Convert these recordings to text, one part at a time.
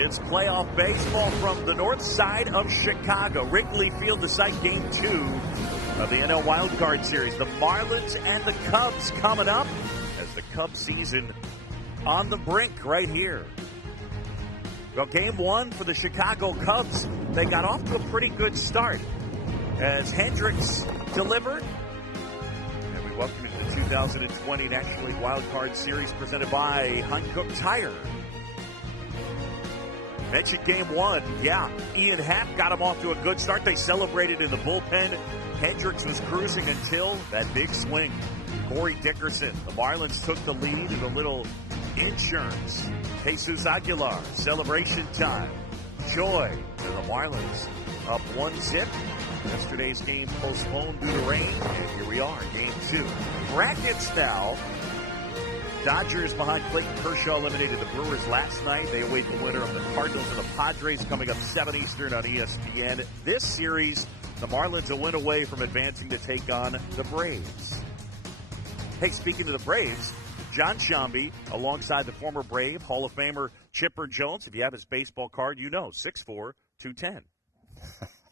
It's playoff baseball from the north side of Chicago. Wrigley Field to site game 2 of the NL Wild Card Series. The Marlins and the Cubs coming up as the Cubs season on the brink right here. Well, game 1 for the Chicago Cubs. They got off to a pretty good start as Hendricks delivered. And we welcome you to the 2020 National League Wild Card Series presented by Hankook Tire. Mentioned game 1, yeah. Ian Happ got him off to a good start. They celebrated in the bullpen. Hendricks was cruising until that big swing. Corey Dickerson, the Marlins took the lead in a little insurance. Jesus Aguilar, celebration time. Joy to the Marlins, up 1-0. Yesterday's game postponed due to rain, and here we are, game 2. Brackets now. Dodgers behind Clayton Kershaw eliminated the Brewers last night. They await the winner of the Cardinals and the Padres coming up 7 Eastern on ESPN. This series, the Marlins a win away from advancing to take on the Braves. Hey, speaking of the Braves, John Shambi, alongside the former Brave, Hall of Famer Chipper Jones. If you have his baseball card, you know, 6'4", 210.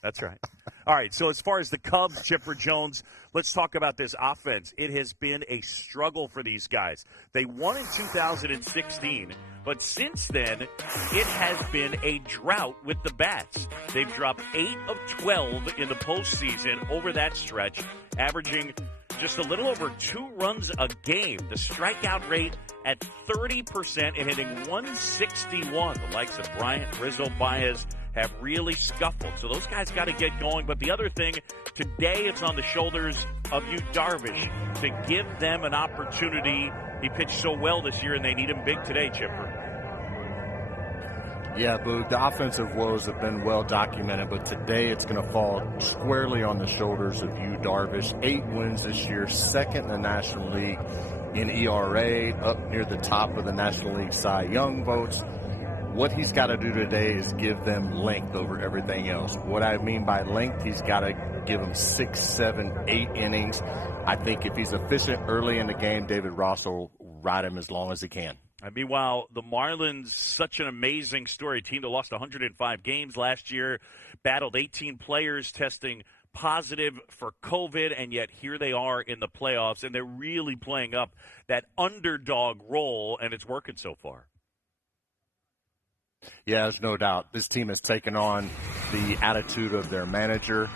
That's right. All right, so as far as the Cubs, Chipper Jones, let's talk about this offense. It has been a struggle for these guys. They won in 2016, but since then, it has been a drought with the bats. They've dropped 8 of 12 in the postseason over that stretch, averaging just a little over 2 runs a game. The strikeout rate at 30% and hitting 161. The likes of Bryant, Rizzo, Baez have really scuffled. So those guys got to get going. But the other thing, today it's on the shoulders of Yu Darvish to give them an opportunity. He pitched so well this year, and they need him big today, Chipper. Yeah, Boog, the offensive woes have been well documented, but today it's going to fall squarely on the shoulders of Yu Darvish. 8 wins this year, second in the National League in ERA, up near the top of the National League Cy Young votes. What he's got to do today is give them length over everything else. What I mean by length, he's got to give them 6, 7, 8 innings. I think if he's efficient early in the game, David Ross will ride him as long as he can. And meanwhile, the Marlins, such an amazing story. A team that lost 105 games last year, battled 18 players testing positive for COVID, and yet here they are in the playoffs, and they're really playing up that underdog role, and it's working so far. Yeah, there's no doubt. This team has taken on the attitude of their manager.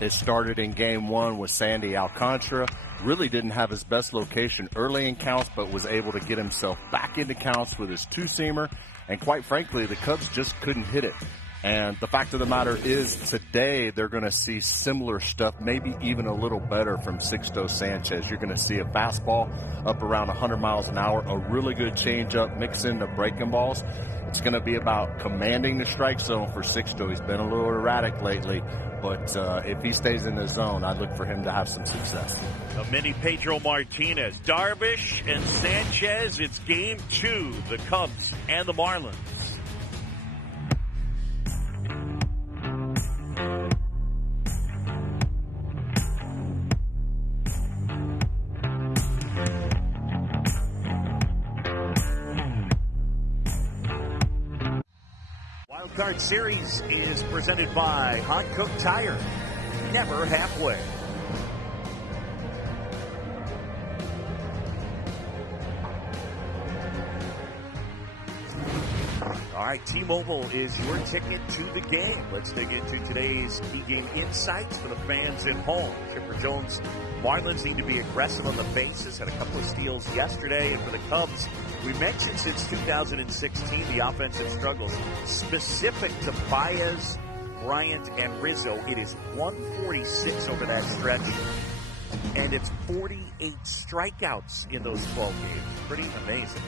It started in game 1 with Sandy Alcantara. Really didn't have his best location early in counts, but was able to get himself back into counts with his 2-seamer. And quite frankly, the Cubs just couldn't hit it. And the fact of the matter is today they're going to see similar stuff, maybe even a little better from Sixto Sanchez. You're going to see a fastball up around 100 miles an hour, a really good changeup mixed into breaking balls. It's going to be about commanding the strike zone for Sixto. He's been a little erratic lately, but if he stays in the zone, I'd look for him to have some success. A mini Pedro Martinez, Darvish, and Sanchez. It's game 2, the Cubs and the Marlins. Card Series is presented by Hankook Tire. Never halfway. All right, T-Mobile is your ticket to the game. Let's dig into today's key game insights for the fans at home. Chipper Jones, Marlins need to be aggressive on the bases. Had a couple of steals yesterday. And for the Cubs, we mentioned since 2016 the offensive struggles. Specific to Baez, Bryant, and Rizzo, it is 146 over that stretch. And it's 48 strikeouts in those 12 games. Pretty amazing.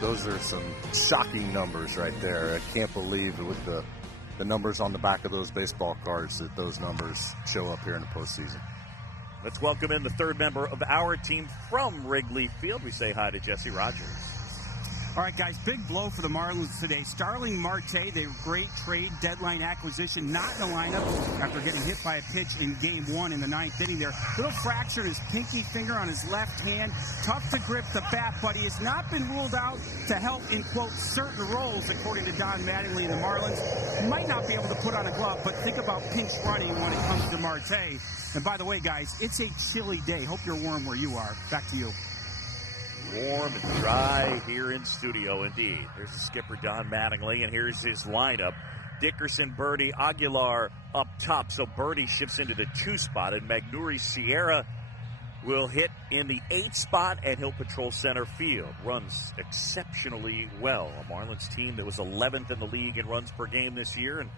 Those are some shocking numbers right there. I can't believe with the numbers on the back of those baseball cards that those numbers show up here in the postseason. Let's welcome in the third member of our team from Wrigley Field. We say hi to Jesse Rogers. All right, guys, big blow for the Marlins today. Starling Marte, their great trade deadline acquisition, not in the lineup after getting hit by a pitch in Game 1 in the 9th inning there. Little fracture in his pinky finger on his left hand. Tough to grip the bat, but he has not been ruled out to help in, quote, certain roles, according to Don Mattingly and the Marlins. He might not be able to put on a glove, but think about pinch running when it comes to Marte. And by the way, guys, it's a chilly day. Hope you're warm where you are. Back to you. Warm and dry here in studio, indeed. There's the skipper, Don Mattingly, and here's his lineup. Dickerson, Birdie, Aguilar up top. So Birdie shifts into the 2 spot, and Magneuris Sierra will hit in the 8 spot, and he'll patrol center field. Runs exceptionally well. A Marlins team that was 11th in the league in runs per game this year, and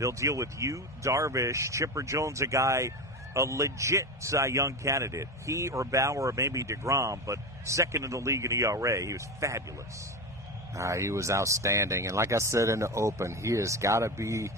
they'll deal with Darvish. Chipper Jones, a guy, a legit Cy Young candidate. He or Bauer or maybe DeGrom, but second in the league in ERA. He was fabulous. He was outstanding. And like I said in the open, he has got to be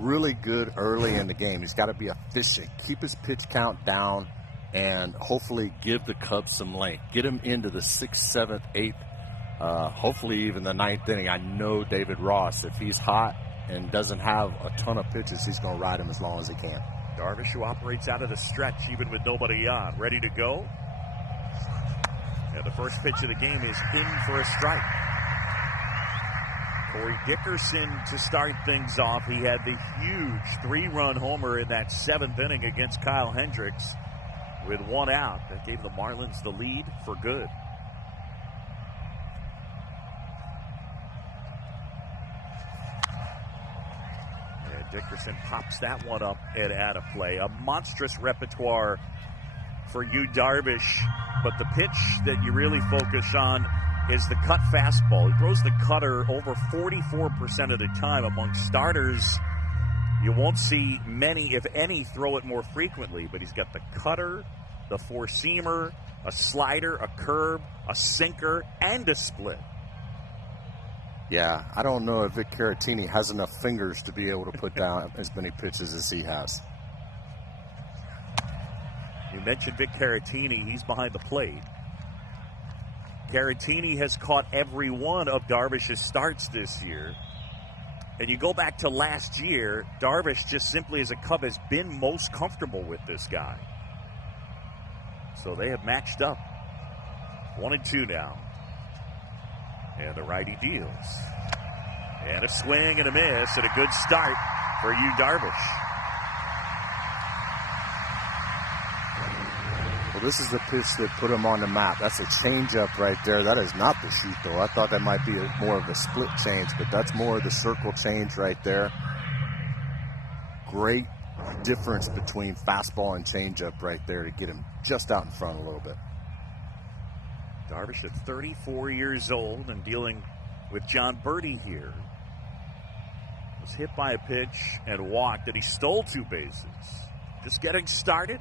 really good early in the game. He's got to be efficient, keep his pitch count down, and hopefully give the Cubs some length. Get him into the 6th, 7th, 8th, hopefully even the 9th inning. I know David Ross, if he's hot and doesn't have a ton of pitches, he's going to ride him as long as he can. Darvish, who operates out of the stretch even with nobody on. Ready to go. And the first pitch of the game is in for a strike. Corey Dickerson to start things off. He had the huge 3-run homer in that 7th inning against Kyle Hendricks with 1 out. That gave the Marlins the lead for good. And Dickerson pops that one up and out of play. A monstrous repertoire for Darvish, but the pitch that you really focus on is the cut fastball. He throws the cutter over 44% of the time. Among starters, you won't see many, if any, throw it more frequently, but he's got the cutter, the four-seamer, a slider, a curve, a sinker, and a split. Yeah, I don't know if Vic Caratini has enough fingers to be able to put down as many pitches as he has. You mentioned Vic Caratini. He's behind the plate. Caratini has caught every one of Darvish's starts this year. And you go back to last year, Darvish just simply as a Cub has been most comfortable with this guy. So they have matched up. 1-2 now. And the righty deals. And a swing and a miss and a good start for Darvish. Well, this is the pitch that put him on the map. That's a changeup right there. That is not the shoot, though. I thought that might be more of a split change, but that's more of the circle change right there. Great difference between fastball and changeup right there to get him just out in front a little bit. Darvish at 34 years old and dealing with John Birdie here. Was hit by a pitch and walked, and he stole 2 bases. Just getting started.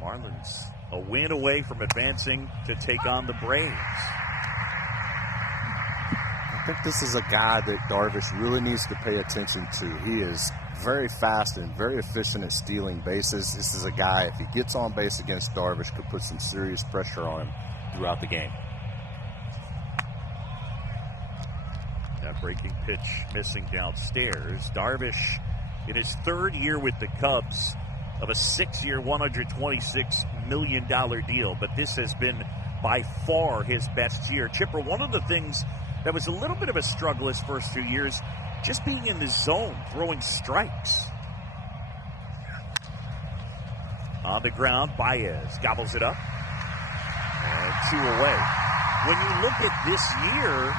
Marlins a win away from advancing to take on the Braves. I think this is a guy that Darvish really needs to pay attention to. He is very fast and very efficient at stealing bases. This is a guy, if he gets on base against Darvish, could put some serious pressure on him throughout the game. That breaking pitch missing downstairs. Darvish in his 3rd year with the Cubs of a 6-year, $126 million deal, but this has been by far his best year. Chipper, one of the things that was a little bit of a struggle his first 2 years, just being in the zone, throwing strikes. On the ground, Baez gobbles it up, and 2 away. When you look at this year,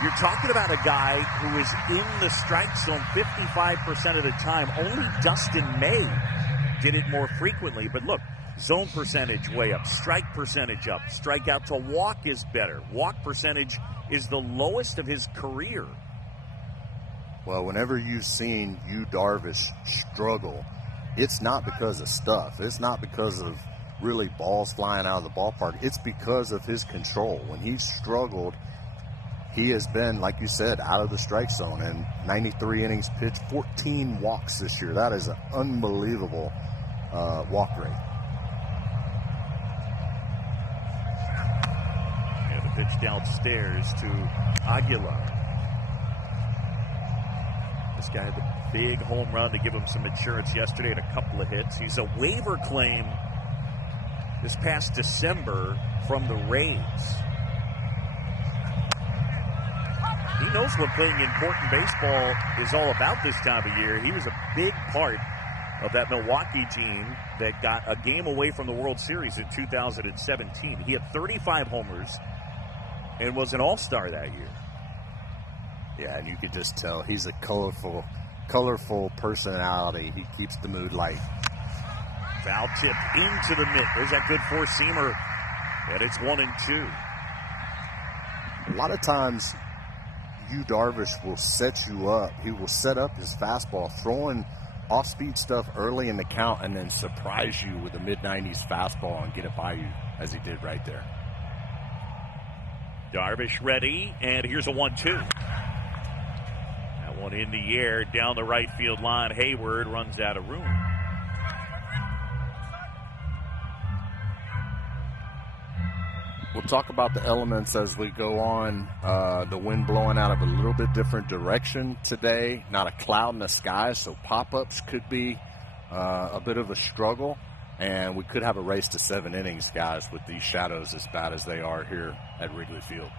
you're talking about a guy who is in the strike zone 55% of the time. Only Dustin May did it more frequently. But look, zone percentage way up, strike percentage up, strikeout to walk is better. Walk percentage is the lowest of his career. Well, whenever you've seen Darvish struggle, it's not because of stuff. It's not because of really balls flying out of the ballpark. It's because of his control. When he's struggled, he has been, like you said, out of the strike zone. And 93 innings pitched, 14 walks this year. That is an unbelievable walk rate. And the pitch pitch downstairs to Aguilar. This guy had the big home run to give him some insurance yesterday and a couple of hits. He's a waiver claim this past December from the Rays. He knows what playing important baseball is all about this time of year. He was a big part of that Milwaukee team that got a game away from the World Series in 2017. He had 35 homers and was an all-star that year. Yeah, and you could just tell he's a colorful personality. He keeps the mood light. Foul tip into the mitt. There's that good four-seamer, and it's 1-2. A lot of times, Darvish will set you up. He will set up his fastball, throwing off-speed stuff early in the count, and then surprise you with a mid-90s fastball and get it by you, as he did right there. Darvish ready, and here's a 1-2. That one in the air, down the right field line. Hayward runs out of room. We'll talk about the elements as we go on. The wind blowing out of a little bit different direction today. Not a cloud in the sky, so pop-ups could be a bit of a struggle. And we could have a race to 7 innings, guys, with these shadows as bad as they are here at Wrigley Field.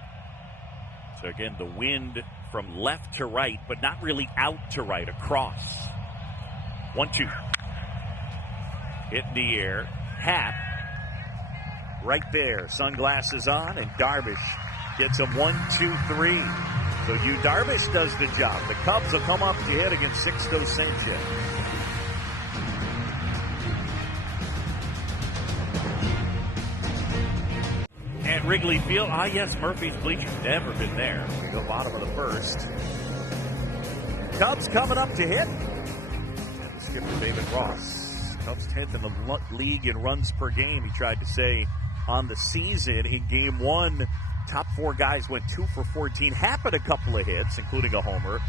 So, again, the wind from left to right, but not really out to right, across. 1-2. Hit in the air. Happ. Right there, sunglasses on, and Darvish gets him 1-2-3. So Darvish does the job. The Cubs will come up to hit against Sixto Sanchez. At Wrigley Field, yes, Murphy's bleachers never been there. We go bottom of the first. Cubs coming up to hit. And the skipper David Ross. Cubs 10th in the league in runs per game, he tried to say. On the season, in game one, top 4 guys went 2 for 14. Happened a couple of hits, including a homer.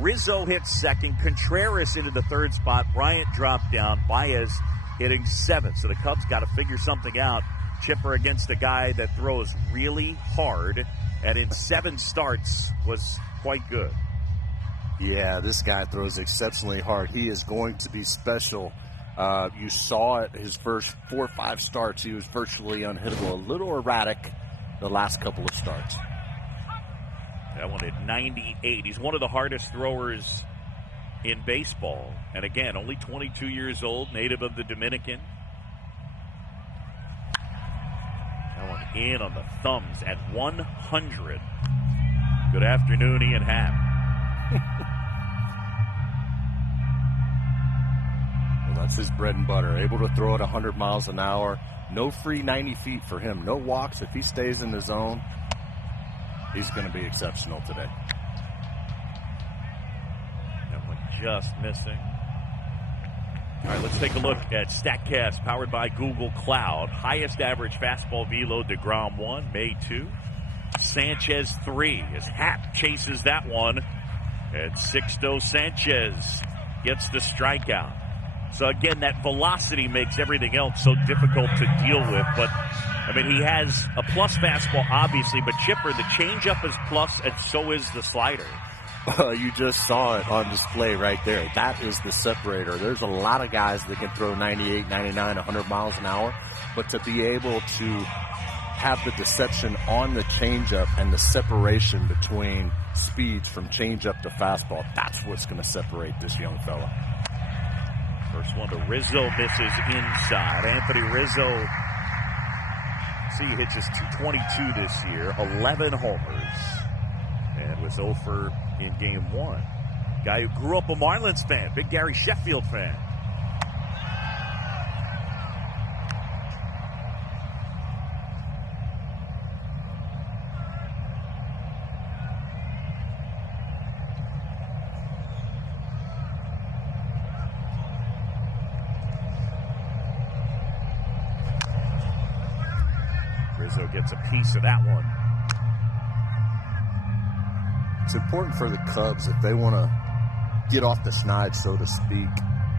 Rizzo hit second. Contreras into the third spot. Bryant dropped down. Baez hitting 7th. So the Cubs got to figure something out. Chipper against a guy that throws really hard, and in 7 starts was quite good. Yeah, this guy throws exceptionally hard. He is going to be special. You saw it his first 4 or 5 starts. He was virtually unhittable, a little erratic the last couple of starts. That one at 98. He's one of the hardest throwers in baseball. And again, only 22 years old, native of the Dominican. That one in on the thumbs at 100. Good afternoon, Ian Happ. That's his bread and butter. Able to throw it 100 miles an hour. No free 90 feet for him. No walks. If he stays in the zone, he's going to be exceptional today. That one just missing. All right, let's take a look at StatCast, powered by Google Cloud. Highest average fastball velo, DeGrom 1, May 2. Sanchez 3 as Happ chases that one. And Sixto Sanchez gets the strikeout. So, again, that velocity makes everything else so difficult to deal with. But, I mean, he has a plus fastball, obviously. But, Chipper, the changeup is plus, and so is the slider. You just saw it on display right there. That is the separator. There's a lot of guys that can throw 98, 99, 100 miles an hour. But to be able to have the deception on the changeup and the separation between speeds from changeup to fastball, that's what's going to separate this young fella. First one to Rizzo, misses inside. Anthony Rizzo, see, he hitches 222 this year, 11 homers, and was 0 for in game 1. Guy who grew up a Marlins fan, big Gary Sheffield fan. Rizzo gets a piece of that one. It's important for the Cubs, if they want to get off the schneid, so to speak,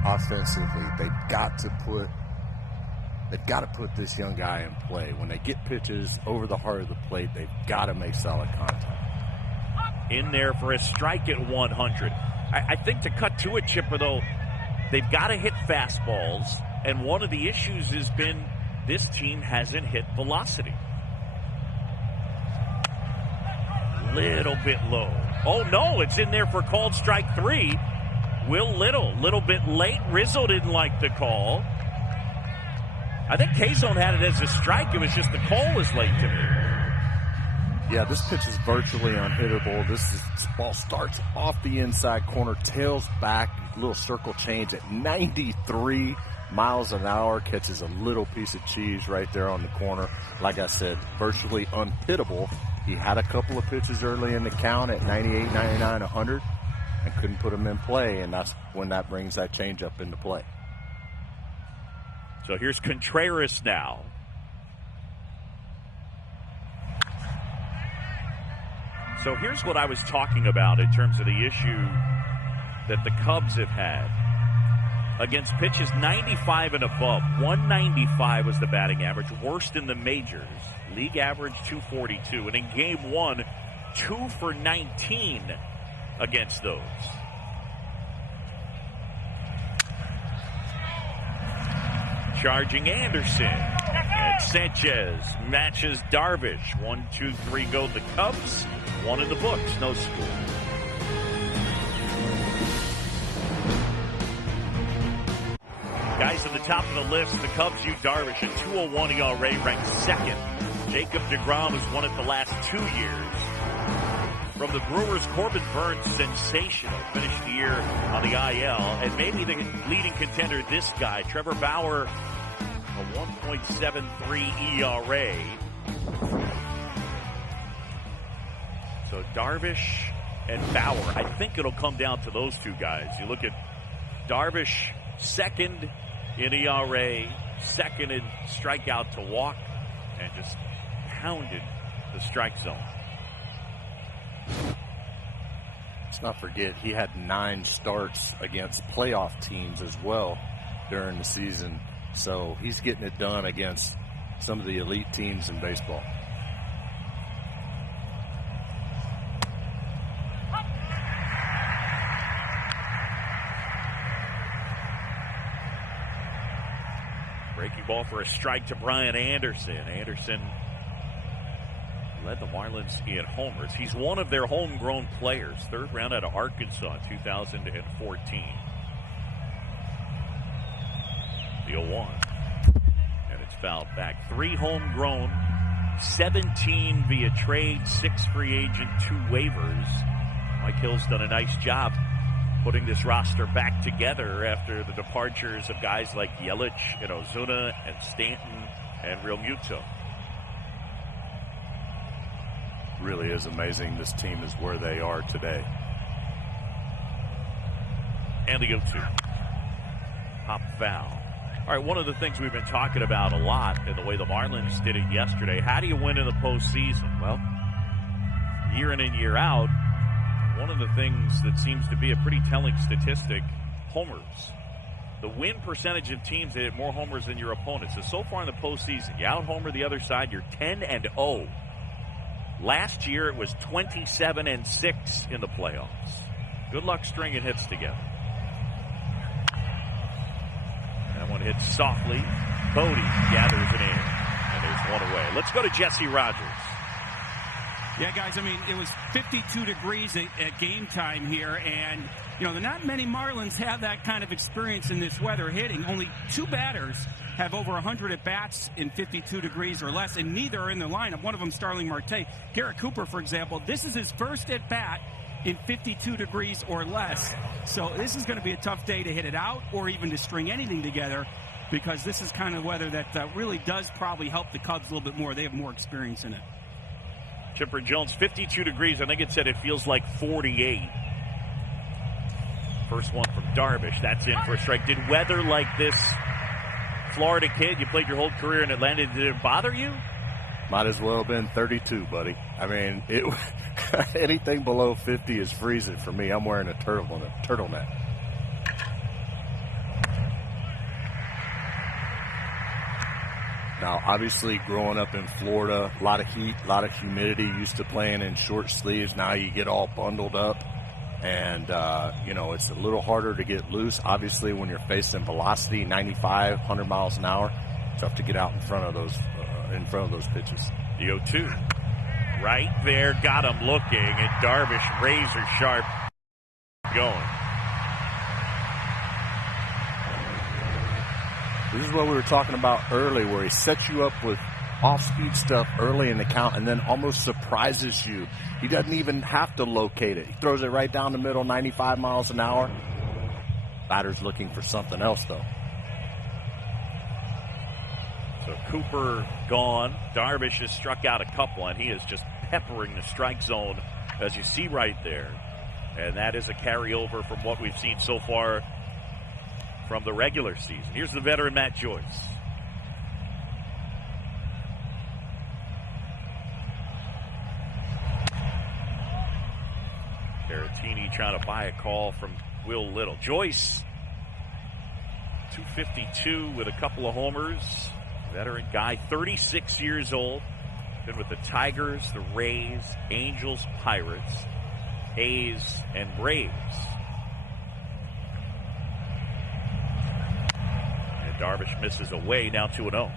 offensively, they've got to put they've got to put this young guy in play. When they get pitches over the heart of the plate, they've got to make solid contact. In there for a strike at 100. I think to cut to it, Chipper, though, they've got to hit fastballs, and one of the issues has been this team hasn't hit velocity. Little bit low. Oh, no, it's in there for called strike 3. Will little bit late. Rizzo didn't like the call. I think K-Zone had it as a strike. It was just the call was late to me. Yeah, this pitch is virtually unhittable. This ball starts off the inside corner, tails back, little circle change at 93 miles an hour, catches a little piece of cheese right there on the corner. Like I said, virtually unhittable. He had a couple of pitches early in the count at 98, 99, 100, and couldn't put them in play, and that's when that brings that changeup into play. So here's Contreras now. So here's what I was talking about in terms of the issue that the Cubs have had against pitches 95 and above. 195 was the batting average, worst in the majors. League average 242. And in game 1, 2 for 19 against those. Charging Anderson. And Sanchez matches Darvish. 1, 2, 3 go the Cubs. 1 in the books, no score. Guys at the top of the list, the Cubs, Yu Darvish, a 2.01 ERA, ranked second. Jacob deGrom has won it the last 2 years. From the Brewers, Corbin Burns, sensational. Finished the year on the IL. And maybe the leading contender, this guy, Trevor Bauer, a 1.73 ERA. So Darvish and Bauer, I think it'll come down to those two guys. You look at Darvish, second in ERA, second in strikeout to walk, and just pounded the strike zone. Let's not forget, he had 9 starts against playoff teams as well during the season. So he's getting it done against some of the elite teams in baseball. Breaking ball for a strike to Brian Anderson. Anderson led the Marlins in homers. He's one of their homegrown players. 3rd round out of Arkansas, 2014. The 0-1. And it's fouled back. 3 homegrown, 17 via trade, 6 free agent, 2 waivers. Mike Hill's done a nice job putting this roster back together after the departures of guys like Yelich and Ozuna and Stanton and Real Muto. Really is amazing this team is where they are today. And the 0-2. Pop foul. All right, one of the things we've been talking about a lot in the way the Marlins did it yesterday, how do you win in the postseason? Well, year in and year out, one of the things that seems to be a pretty telling statistic, homers. The win percentage of teams that hit more homers than your opponents. So far in the postseason, you out-homer the other side, you're 10-0. Last year, it was 27-6 in the playoffs. Good luck stringing hits together. That one hits softly. Bodie gathers it in, and there's one away. Let's go to Jesse Rogers. Yeah, guys, I mean, it was 52 degrees at game time here, and, you know, not many Marlins have that kind of experience in this weather hitting. Only 2 batters have over 100 at-bats in 52 degrees or less, and neither are in the lineup. One of them, Starling Marte. Garrett Cooper, for example, this is his first at-bat in 52 degrees or less. So this is going to be a tough day to hit it out or even to string anything together, because this is kind of weather that really does probably help the Cubs a little bit more. They have more experience in it. Chipper Jones, 52 degrees. I think it said it feels like 48. First one from Darvish. That's in for a strike. Did weather like this, Florida kid, you played your whole career in Atlanta, did it bother you? Might as well have been 32, buddy. I mean, anything below 50 is freezing for me. I'm wearing a turtleneck. Now, obviously, growing up in Florida, a lot of heat, a lot of humidity, used to playing in short sleeves. Now you get all bundled up, and, it's a little harder to get loose. Obviously, when you're facing velocity, 95, 100 miles an hour, tough to get out in front of those pitches. The 0-2. Right there, got him looking, and Darvish razor sharp going. This is what we were talking about early, where he sets you up with off-speed stuff early in the count and then almost surprises you. He doesn't even have to locate it. He throws it right down the middle, 95 miles an hour. Batter's looking for something else, though. So Cooper gone. Darvish has struck out a couple, and he is just peppering the strike zone, as you see right there. And that is a carryover from what we've seen so far from the regular season. Here's the veteran Matt Joyce. Caratini trying to buy a call from Will Little. Joyce, 252 with a couple of homers. Veteran guy, 36 years old. Been with the Tigers, the Rays, Angels, Pirates, A's, and Braves. And Darvish misses away, now 2-0.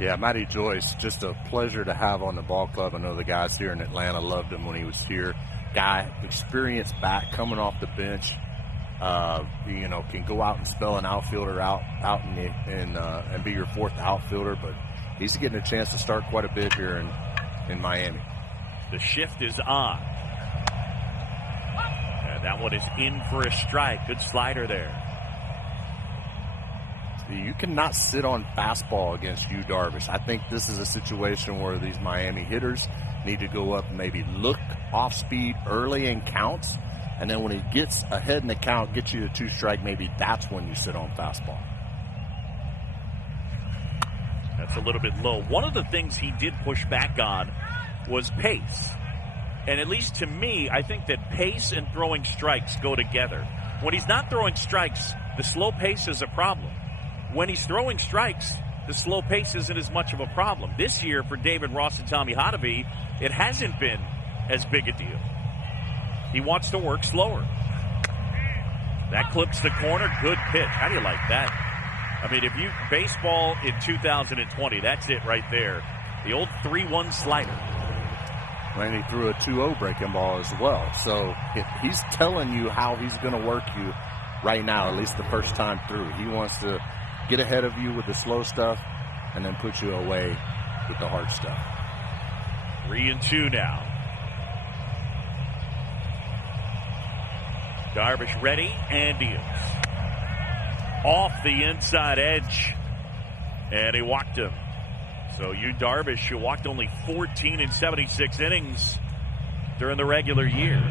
Yeah, Matty Joyce, just a pleasure to have on the ball club. I know the guys here in Atlanta loved him when he was here. Guy, experienced back, coming off the bench. Can go out and spell an outfielder out and be your fourth outfielder, but he's getting a chance to start quite a bit here in Miami. The shift is on. And that one is in for a strike. Good slider there. You cannot sit on fastball against Yu Darvish. I think this is a situation where these Miami hitters need to go up and maybe look off speed early in counts, and then when he gets ahead in the count, gets you to 2-strike, maybe that's when you sit on fastball. That's a little bit low. One of the things he did push back on was pace. And at least to me, I think that pace and throwing strikes go together. When he's not throwing strikes, the slow pace is a problem. When he's throwing strikes, the slow pace isn't as much of a problem. This year for David Ross and Tommy Hotovy, it hasn't been as big a deal. He wants to work slower. That clips the corner. Good pitch. How do you like that? I mean, if you baseball in 2020, that's it right there. The old 3-1 slider. And he threw a 2-0 breaking ball as well. So he's telling you how he's going to work you right now, at least the first time through. He wants to get ahead of you with the slow stuff and then put you away with the hard stuff. 3-2 now. Darvish ready and deals. Off the inside edge. And he walked him. So Yu Darvish, who walked only 14 in 76 innings during the regular year.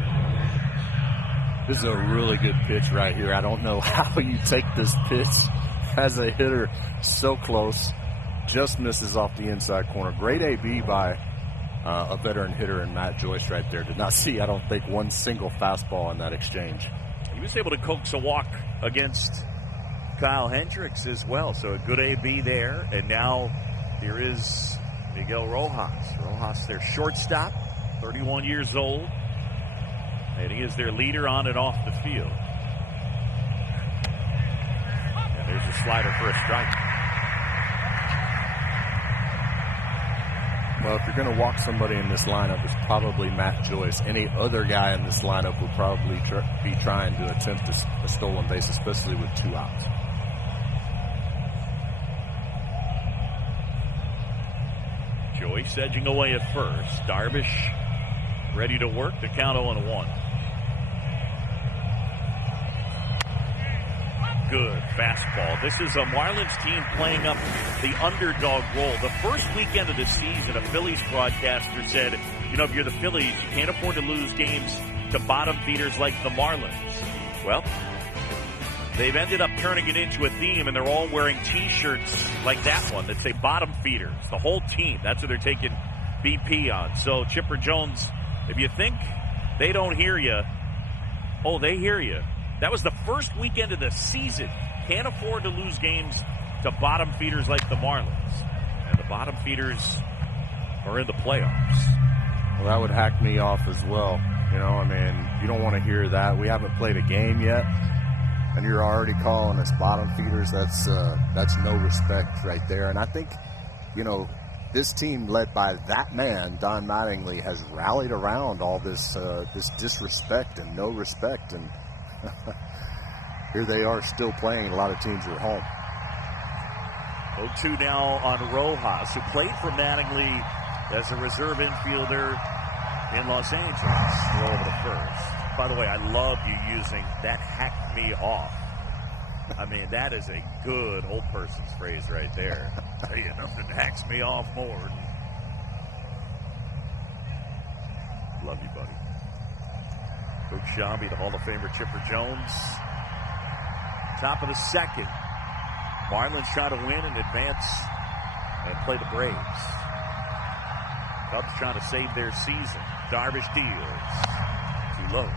This is a really good pitch right here. I don't know how you take this pitch as a hitter so close. Just misses off the inside corner. Great AB by a veteran hitter in Matt Joyce right there. Did not see, I don't think, one single fastball in that exchange. He was able to coax a walk against Kyle Hendricks as well. So a good AB there. And now here is Miguel Rojas. Rojas, their shortstop, 31 years old. And he is their leader on and off the field. And there's a slider for a strike. Well, if you're going to walk somebody in this lineup, it's probably Matt Joyce. Any other guy in this lineup will probably be trying to attempt a stolen base, especially with 2 outs. Joyce edging away at first. Darvish ready to work. The count 0-1. Good fastball. This is a Marlins team playing up the underdog role. The first weekend of the season, a Phillies broadcaster said, if you're the Phillies, you can't afford to lose games to bottom feeders like the Marlins. Well, they've ended up turning it into a theme, and they're all wearing T-shirts like that one that say bottom feeders. The whole team. That's what they're taking BP on. So, Chipper Jones, if you think they don't hear you, oh, they hear you. That was the first weekend of the season. Can't afford to lose games to bottom feeders like the Marlins. and the bottom feeders are in the playoffs. Well, that would hack me off as well. You know, I mean, you don't want to hear that. We haven't played a game yet, and you're already calling us bottom feeders. That's no respect right there. And I think, you know, this team led by that man, Don Mattingly, has rallied around all this disrespect and no respect. And here they are still playing. A lot of teams are at home. 0-2 now on Rojas, who played for Mattingly as a reserve infielder in Los Angeles. Throw over to first. By the way, I love you using that hacked me off. I mean, that is a good old person's phrase right there. I'll tell you, nothing hacks me off more. Love you, buddy. Coach Shambi, the Hall of Famer Chipper Jones. Top of the second. Marlins try to win and advance and play the Braves. Cubs trying to save their season. Darvish deals. Too low.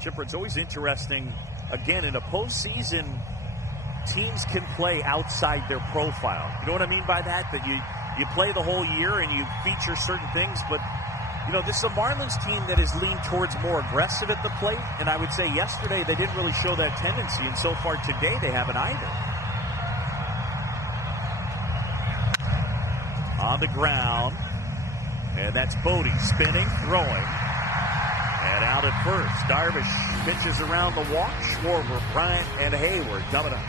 Chipper, it's always interesting. Again, in a postseason, teams can play outside their profile. You know what I mean by that? That you play the whole year and you feature certain things, but you know, this is a Marlins team that is leaned towards more aggressive at the plate, and I would say yesterday they didn't really show that tendency, and so far today they haven't either. On the ground, and that's Bodie spinning, throwing, and out at first. Darvish pitches around the walk. Schwarber, Bryant, and Hayward coming up.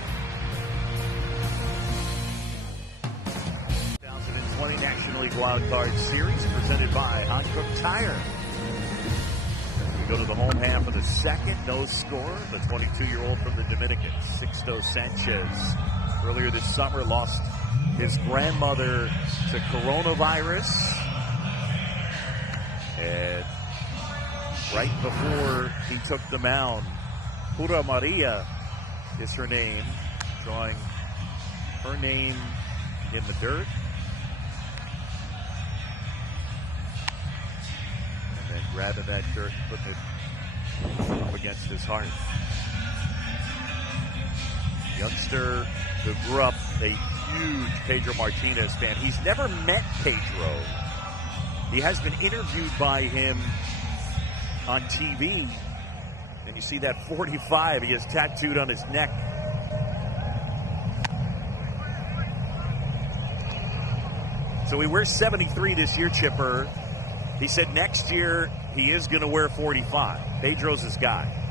2020 National League Wild Card Series presented by Hankook Tire. We go to the home half of the second. No score. The 22-year-old from the Dominican, Sixto Sanchez, earlier this summer lost his grandmother to coronavirus. And right before he took the mound, Pura Maria is her name, drawing her name in the dirt. And then grabbing that dirt and putting it up against his heart. Youngster who grew up a huge Pedro Martinez fan. He's never met Pedro. He has been interviewed by him on TV. And you see that 45 he has tattooed on his neck. So he wears 73 this year, Chipper. He said next year he is going to wear 45. Pedro's his guy.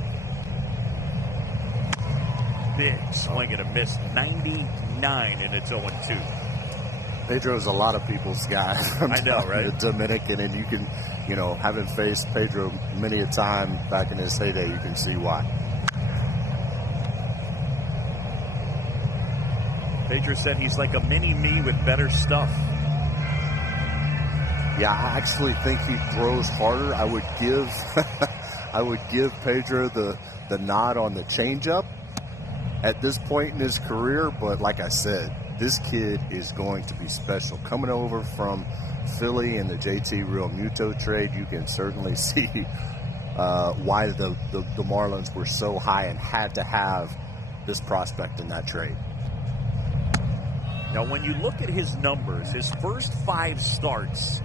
Big swing and a miss, 99, and it's 0-2. Pedro's a lot of people's guy. I know, right? The Dominican, and you can, you know, having faced Pedro many a time back in his heyday, you can see why. Pedro said he's like a mini me with better stuff. Yeah, I actually think he throws harder. I would give, I would give Pedro the nod on the changeup at this point in his career. But like I said, this kid is going to be special. Coming over from Philly in the JT Realmuto trade, you can certainly see why the Marlins were so high and had to have this prospect in that trade. Now, when you look at his numbers, his first 5 starts,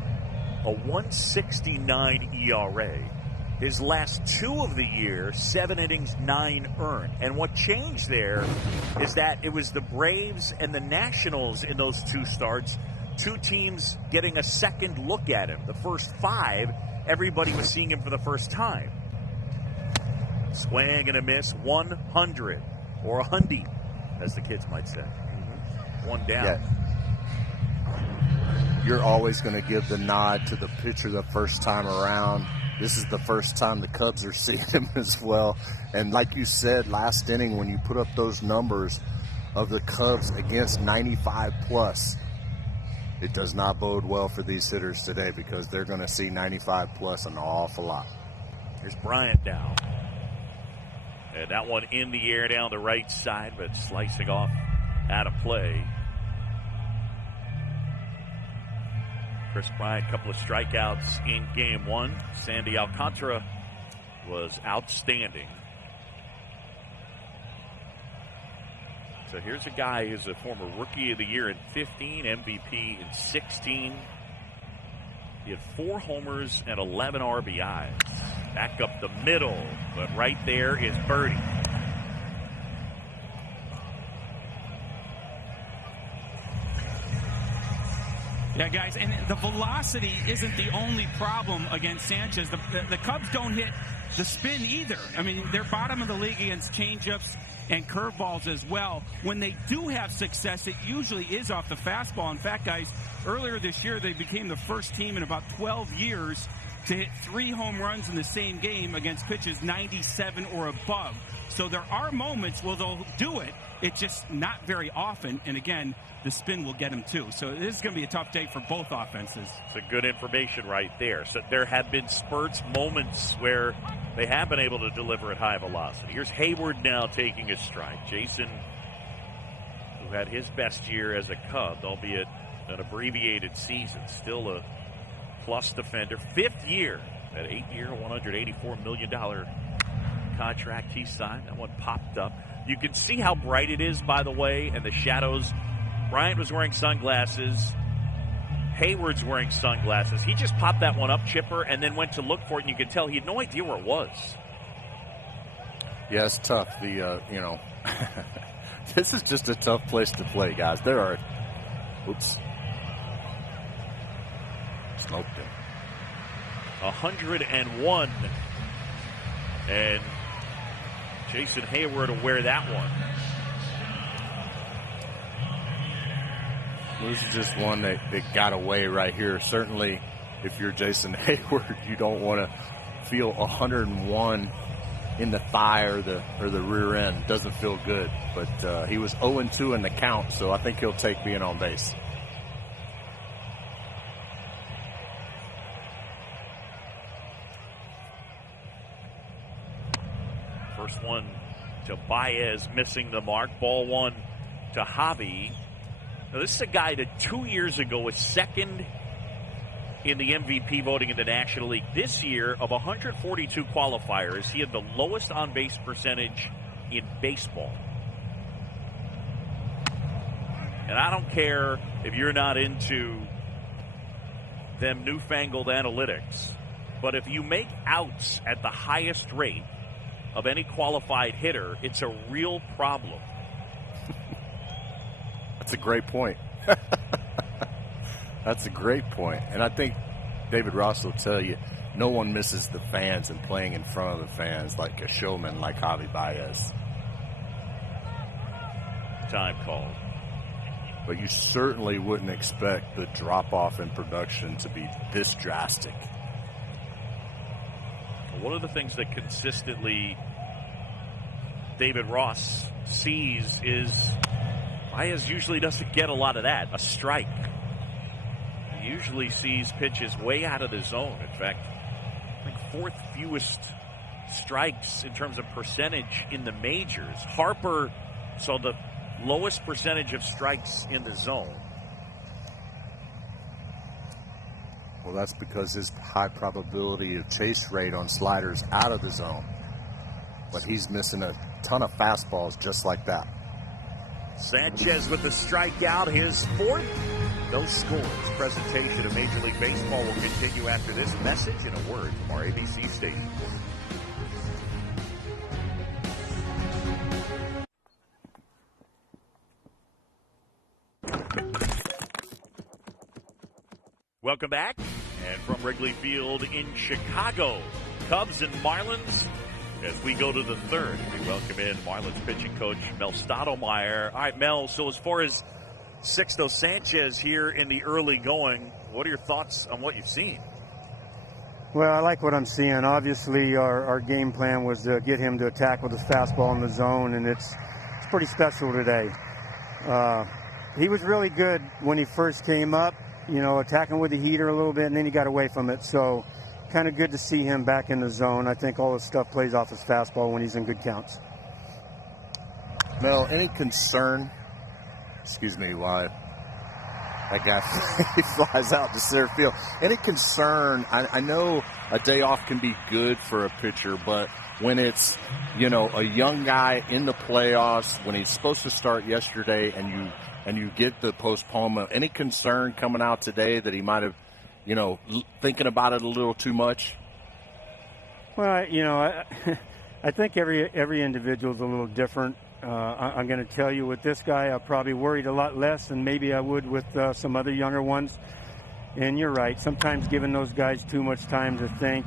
a 1.69 ERA. His last 2 of the year, 7 innings, 9 earned. And what changed there is that it was the Braves and the Nationals in those 2 starts, 2 teams getting a second look at him. The first 5, everybody was seeing him for the first time. Swing and a miss, 100, or 100, as the kids might say. One down. Yeah. You're always going to give the nod to the pitcher the first time around. This is the first time the Cubs are seeing him as well. And like you said, last inning, when you put up those numbers of the Cubs against 95 plus, it does not bode well for these hitters today, because they're going to see 95 plus an awful lot. Here's Bryant now. And that one in the air down the right side, but slicing off out of play. Chris Bryant, a couple of strikeouts in game 1. Sandy Alcantara was outstanding. So here's a guy who's a former Rookie of the Year in 15, MVP in 16. He had 4 homers and 11 RBIs. Back up the middle, but right there is Birdie. Yeah, guys, and the velocity isn't the only problem against Sanchez. The Cubs don't hit the spin either. I mean, they're bottom of the league against changeups and curveballs as well. When they do have success, it usually is off the fastball. In fact, guys, earlier this year, they became the first team in about 12 years to hit 3 home runs in the same game against pitches 97 or above. So there are moments where they'll do it. It's just not very often. And again, the spin will get them too. So this is going to be a tough day for both offenses. It's a good information right there. So there have been spurts, moments where they have been able to deliver at high velocity. Here's Hayward now taking a strike. Jason, who had his best year as a Cub, albeit an abbreviated season, still a plus defender. 5th year, that 8-year, $184 million contract he signed. That one popped up. You can see how bright it is, by the way, and the shadows. Bryant was wearing sunglasses. Hayward's wearing sunglasses. He just popped that one up, Chipper, and then went to look for it, and you can tell he had no idea where it was. Yeah, it's tough. This is just a tough place to play, guys. There are, smoked him. 101, and Jason Hayward will wear that one. This is just one that got away right here. Certainly, if you're Jason Hayward, you don't want to feel 101 in the thigh or the rear end. Doesn't feel good. But he was 0-2 in the count, so I think he'll take being on base. First one to Baez, missing the mark. Ball 1 to Javi. Now, this is a guy that 2 years ago was second in the MVP voting in the National League. This year, of 142 qualifiers, he had the lowest on-base percentage in baseball. And I don't care if you're not into them newfangled analytics, but if you make outs at the highest rate of any qualified hitter, it's a real problem. That's a great point. That's a great point. And I think David Ross will tell you, no one misses the fans and playing in front of the fans like a showman like Javi Baez. Time called. But you certainly wouldn't expect the drop-off in production to be this drastic. One of the things that consistently David Ross sees is Baez usually doesn't get a lot of that, a strike. He usually sees pitches way out of the zone. In fact, I think 4th fewest strikes in terms of percentage in the majors. Harper saw the lowest percentage of strikes in the zone. Well, that's because his high probability of chase rate on sliders out of the zone. But he's missing a ton of fastballs just like that. Sanchez with the strikeout, his 4th. Those scores. Presentation of Major League Baseball will continue after this message and a word from our ABC station. Welcome back. And from Wrigley Field in Chicago, Cubs and Marlins. As we go to the 3rd, we welcome in Marlins pitching coach Mel Stottlemyre. All right, Mel, so as far as Sixto Sanchez here in the early going, what are your thoughts on what you've seen? Well, I like what I'm seeing. Obviously, our game plan was to get him to attack with his fastball in the zone, and it's pretty special today. He was really good when he first came up, attacking with the heater a little bit, and then he got away from it. So kind of good to see him back in the zone. I think all his stuff plays off his fastball when he's in good counts. Mel, any concern? Excuse me, while That guy he flies out to center field. Any concern? I know a day off can be good for a pitcher, but when it's, a young guy in the playoffs, when he's supposed to start yesterday and you get the postponement, any concern coming out today that he might have, thinking about it a little too much? Well, I think every individual is a little different. I'm going to tell you, with this guy, I probably worried a lot less than maybe I would with some other younger ones. And you're right. Sometimes giving those guys too much time to think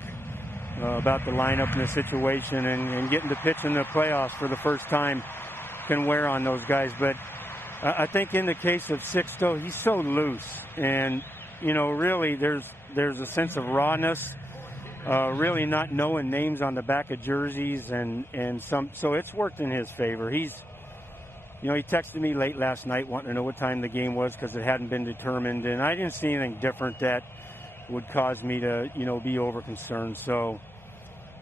about the lineup and the situation and getting to pitch in the playoffs for the first time can wear on those guys. But I think in the case of Sixto, he's so loose. And, really there's a sense of rawness. Really not knowing names on the back of jerseys so it's worked in his favor. He texted me late last night wanting to know what time the game was because it hadn't been determined, and I didn't see anything different that would cause me to, be over concerned. So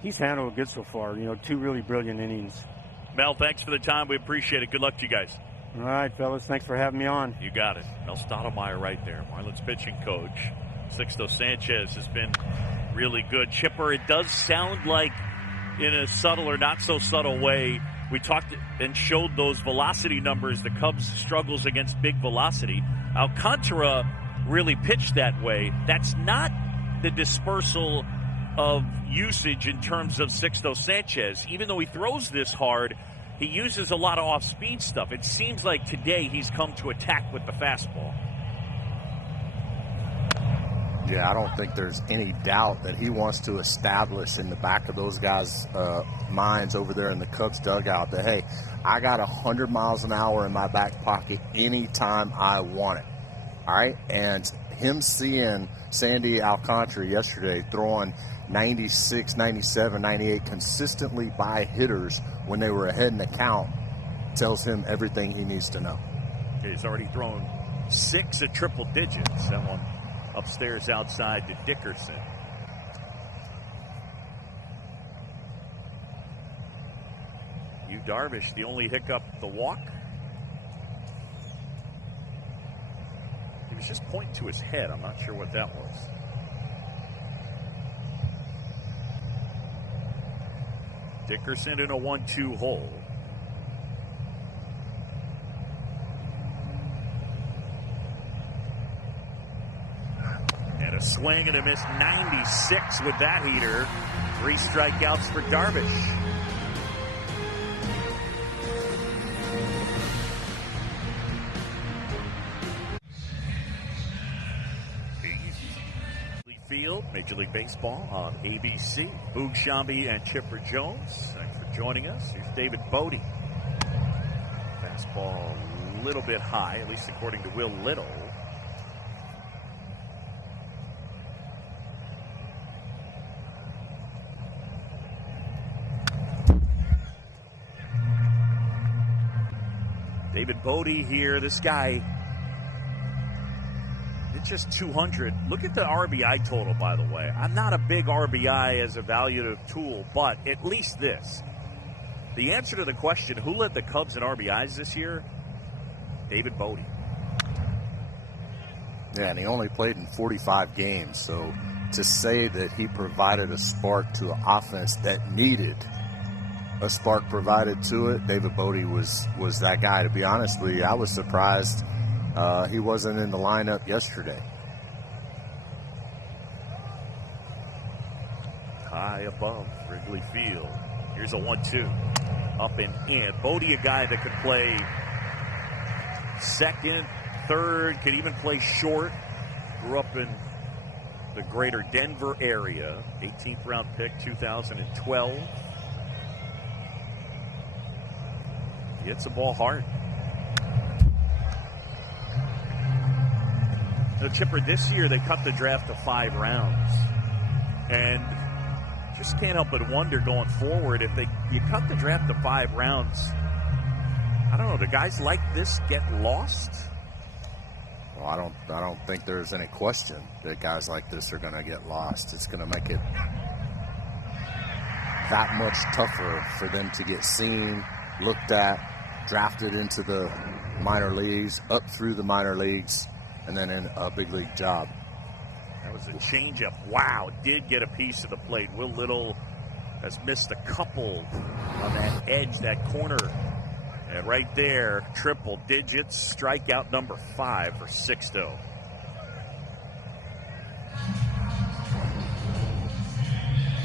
he's handled it good so far. 2 really brilliant innings. Mel, thanks for the time. We appreciate it. Good luck to you guys. All right, fellas. Thanks for having me on. You got it. Mel Stottlemyre right there, Marlins pitching coach. Sixto Sanchez has been really good. Chipper, it does sound like in a subtle or not so subtle way, we talked and showed those velocity numbers. The Cubs' struggles against big velocity. Alcantara really pitched that way. That's not the dispersal of usage in terms of Sixto Sanchez. Even though he throws this hard, he uses a lot of off-speed stuff. It seems like today he's come to attack with the fastball. Yeah, I don't think there's any doubt that he wants to establish in the back of those guys' minds over there in the Cubs dugout that, hey, I got 100 miles an hour in my back pocket anytime I want it. All right? And him seeing Sandy Alcantara yesterday throwing 96, 97, 98 consistently by hitters when they were ahead in the count tells him everything he needs to know. He's already thrown 6 at triple digits. That one upstairs outside to Dickerson. Yu Darvish, the only hiccup, the walk. He was just pointing to his head. I'm not sure what that was. Dickerson in a 1-2 hole. And a swing and a miss, 96 with that heater. 3 strikeouts for Darvish. Field, Major League Baseball on ABC. Boog Shambi and Chipper Jones, thanks for joining us. Here's David Bodie. Fastball a little bit high, at least according to Will Little. David Bodie here, this guy, it's just 200. Look at the RBI total, by the way. I'm not a big RBI as a evaluative tool, but at least this. The answer to the question, who led the Cubs in RBIs this year? David Bodie. Yeah, and he only played in 45 games, so to say that he provided a spark to an offense that needed a spark provided to it, David Bodie was that guy. To be honest with you, I was surprised he wasn't in the lineup yesterday. High above Wrigley Field. Here's a 1-2. Up and in. Bodie, a guy that could play second, third, could even play short. Grew up in the greater Denver area. 18th round pick, 2012. He hits the ball hard. The Chipper, this year they cut the draft to 5 rounds, and just can't help but wonder going forward if you cut the draft to 5 rounds. I don't know. Do guys like this get lost? Well, I don't think there's any question that guys like this are going to get lost. It's going to make it that much tougher for them to get seen, looked at, drafted into the minor leagues, up through the minor leagues. and then in a big league job. That was a changeup. Wow, did get a piece of the plate. Will Little has missed a couple on that edge, that corner. And right there, triple digits, strikeout number 5 for Sixto.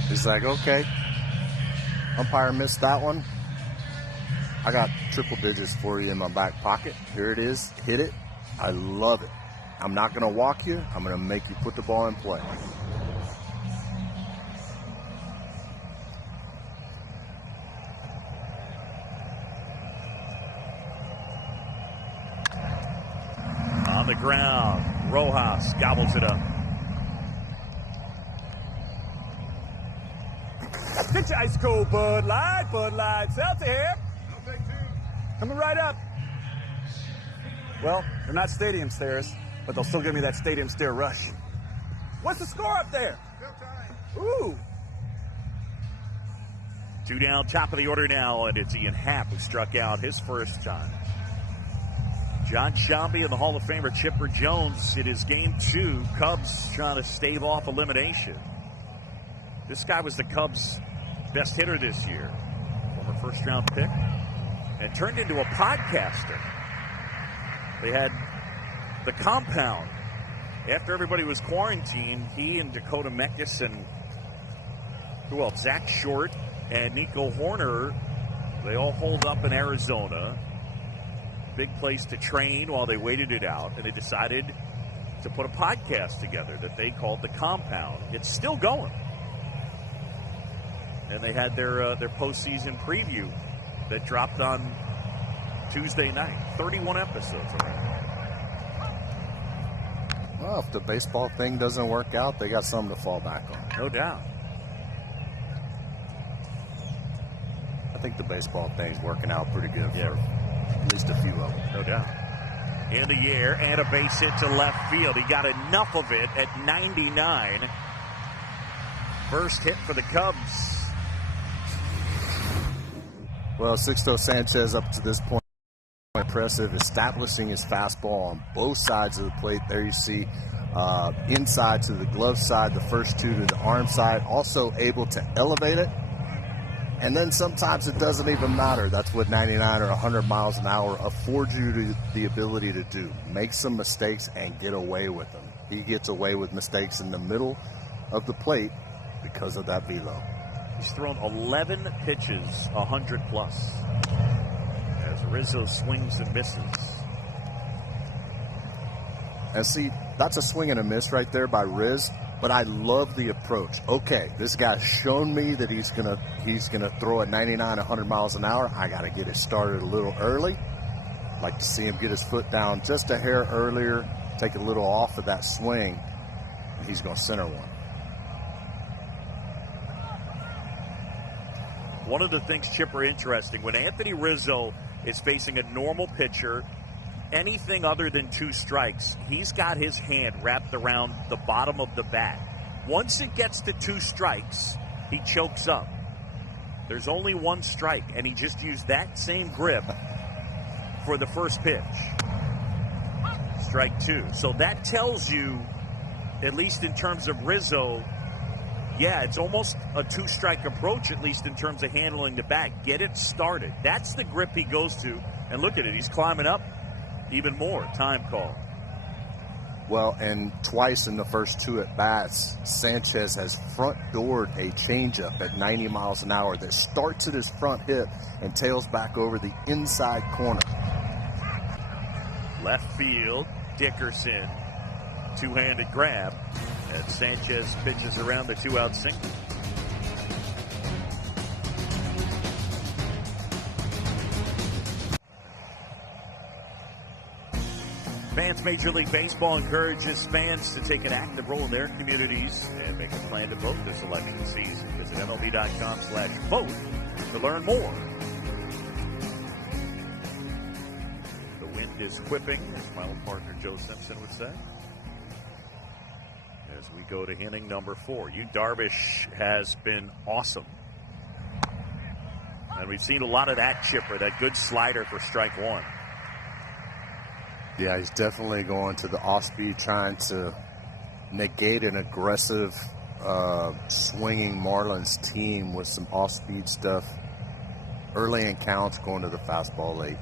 He's like, okay, umpire missed that one. I got triple digits for you in my back pocket. Here it is. Hit it. I love it. I'm not going to walk you. I'm going to make you put the ball in play. On the ground, Rojas gobbles it up. Pitch ice cold, Bud Light, Seltzer here. Coming right up. Well, they're not stadium stairs, but they'll still give me that stadium stair rush. What's the score up there? Ooh. 2 down, top of the order now, and it's Ian Happ who struck out his first time. John Sciambi and the Hall of Famer Chipper Jones. It is game 2. Cubs trying to stave off elimination. This guy was the Cubs' best hitter this year. Former first-round pick. And turned into a podcaster. They had the compound. After everybody was quarantined, he and Dakota Meckes and who else? Zach Short and Nico Horner, they all holed up in Arizona. Big place to train while they waited it out, and they decided to put a podcast together that they called The Compound. It's still going. And they had their postseason preview that dropped on Tuesday night. 31 episodes already. Well, if the baseball thing doesn't work out, they got something to fall back on. No doubt. I think the baseball thing's working out pretty good for at least a few of them. No doubt. In the air, and a base hit to left field. He got enough of it at 99. First hit for the Cubs. Well, Sixto Sanchez up to this point impressive, establishing his fastball on both sides of the plate. There you see inside to the glove side, the first 2 to the arm side, also able to elevate it. And then sometimes it doesn't even matter. That's what 99 or 100 miles an hour affords you the ability to do. Make some mistakes and get away with them. He gets away with mistakes in the middle of the plate because of that velo. He's thrown 11 pitches, 100 plus. As Rizzo swings and misses. And see, that's a swing and a miss right there by Riz. But I love the approach. Okay, this guy's shown me that he's gonna throw at 99, 100 miles an hour. I got to get it started a little early. Like to see him get his foot down just a hair earlier, take a little off of that swing, and he's going to center one. One of the things, Chipper, interesting, when Anthony Rizzo is facing a normal pitcher, anything other than 2 strikes, he's got his hand wrapped around the bottom of the bat. Once it gets to 2 strikes, he chokes up. There's only 1 strike, and he just used that same grip for the first pitch. Strike 2. So that tells you, at least in terms of Rizzo, yeah, it's almost a 2-strike approach, at least in terms of handling the bat. Get it started. That's the grip he goes to. And look at it. He's climbing up even more. Time call. Well, and twice in the first 2 at-bats, Sanchez has front-doored a changeup at 90 miles an hour that starts at his front hip and tails back over the inside corner. Left field, Dickerson. 2-handed grab. And Sanchez pitches around the 2-out single. Fans Major League Baseball encourages fans to take an active role in their communities and make a plan to vote this election season. Visit MLB.com/vote to learn more. The wind is whipping, as my old partner Joe Simpson would say. As we go to inning number 4. Yu Darvish has been awesome. And we've seen a lot of that, Chipper, that good slider for strike 1. Yeah, he's definitely going to the off-speed, trying to negate an aggressive swinging Marlins team with some off-speed stuff early in counts, going to the fastball late.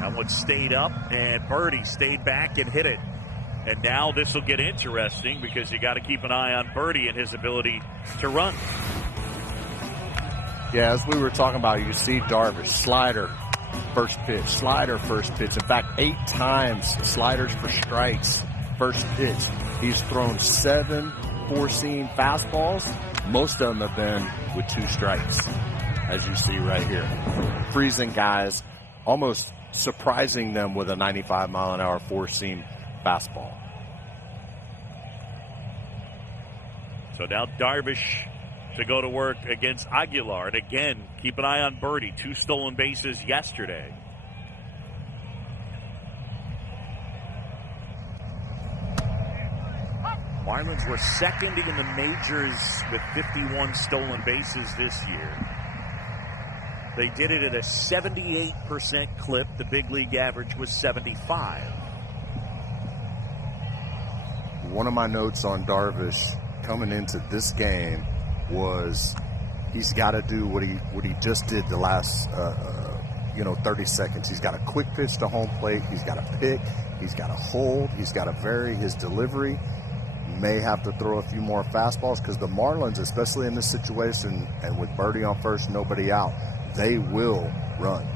That one stayed up, and Birdie stayed back and hit it. And now this will get interesting because you got to keep an eye on Birdie and his ability to run. Yeah, as we were talking about, you see Darvish, slider, first pitch, slider, first pitch. In fact, 8 times sliders for strikes, first pitch. He's thrown 7 four-seam fastballs. Most of them have been with 2 strikes, as you see right here. Freezing guys, almost surprising them with a 95-mile-an-hour four-seam fastball. So now Darvish to go to work against Aguilar. And again, keep an eye on Birdie. 2 stolen bases yesterday. Marlins were second in the majors with 51 stolen bases this year. They did it at a 78% clip. The big league average was 75. One of my notes on Darvish coming into this game was he's got to do what he just did the last 30 seconds. He's got a quick pitch to home plate. He's got to pick. He's got to hold. He's got to vary his delivery. May have to throw a few more fastballs because the Marlins, especially in this situation and with Birdie on first, nobody out, they will run.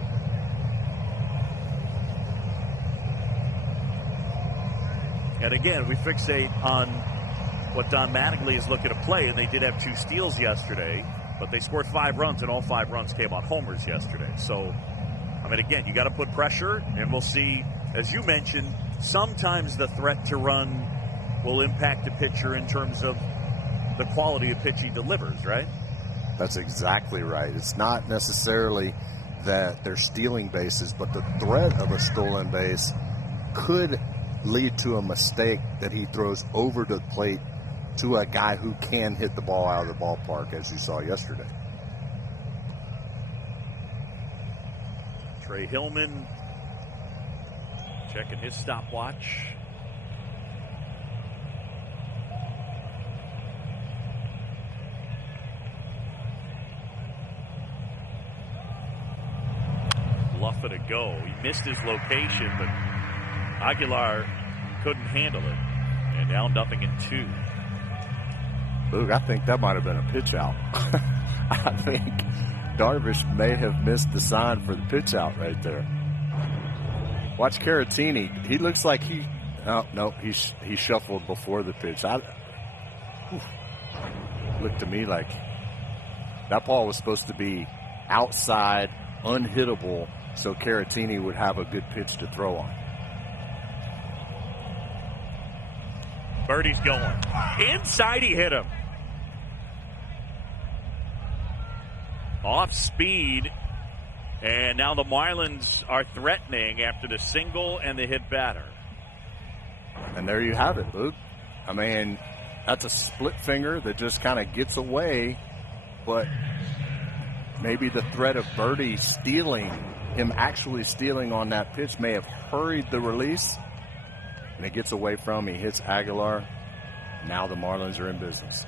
And again, we fixate on what Don Mattingly is looking to play, and they did have 2 steals yesterday, but they scored 5 runs, and all 5 runs came on homers yesterday. So, I mean, again, you got to put pressure, and we'll see, as you mentioned, sometimes the threat to run will impact the pitcher in terms of the quality of pitch he delivers, right? That's exactly right. It's not necessarily that they're stealing bases, but the threat of a stolen base could lead to a mistake that he throws over the plate to a guy who can hit the ball out of the ballpark, as you saw yesterday. Trey Hillman checking his stopwatch. Bluff it a go. He missed his location, but Aguilar couldn't handle it. And now 0-2. Luke, I think that might have been a pitch out. I think Darvish may have missed the sign for the pitch out right there. Watch Caratini. He looks like he shuffled before the pitch. Looked to me like that ball was supposed to be outside, unhittable, so Caratini would have a good pitch to throw on. Birdie's going. Inside, he hit him. Off speed. And now the Marlins are threatening after the single and the hit batter. And there you have it, Luke. I mean, that's a split finger that just kind of gets away, but maybe the threat of Birdie actually stealing on that pitch may have hurried the release. And it gets away from him. He hits Aguilar. Now the Marlins are in business.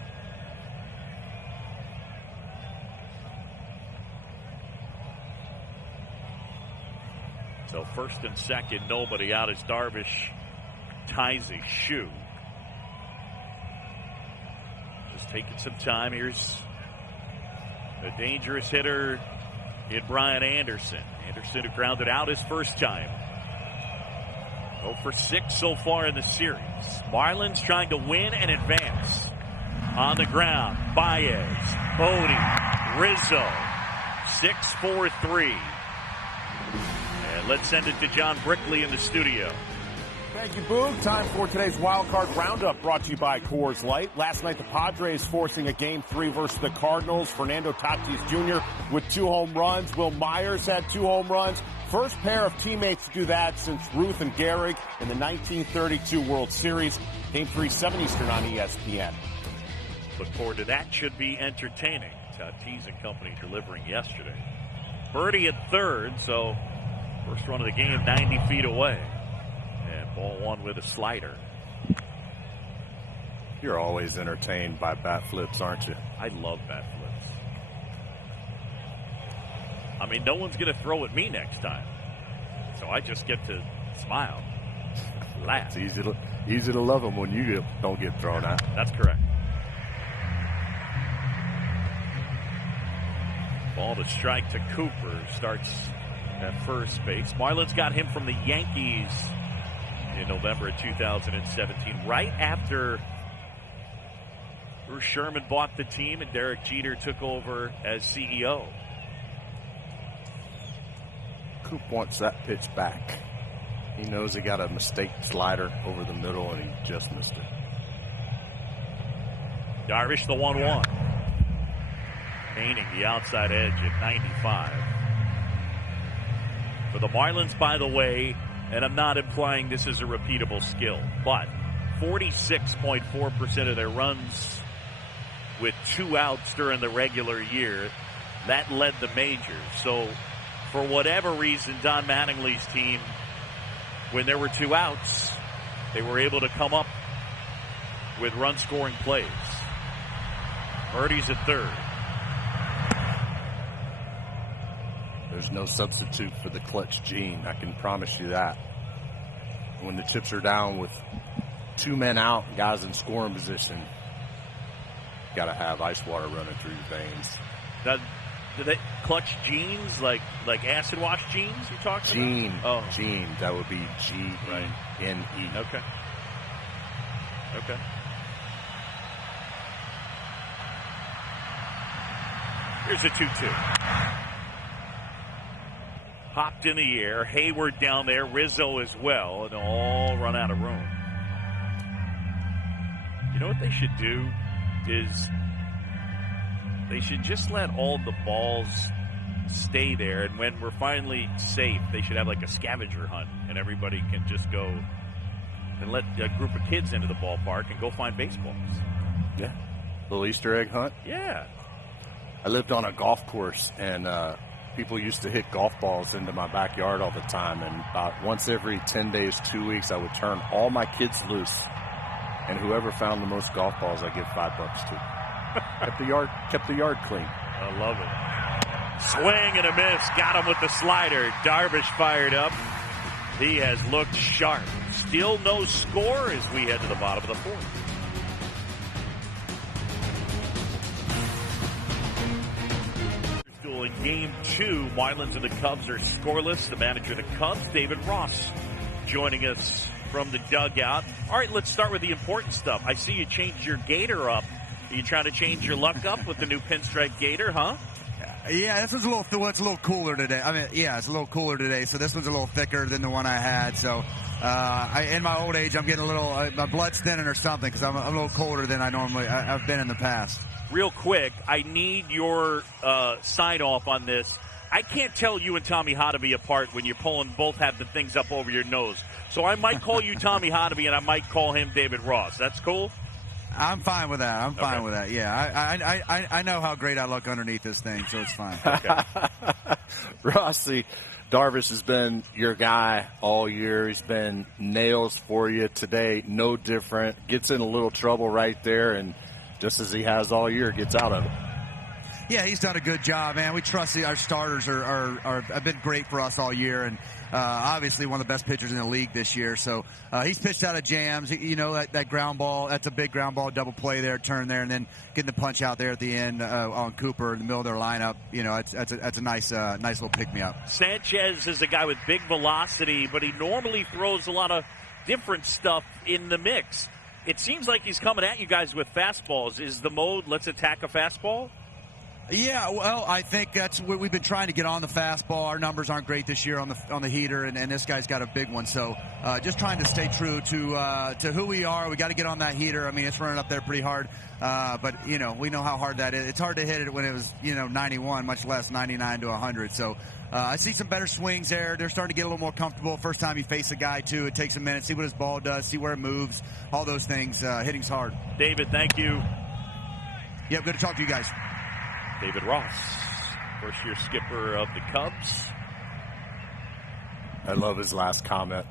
So first and second, nobody out as Darvish ties his shoe. Just taking some time. Here's a dangerous hitter in Brian Anderson. Anderson who grounded out his first time. 0 for 6 so far in the series. Marlins trying to win and advance. On the ground, Baez, Bodie, Rizzo, 6-4-3. And let's send it to John Brickley in the studio. Thank you, Boog. Time for today's Wild Card Roundup, brought to you by Coors Light. Last night, the Padres forcing a Game 3 versus the Cardinals. Fernando Tatis Jr. with 2 home runs. Will Myers had 2 home runs. First pair of teammates to do that since Ruth and Gehrig in the 1932 World Series. Game 3, 7 Eastern on ESPN. Look forward to that. Should be entertaining. Tatis and company delivering yesterday. Birdie at third, so First run of the game, 90 feet away. And ball one with a slider. You're always entertained by bat flips, aren't you? I love bat flips. I mean, no one's going to throw at me next time. So I just get to smile, laugh. It's easy to love them when you don't get thrown out. That's correct. Ball to strike to Cooper. Starts at first base. Marlins got him from the Yankees in November of 2017, right after Bruce Sherman bought the team and Derek Jeter took over as CEO. Coop wants that pitch back. He knows he got a mistake slider over the middle and he just missed it. Darvish the 1-1. Painting the outside edge at 95. For the Marlins, by the way, and I'm not implying this is a repeatable skill, but 46.4% of their runs with 2 outs during the regular year, that led the majors. So for whatever reason, Don Mattingly's team, when there were 2 outs, they were able to come up with run-scoring plays. Birdie's at third. There's no substitute for the clutch gene, I can promise you that. When the chips are down with 2 men out, guys in scoring position, got to have ice water running through your veins. Do they clutch genes like acid wash genes you talking Gene, about? Oh. Gene, that would be G-E-N-E. Okay. Here's a 2-2. Hopped in the air. Hayward down there. Rizzo as well. And all run out of room. You know what they should do is they should just let all the balls stay there. And when we're finally safe, they should have like a scavenger hunt. And everybody can just go and let a group of kids into the ballpark and go find baseballs. Yeah. Little Easter egg hunt? Yeah. I lived on a golf course, and people used to hit golf balls into my backyard all the time. And about once every 10 days, 2 weeks, I would turn all my kids loose. And whoever found the most golf balls, I give $5 to. kept the yard clean. I love it. Swing and a miss. Got him with the slider. Darvish fired up. He has looked sharp. Still no score as we head to the bottom of the fourth. In game 2, Marlins and the Cubs are scoreless. The manager of the Cubs, David Ross, joining us from the dugout. All right, let's start with the important stuff. I see you changed your gator up. Are you trying to change your luck up with the new pinstripe gator, huh? Yeah, this one's a little cooler today. I mean, yeah, it's a little cooler today. So this one's a little thicker than the one I had. So in my old age, I'm getting a little, my blood's thinning or something because I'm a little colder than I've been in the past. Real quick, I need your sign off on this. I can't tell you and Tommy Hotovy apart when you're pulling both have the things up over your nose. So I might call you Tommy Hotovy and I might call him David Ross. That's cool? I'm fine with that. I'm fine with that. Yeah, I know how great I look underneath this thing, so it's fine. Okay. Rossi, Darvish has been your guy all year. He's been nails for you today. No different. Gets in a little trouble right there, and just as he has all year, gets out of it. Yeah, he's done a good job, man. We trust our starters have been great for us all year, and obviously one of the best pitchers in the league this year. So he's pitched out of jams. You know, that ground ball, that's a big ground ball, double play there, turn there, and then getting the punch out there at the end on Cooper in the middle of their lineup. You know, that's a nice little pick-me-up. Sanchez is a guy with big velocity, but he normally throws a lot of different stuff in the mix. It seems like he's coming at you guys with fastballs. Is the mode, let's attack a fastball? Yeah, well, I think that's what we've been trying to get on the fastball. Our numbers aren't great this year on the heater, and this guy's got a big one. So just trying to stay true to who we are. We got to get on that heater. I mean, it's running up there pretty hard, but you know we know how hard that is. It's hard to hit it when it was 91, much less 99 to 100. So I see some better swings there. They're starting to get a little more comfortable. First time you face a guy too, it takes a minute. See what his ball does. See where it moves. All those things. Hitting's hard. David, thank you. Yeah, good to talk to you guys. David Ross, first-year skipper of the Cubs. I love his last comment.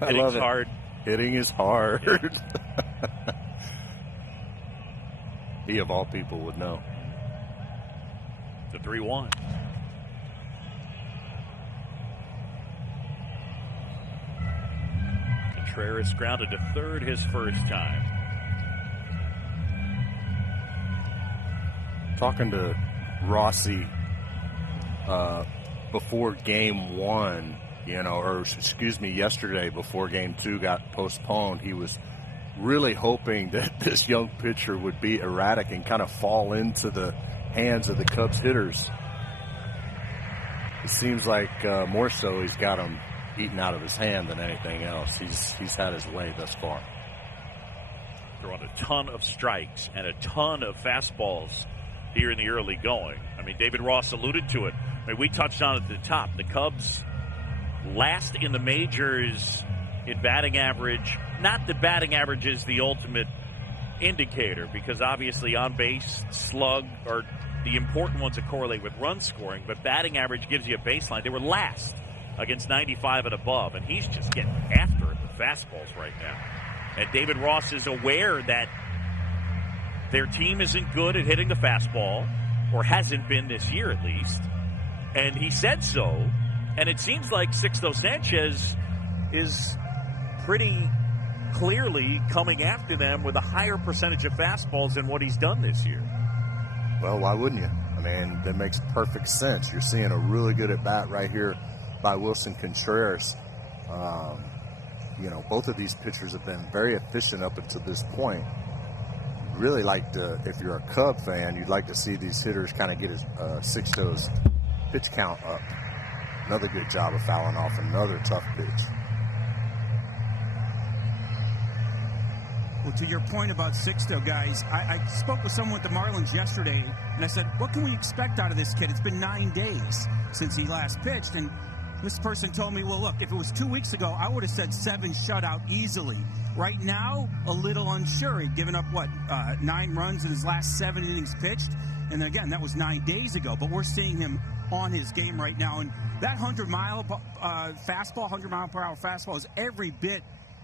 I Hitting's love it. hard. Hitting is hard. Yeah. He, of all people, would know. The 3-1. Contreras grounded to third his first time. Talking to Rossi before game one, yesterday before game two got postponed, he was really hoping that this young pitcher would be erratic and kind of fall into the hands of the Cubs hitters. It seems like more so he's got him eaten out of his hand than anything else. He's had his way thus far. Throwing a ton of strikes and a ton of fastballs here in the early going. I mean, David Ross alluded to it. I mean, we touched on it at the top. The Cubs last in the majors in batting average. Not that batting average is the ultimate indicator, because obviously on base, slug are the important ones that correlate with run scoring, but batting average gives you a baseline. They were last against 95 and above, and he's just getting after it with fastballs right now. And David Ross is aware that their team isn't good at hitting the fastball, or hasn't been this year at least, and he said so. And it seems like Sixto Sanchez is pretty clearly coming after them with a higher percentage of fastballs than what he's done this year. Well, why wouldn't you? I mean, that makes perfect sense. You're seeing a really good at-bat right here by Wilson Contreras. Both of these pitchers have been very efficient up until this point. Really like to, if you're a Cub fan, you'd like to see these hitters kind of get Sixto's pitch count up. Another good job of fouling off another tough pitch. Well, to your point about Sixto, guys, I spoke with someone at the Marlins yesterday, and I said, what can we expect out of this kid? It's been 9 days since he last pitched, and this person told me, well, look, if it was 2 weeks ago, I would have said 7 shutout easily. Right now, a little unsure. He'd given up, 9 runs in his last 7 innings pitched, and again, that was 9 days ago, but we're seeing him on his game right now, and that 100-mile-per-hour fastball is every bit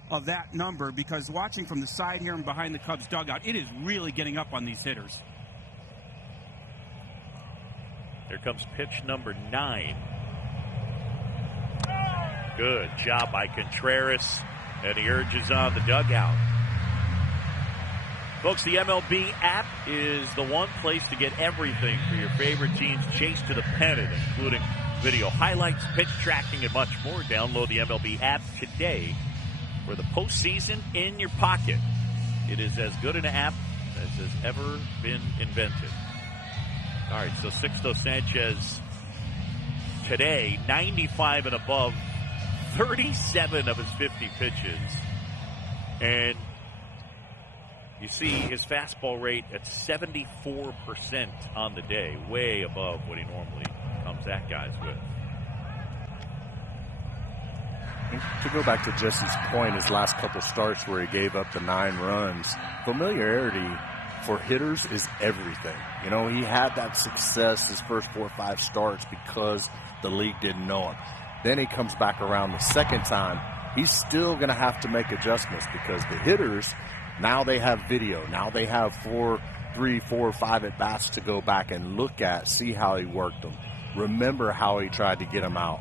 of that number, because watching from the side here and behind the Cubs dugout, it is really getting up on these hitters. Here comes pitch number 9. Good job by Contreras, and he urges on the dugout. Folks, the MLB app is the one place to get everything for your favorite team's chase to the pennant, including video highlights, pitch tracking, and much more. Download the MLB app today for the postseason in your pocket. It is as good an app as has ever been invented. All right, so Sixto Sanchez today, 95 and above, 37 of his 50 pitches. And you see his fastball rate at 74% on the day, way above what he normally comes at guys with. To go back to Jesse's point, his last couple starts where he gave up the 9 runs, familiarity for hitters is everything. He had that success his first 4 or 5 starts because the league didn't know him. Then he comes back around the second time. He's still going to have to make adjustments because the hitters, now they have video. Now they have 3, 4, 5 at-bats to go back and look at, see how he worked them, remember how he tried to get them out.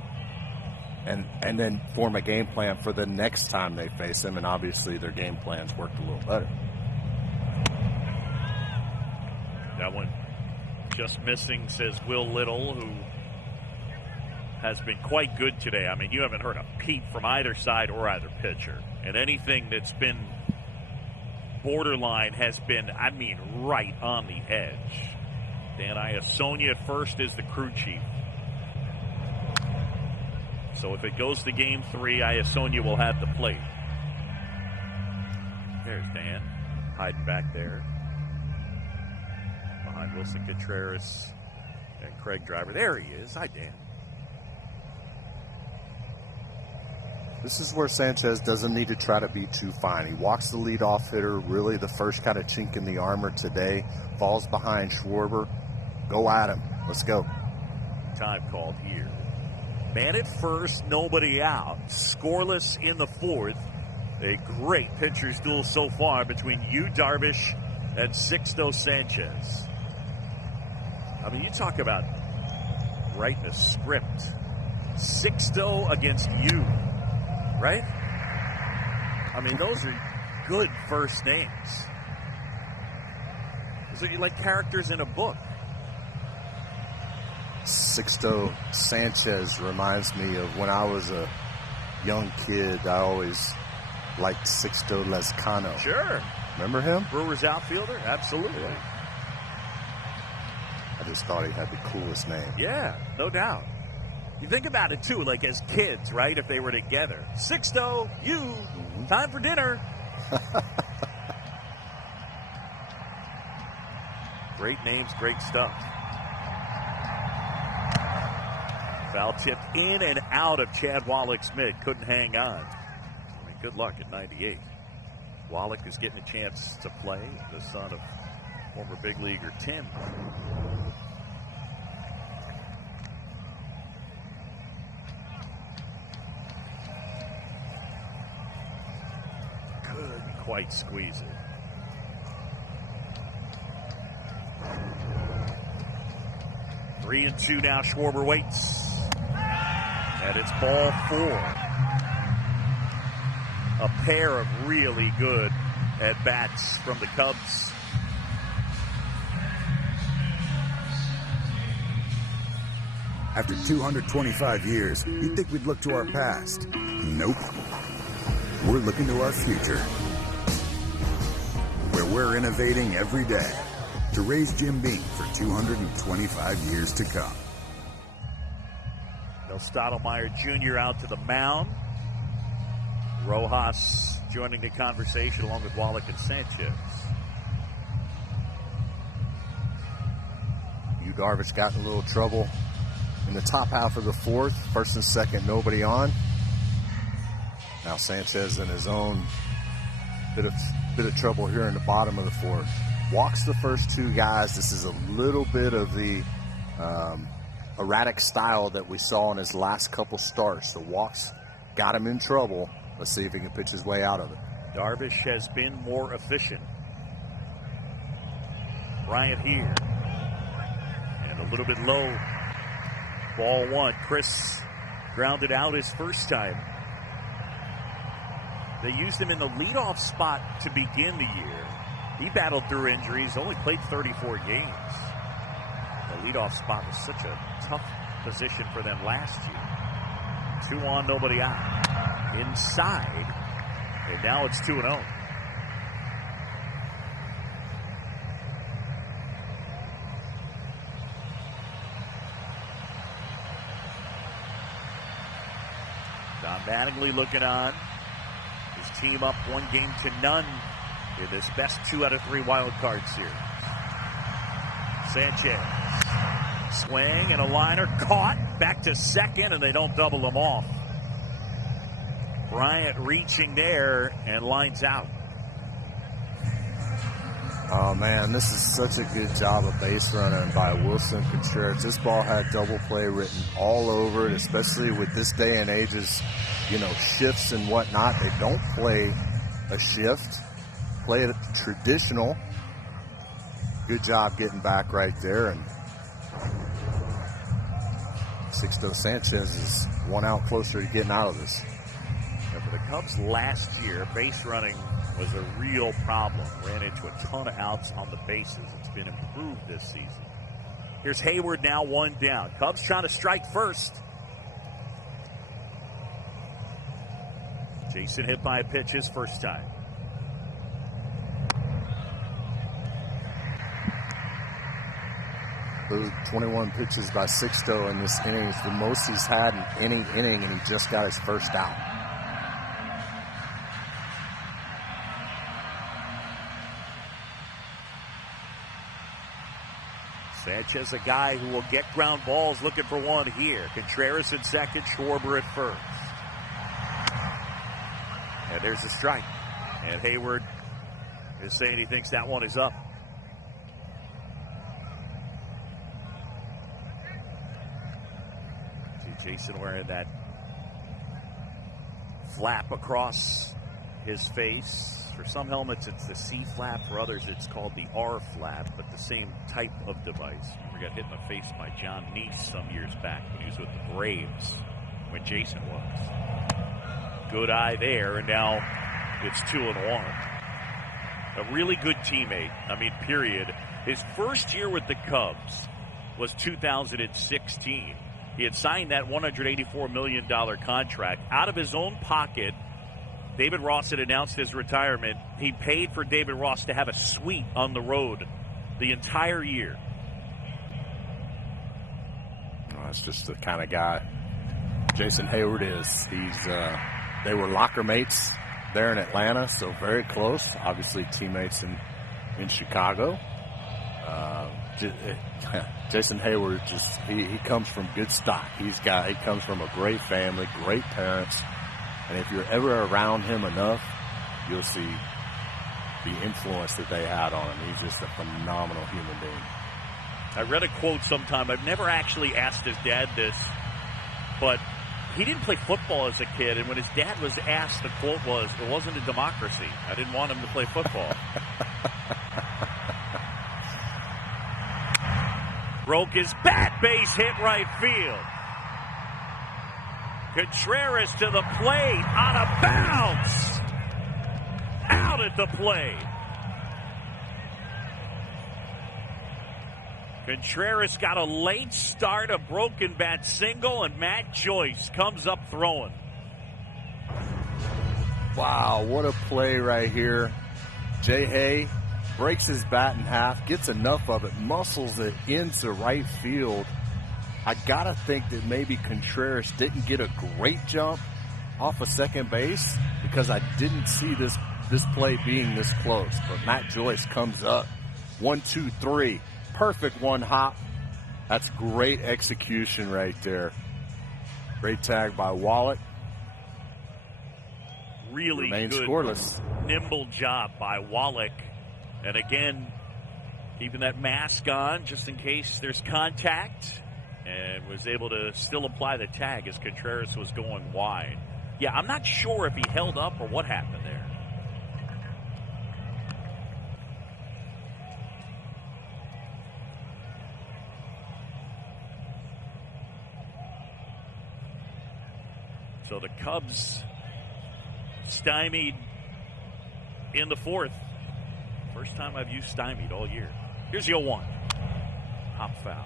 And then form a game plan for the next time they face him, and obviously their game plans worked a little better. That one just missing, says Will Little, who has been quite good today. I mean, you haven't heard a peep from either side or either pitcher. And anything that's been borderline has been, right on the edge. Dan Iasonia at first is the crew chief. So if it goes to game 3, Iasonia will have the plate. There's Dan, hiding back there. Behind Wilson Contreras and Craig Driver. There he is. Hi, Dan. This is where Sanchez doesn't need to try to be too fine. He walks the leadoff hitter, really the first kind of chink in the armor today. Falls behind Schwarber. Go at him. Let's go. Time called here. Man at first, nobody out. Scoreless in the fourth. A great pitcher's duel so far between Yu Darvish and Sixto Sanchez. I mean, you talk about writing a script. Sixto against Yu, right? I mean, those are good first names. Those are like characters in a book. Sixto Sanchez reminds me of when I was a young kid. I always liked Sixto Lezcano. Sure. Remember him? Brewers outfielder? Absolutely. Yeah. I just thought he had the coolest name. Yeah, no doubt. You think about it, too, like as kids, right, if they were together. Sixto, you, time for dinner. Great names, great stuff. Foul tip in and out of Chad Wallach's mid. Couldn't hang on. I mean, good luck at 98. Wallach is getting a chance to play, the son of former big leaguer Tim. Couldn't quite squeeze it. Three and two now. Schwarber waits. And it's ball four. A pair of really good at-bats from the Cubs. After 225 years, you'd think we'd look to our past. Nope. We're looking to our future, where we're innovating every day to raise Jim Beam for 225 years to come. Stottlemyre Jr. out to the mound. Rojas joining the conversation along with Wallach and Sanchez. Yu Darvish got in a little trouble in the top half of the fourth. First and second, nobody on. Now Sanchez in his own bit of trouble here in the bottom of the fourth. Walks the first two guys. This is a little bit of the erratic style that we saw in his last couple starts. The walks got him in trouble. Let's see if he can pitch his way out of it. Darvish has been more efficient. Bryant here. And a little bit low. Ball one. Chris grounded out his first time. They used him in the leadoff spot to begin the year. He battled through injuries, only played 34 games. The leadoff spot was such a tough position for them last year. 2 on, nobody out. Inside, and now it's 2-0. Don Mattingly looking on. His team up 1-0 in this best 2 out of 3 wild card series. Sanchez. Swing and a liner caught. Back to second, and they don't double him off. Bryant reaching there and lines out. Oh, man, this is such a good job of base running by Wilson Contreras. This ball had double play written all over it, especially with this day and age's, shifts and whatnot. They don't play a shift, play it traditional. Good job getting back right there. And Sixto Sanchez is 1 out closer to getting out of this. Yeah, for the Cubs last year, base running was a real problem. Ran into a ton of outs on the bases. It's been improved this season. Here's Hayward now 1 down. Cubs trying to strike first. Jason hit by a pitch his first time. Those 21 pitches by Sixto in this inning is the most he's had in any inning, and he just got his first out. Sanchez, a guy who will get ground balls, looking for one here. Contreras at second, Schwarber at first. And there's a strike. And Hayward is saying he thinks that one is up. Jason wearing that flap across his face. For some helmets, it's the C flap. For others, it's called the R flap, but the same type of device. I got hit in the face by John Neese some years back when he was with the Braves, when Jason was. Good eye there, and now it's 2-1. A really good teammate, period. His first year with the Cubs was 2016. He had signed that $184 million contract out of his own pocket. David Ross had announced his retirement. He paid for David Ross to have a suite on the road the entire year. That's just the kind of guy Jason Hayward is. They were locker mates there in Atlanta, so very close. Obviously, teammates in Chicago. Jason Hayward he comes from good stock. He comes from a great family, great parents, and if you're ever around him enough, you'll see the influence that they had on him. He's just a phenomenal human being. I read a quote sometime. I've never actually asked his dad this, but he didn't play football as a kid, and when his dad was asked, the quote was, "It wasn't a democracy. I didn't want him to play football." Broke his bat, base hit right field. Contreras to the plate on a bounce. Out at the plate. Contreras got a late start, a broken bat single, and Matt Joyce comes up throwing. Wow, what a play right here. Jay Hay breaks his bat in half, gets enough of it, muscles it into right field. I gotta think that maybe Contreras didn't get a great jump off of second base because I didn't see this play being this close. But Matt Joyce comes up, 1, 2, 3, perfect one hop. That's great execution right there. Great tag by Wallach. Really Remains good, scoreless. Nimble job by Wallach. And again, keeping that mask on just in case there's contact, and was able to still apply the tag as Contreras was going wide. Yeah, I'm not sure if he held up or what happened there. So the Cubs stymied in the fourth. First time I've used stymied all year. Here's the 0-1. Hop foul.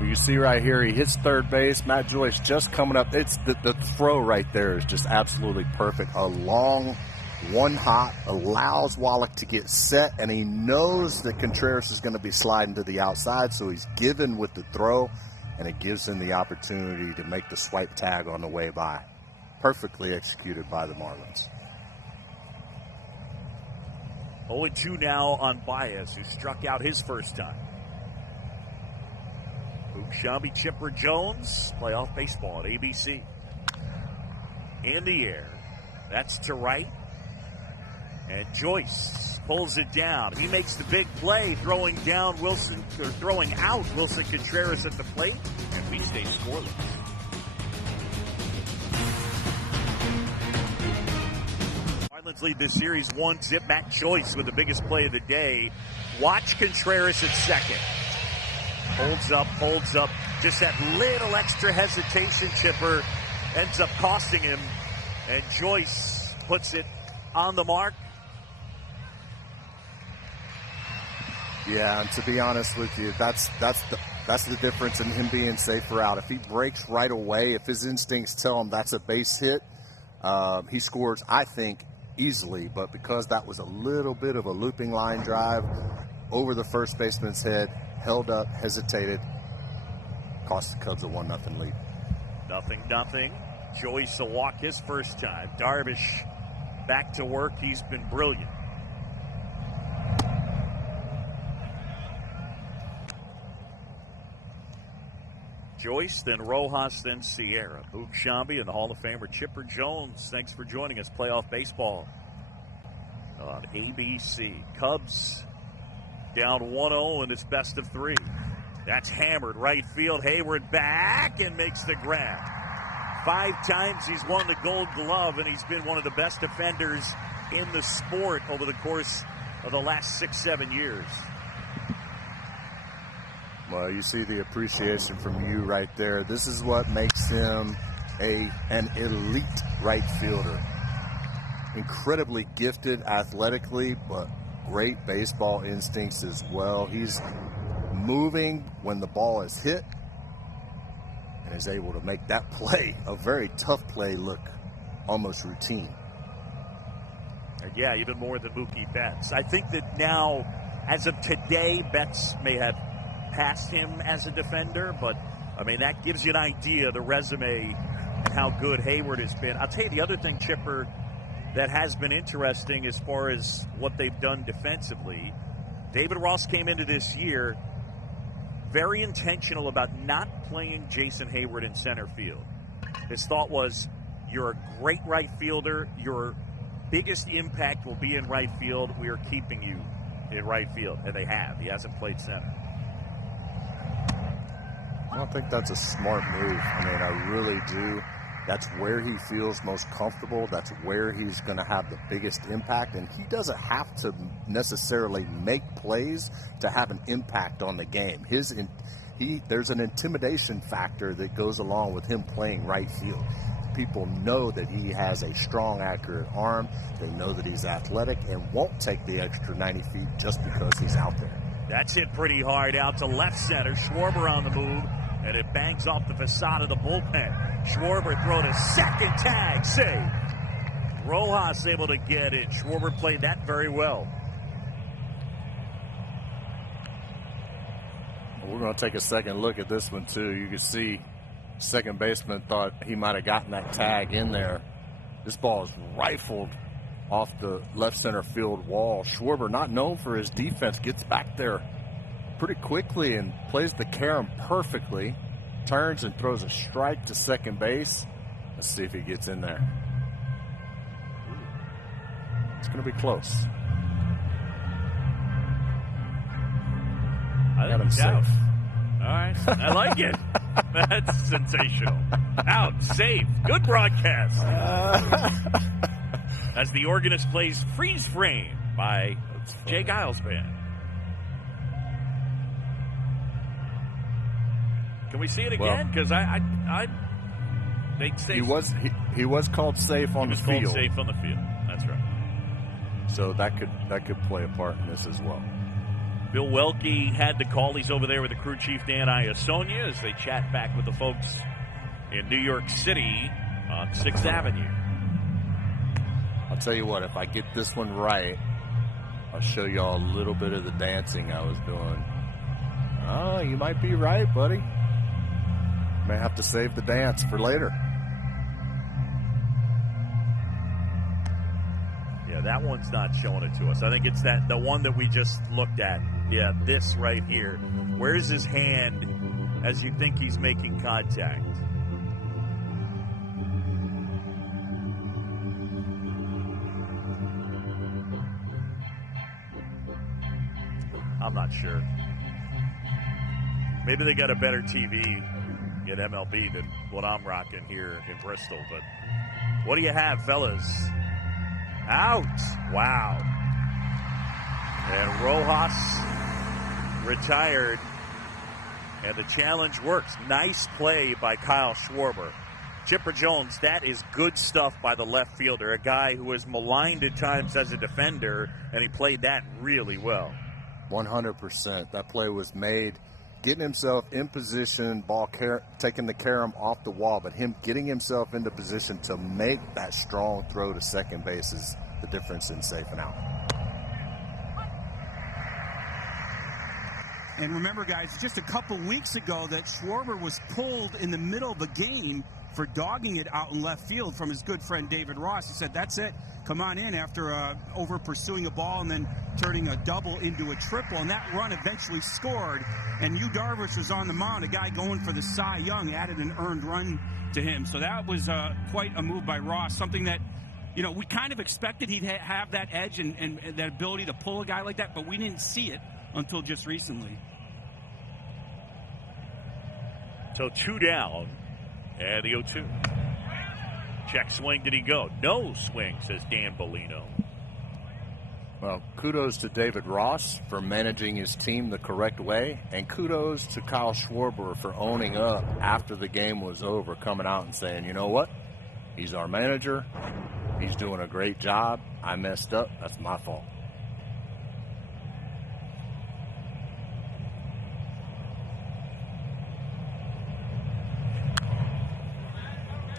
You see right here, he hits third base. Matt Joyce just coming up. It's the throw right there is just absolutely perfect. A long one hop allows Wallach to get set, and he knows that Contreras is going to be sliding to the outside, so he's given with the throw, and it gives him the opportunity to make the swipe tag on the way by. Perfectly executed by the Marlins. 0-2 now on Baez, who struck out his first time. Shambi, Chipper Jones, playoff baseball at ABC. In the air. That's to right. And Joyce pulls it down. He makes the big play, throwing out Wilson Contreras at the plate. And we stay scoreless. Marlins lead this series 1-0. Matt Joyce with the biggest play of the day. Watch Contreras at second. Holds up. Just that little extra hesitation, Chipper, ends up costing him. And Joyce puts it on the mark. Yeah, and to be honest with you, that's the difference in him being safe or out. If he breaks right away, if his instincts tell him that's a base hit, he scores, I think, easily. But because that was a little bit of a looping line drive over the first baseman's head, held up, hesitated, cost the Cubs a 1-0 lead. 0-0. Joyce will walk his first time. Darvish back to work. He's been brilliant. Joyce, then Rojas, then Sierra. Boog Shambi and the Hall of Famer Chipper Jones. Thanks for joining us. Playoff baseball on ABC. Cubs down 1-0 in its best of 3. That's hammered right field. Hayward back and makes the grab. 5 times he's won the Gold Glove, and he's been one of the best defenders in the sport over the course of the last 6-7 years. Well, you see the appreciation from you right there. This is what makes him an elite right fielder. Incredibly gifted athletically, but great baseball instincts as well. He's moving when the ball is hit and is able to make that play, a very tough play, look almost routine. Yeah, even more than Mookie Betts. I think that now, as of today, Betts may have passed him as a defender, but I mean, that gives you an idea of the resume and how good Hayward has been. I'll tell you the other thing, Chipper, that has been interesting as far as what they've done defensively. David Ross came into this year very intentional about not playing Jason Hayward in center field. His thought was, you're a great right fielder. Your biggest impact will be in right field. We are keeping you in right field. And they have. He hasn't played center. I don't think that's a smart move. I mean, I really do. That's where he feels most comfortable. That's where he's going to have the biggest impact. And he doesn't have to necessarily make plays to have an impact on the game. There's an intimidation factor that goes along with him playing right field. People know that he has a strong, accurate arm. They know that he's athletic and won't take the extra 90 feet just because he's out there. That's hit pretty hard out to left center. Schwarber on the move, and it bangs off the facade of the bullpen. Schwarber throw to second, tag, save. Rojas able to get it. Schwarber played that very well. We're going to take a second look at this one, too. You can see second baseman thought he might have gotten that tag in there. This ball is rifled off the left center field wall. Schwarber, not known for his defense, gets back there pretty quickly and plays the carom perfectly. Turns and throws a strike to second base. Let's see if he gets in there. It's going to be close. I got him safe. All right. I like it. That's sensational. Out. Safe. Good broadcast. As the organist plays Freeze Frame by Jay Giles Band. Can we see it again? Because they say he was called safe on the field. Called safe on the field. That's right. So that could play a part in this as well. Bill Welke had the call. He's over there with the crew chief Dan Iasonia as they chat back with the folks in New York City on 6th Avenue. I'll tell you what, if I get this one right, I'll show y'all a little bit of the dancing I was doing. Oh, you might be right, buddy. May have to save the dance for later. Yeah, that one's not showing it to us. I think it's the one that we just looked at. Yeah, this right here. Where's his hand as you think he's making contact? I'm not sure. Maybe they got a better TV in MLB than what I'm rocking here in Bristol. But what do you have, fellas? Out. Wow. And Rojas retired. And the challenge works. Nice play by Kyle Schwarber. Chipper Jones, that is good stuff by the left fielder. A guy who was maligned at times as a defender, and he played that really well. 100%. That play was made. Getting himself in position, taking the carom off the wall, but him getting himself into position to make that strong throw to second base is the difference in safe and out. And remember, guys, just a couple weeks ago that Schwarber was pulled in the middle of the game for dogging it out in left field from his good friend David Ross. He said, that's it. Come on in, after over pursuing a ball and then turning a double into a triple. And that run eventually scored. And Yu Darvish was on the mound, a guy going for the Cy Young, added an earned run to him. So that was quite a move by Ross, something that, you know, we kind of expected he'd have that edge and that ability to pull a guy like that, but we didn't see it until just recently. So 2 down, and the 0-2. Check swing, did he go? No swing, says Dan Bellino. Well, kudos to David Ross for managing his team the correct way, and kudos to Kyle Schwarber for owning up after the game was over, coming out and saying, you know what? He's our manager. He's doing a great job. I messed up. That's my fault.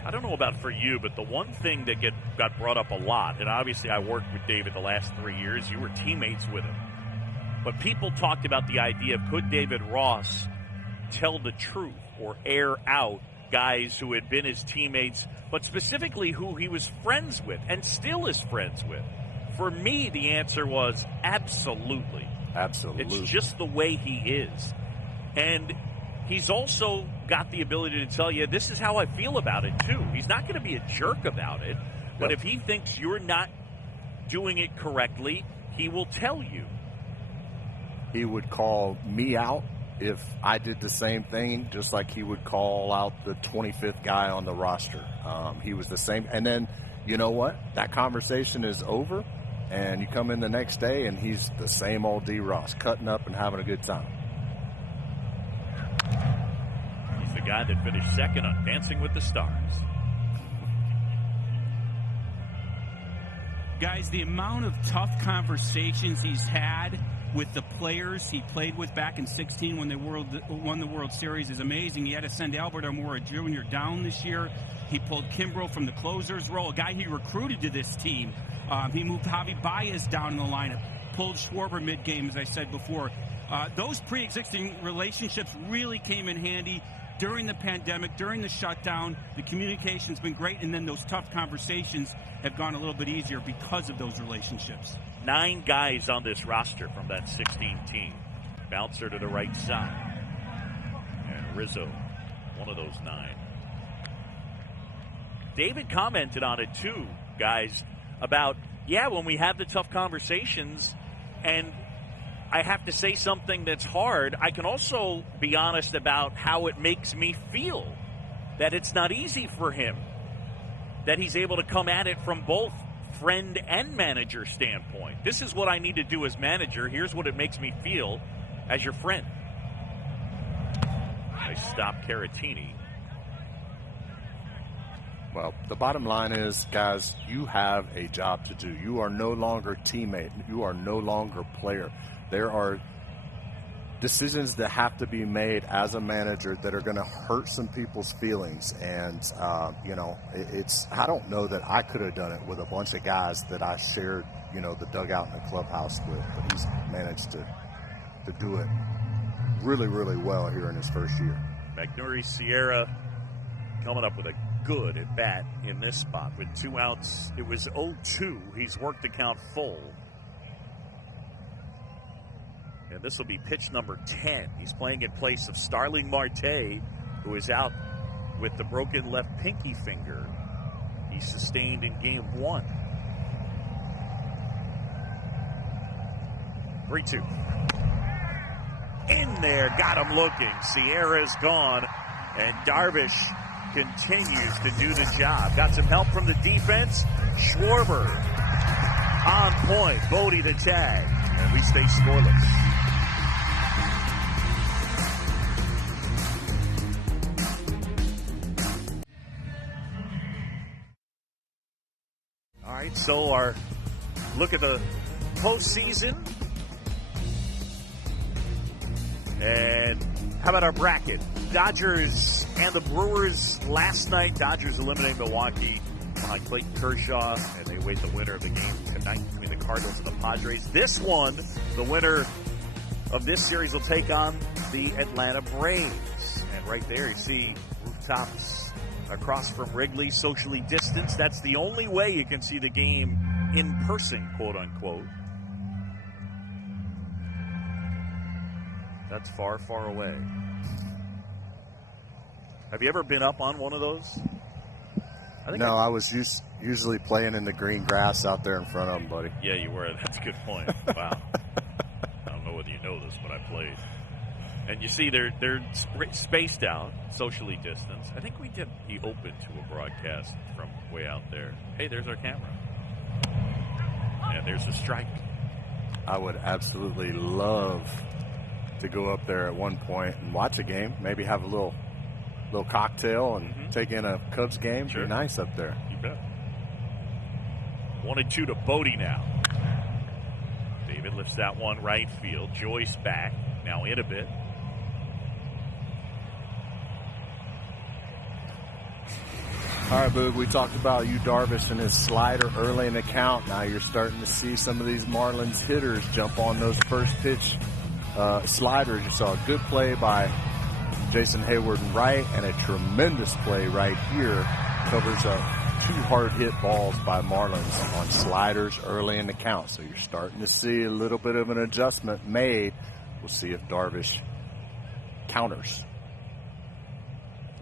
I don't know about for you, but the one thing that got brought up a lot, and obviously I worked with David the last 3 years, you were teammates with him. But people talked about the idea of could David Ross tell the truth or air out guys who had been his teammates, but specifically who he was friends with and still is friends with. For me, the answer was absolutely. Absolutely. It's just the way he is. And he's also got the ability to tell you, this is how I feel about it, too. He's not going to be a jerk about it, but if he thinks you're not doing it correctly, he will tell you. He would call me out if I did the same thing, just like he would call out the 25th guy on the roster. He was the same. And then, you know what? That conversation is over, and you come in the next day, and he's the same old D. Ross, cutting up and having a good time. He's the guy that finished second on Dancing with the Stars. Guys, the amount of tough conversations he's had with the players he played with back in 16 when they won the World Series is amazing. He had to send Albert Almora Jr. down this year. He pulled Kimbrough from the closer's role, a guy he recruited to this team. He moved Javi Baez down in the lineup, pulled Schwarber mid-game, as I said before. Those pre-existing relationships really came in handy during the pandemic, during the shutdown. The communication's been great, and then those tough conversations have gone a little bit easier because of those relationships. 9 guys on this roster from that 16 team. Bouncer to the right side. And Rizzo, one of those 9. David commented on it too, guys, about, when we have the tough conversations and I have to say something that's hard, I can also be honest about how it makes me feel, that it's not easy for him, that he's able to come at it from both friend and manager standpoint. This is what I need to do as manager. Here's what it makes me feel as your friend. Nice stop, Caratini. Well, the bottom line is, guys, you have a job to do. You are no longer teammate. You are no longer player. There are decisions that have to be made as a manager that are going to hurt some people's feelings. And, it's, I don't know that I could have done it with a bunch of guys that I shared, the dugout and the clubhouse with. But he's managed to do it really, really well here in his first year. Magneuris Sierra coming up with a good at bat in this spot with 2 outs. It was 0-2. He's worked the count full. And this will be pitch number 10. He's playing in place of Starling Marte, who is out with the broken left pinky finger he sustained in game 1. 3-2. In there, got him looking. Sierra's gone, and Darvish continues to do the job. Got some help from the defense. Schwarber on point. Bodie the tag, and we stay scoreless. All right, so our look at the postseason. And how about our bracket? Dodgers and the Brewers last night. Dodgers eliminating Milwaukee behind Clayton Kershaw, and they await the winner of the game tonight between the Cardinals and the Padres. This one, the winner of this series will take on the Atlanta Braves. And right there, you see rooftops across from Wrigley, socially distanced. That's the only way you can see the game in person, quote unquote. That's far, far away. Have you ever been up on one of those? I was usually playing in the green grass out there in front of them, buddy. Yeah, you were. That's a good point. Wow. I don't know whether you know this, but I played. And you see they're spaced out, socially distanced. I think we can be open to a broadcast from way out there. Hey, there's our camera. And there's a strike. I would absolutely love to go up there at one point and watch a game. Maybe have a little cocktail and take in a Cubs game. Sure. Be nice up there. You bet. 1-2 to Bodie now. David lifts that one right field. Joyce back. Now in a bit. All right, Boog, we talked about Yu Darvish and his slider early in the count. Now you're starting to see some of these Marlins hitters jump on those first pitch sliders. You saw a good play by Jason Hayward in right, and a tremendous play right here covers up 2 hard hit balls by Marlins on sliders early in the count. So you're starting to see a little bit of an adjustment made. We'll see if Darvish counters.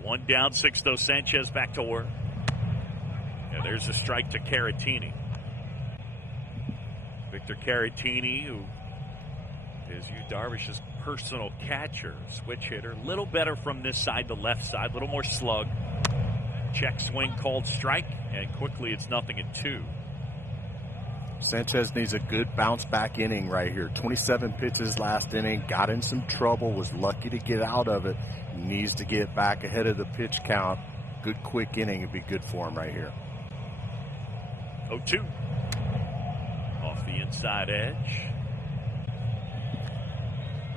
1 down, 6-0. Sanchez back to work. Yeah, there's a strike to Caratini. Victor Caratini, who is Yu Darvish's personal catcher, switch hitter. A little better from this side to left side, a little more slug. Check swing called strike, and quickly it's 0-2. Sanchez needs a good bounce back inning right here. 27 pitches last inning, got in some trouble, was lucky to get out of it. Needs to get back ahead of the pitch count. Good quick inning would be good for him right here. 0-2. Off the inside edge.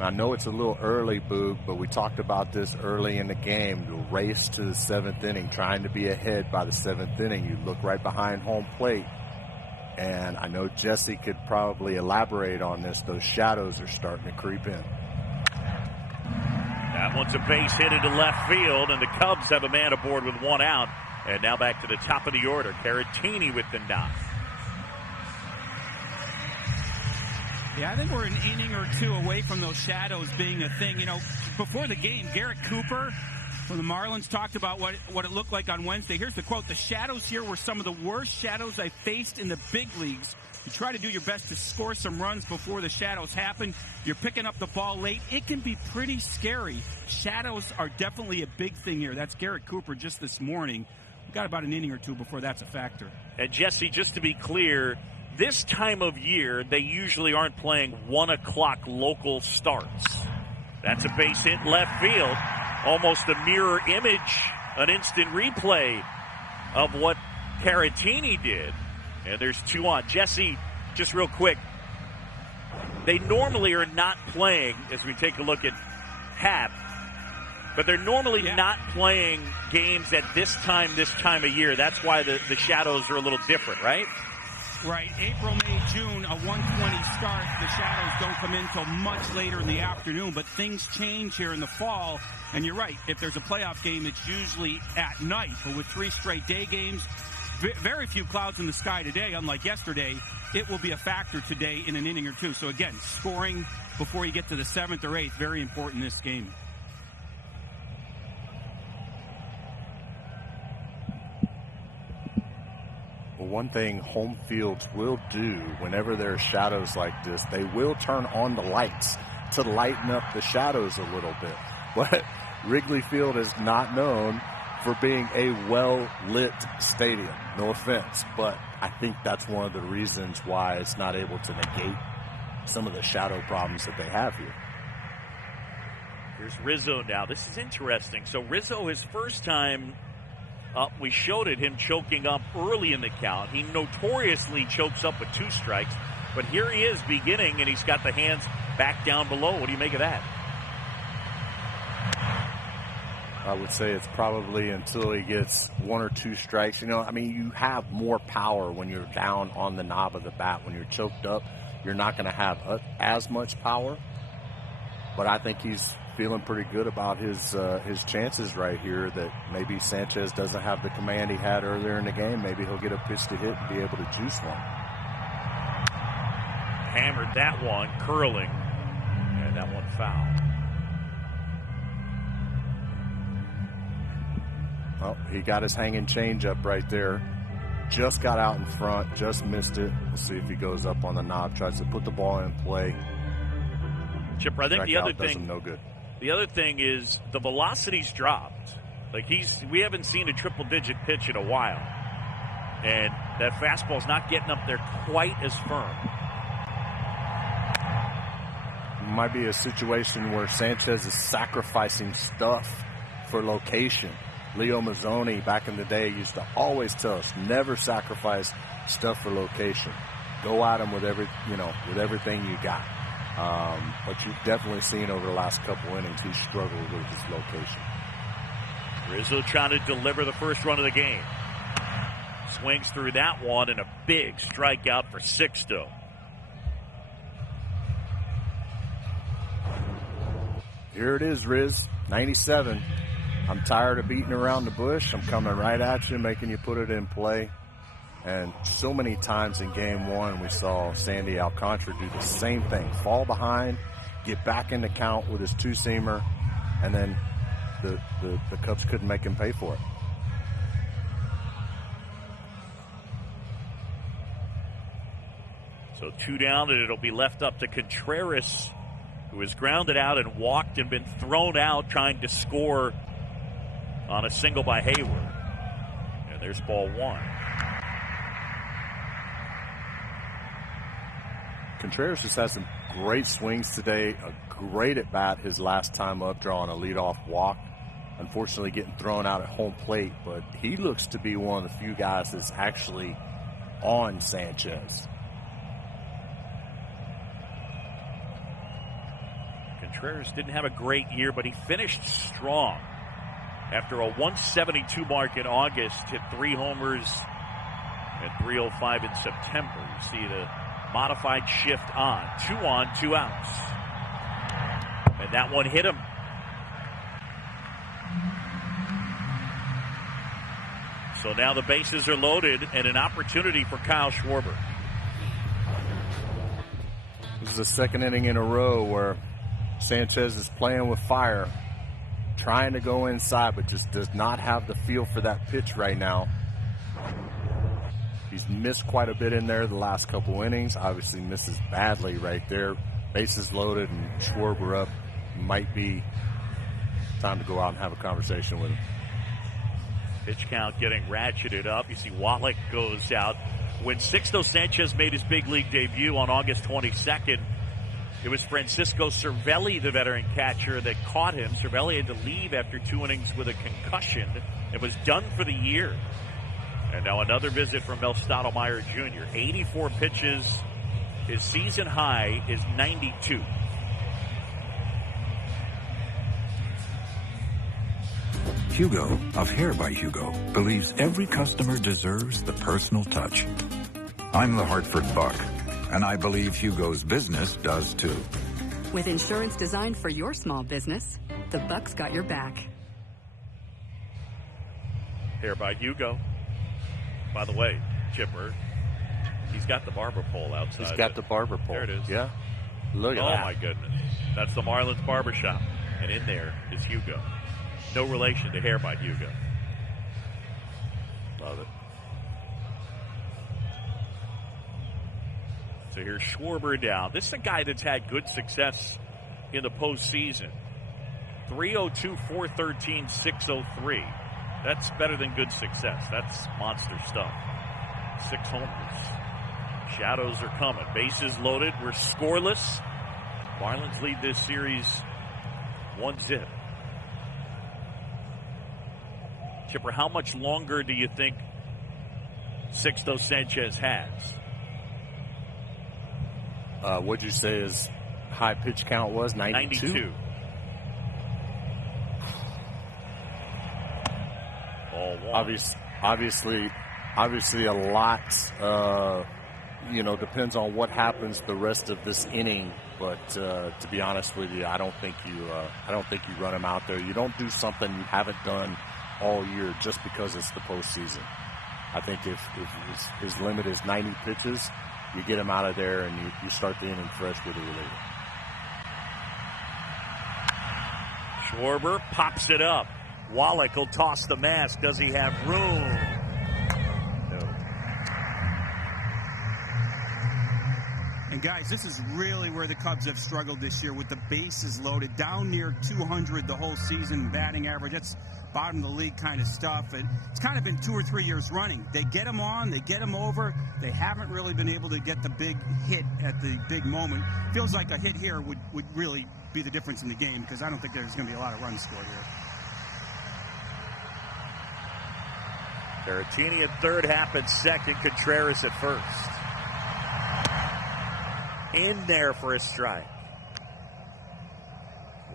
I know it's a little early, Boog, but we talked about this early in the game. The race to the 7th inning, trying to be ahead by the 7th inning. You look right behind home plate. And I know Jesse could probably elaborate on this. Those shadows are starting to creep in. That one's a base hit into left field, and the Cubs have a man aboard with 1 out. And now back to the top of the order. Caratini with the knock. Yeah, I think we're an inning or 2 away from those shadows being a thing. You know, before the game, Garrett Cooper from the Marlins talked about what it looked like on Wednesday. Here's the quote: "The shadows here were some of the worst shadows I faced in the big leagues. You try to do your best to score some runs before the shadows happen. You're picking up the ball late. It can be pretty scary. Shadows are definitely a big thing here." That's Garrett Cooper just this morning. We've got about an inning or 2 before that's a factor. And Jesse, just to be clear, this time of year, they usually aren't playing 1 o'clock local starts. That's a base hit left field. Almost a mirror image, an instant replay of what Caratini did. And there's 2 on. Jesse, just real quick, they normally are not playing, as we take a look at Hap, but they're normally not playing games at this time of year. That's why the shadows are a little different, right? Right. April, May, June, a 1:20 start. The shadows don't come in until much later in the afternoon, but things change here in the fall. And you're right. If there's a playoff game, it's usually at night. But with 3 straight day games, very few clouds in the sky today, unlike yesterday, it will be a factor today in an inning or 2. So again, scoring before you get to the 7th or 8th, very important in this game. Well, one thing home fields will do whenever there are shadows like this, they will turn on the lights to lighten up the shadows a little bit. But Wrigley Field is not known for being a well-lit stadium. No offense, but I think that's one of the reasons why it's not able to negate some of the shadow problems that they have here. Here's Rizzo now. This is interesting. So Rizzo, his first time up, we showed it, him choking up early in the count. He notoriously chokes up with 2 strikes, but here he is beginning, and he's got the hands back down below. What do you make of that? I would say it's probably until he gets 1 or 2 strikes. You know, I mean, you have more power when you're down on the knob of the bat. When you're choked up, you're not going to have as much power. But I think he's feeling pretty good about his chances right here, that maybe Sanchez doesn't have the command he had earlier in the game. Maybe he'll get a pitch to hit and be able to juice one. Hammered that one, curling, and that one foul. Well, he got his hanging changeup right there. Just got out in front, just missed it. We'll see if he goes up on the knob, tries to put the ball in play. Chipper, I think the other thing, no good. The other thing is the velocity's dropped. Like we haven't seen a triple-digit pitch in a while. And that fastball's not getting up there quite as firm. Might be a situation where Sanchez is sacrificing stuff for location. Leo Mazzoni back in the day used to always tell us, never sacrifice stuff for location. Go at him with everything you got. But you've definitely seen over the last couple innings he struggled with his location. Rizzo trying to deliver the first run of the game. Swings through that one and a big strikeout for Sixto. Here it is, Riz, 97. I'm tired of beating around the bush. I'm coming right at you, making you put it in play. And so many times in game one, we saw Sandy Alcantara do the same thing. Fall behind, get back in the count with his two-seamer, and then the Cubs couldn't make him pay for it. So 2 down, and it'll be left up to Contreras, who was grounded out and walked and been thrown out trying to score on a single by Hayward. And there's ball 1. Contreras just has some great swings today, a great at bat his last time up, drawing a leadoff walk. Unfortunately getting thrown out at home plate, but he looks to be one of the few guys that's actually on Sanchez. Contreras didn't have a great year, but he finished strong. After a 172 mark in August, hit 3 homers and 305 in September. You see the modified shift on. 2 on, 2 outs. And that one hit him. So now the bases are loaded and an opportunity for Kyle Schwarber. This is the second inning in a row where Sanchez is playing with fire, trying to go inside, but just does not have the feel for that pitch right now. He's missed quite a bit in there the last couple innings. Obviously misses badly right there. Bases loaded and Schwarber up. Might be time to go out and have a conversation with him. Pitch count getting ratcheted up. You see Wallach goes out. When Sixto Sanchez made his big league debut on August 22nd, it was Francisco Cervelli, the veteran catcher, that caught him. Cervelli had to leave after 2 innings with a concussion and was done for the year. And now another visit from Mel Stottlemyre Jr. 84 pitches. His season high is 92. Hugo of Hair by Hugo believes every customer deserves the personal touch. I'm the Hartford Buck, and I believe Hugo's business does too. With insurance designed for your small business, the Buck's got your back. Hair by Hugo. By the way, Chipper, he's got the barber pole outside. He's got the barber pole. There it is. Yeah. Look at that. Oh, my goodness. That's the Marlins barbershop. And in there is Hugo. No relation to Hair by Hugo. Love it. So here's Schwarber down. This is a guy that's had good success in the postseason. 302, 413, 603. That's better than good success. That's monster stuff. 6 homers. Shadows are coming. Bases loaded. We're scoreless. Marlins lead this series 1-0. Chipper, how much longer do you think Sixto Sanchez has? What'd you say his high pitch count was? 92? Obviously a lot, depends on what happens the rest of this inning. But to be honest with you, I don't think you run him out there. You don't do something you haven't done all year just because it's the postseason. I think if his limit is 90 pitches, you get him out of there and you start the inning fresh with a reliever. Schwarber pops it up. Wallach will toss the mask. Does he have room? No. And guys, this is really where the Cubs have struggled this year with the bases loaded, down near 200 the whole season batting average. That's bottom of the league kind of stuff. And it's kind of been 2 or 3 years running. They get them on, they get them over. They haven't really been able to get the big hit at the big moment. Feels like a hit here would really be the difference in the game, because I don't think there's going to be a lot of runs scored here. Berrettini at third, Happ at second, Contreras at first. In there for a strike.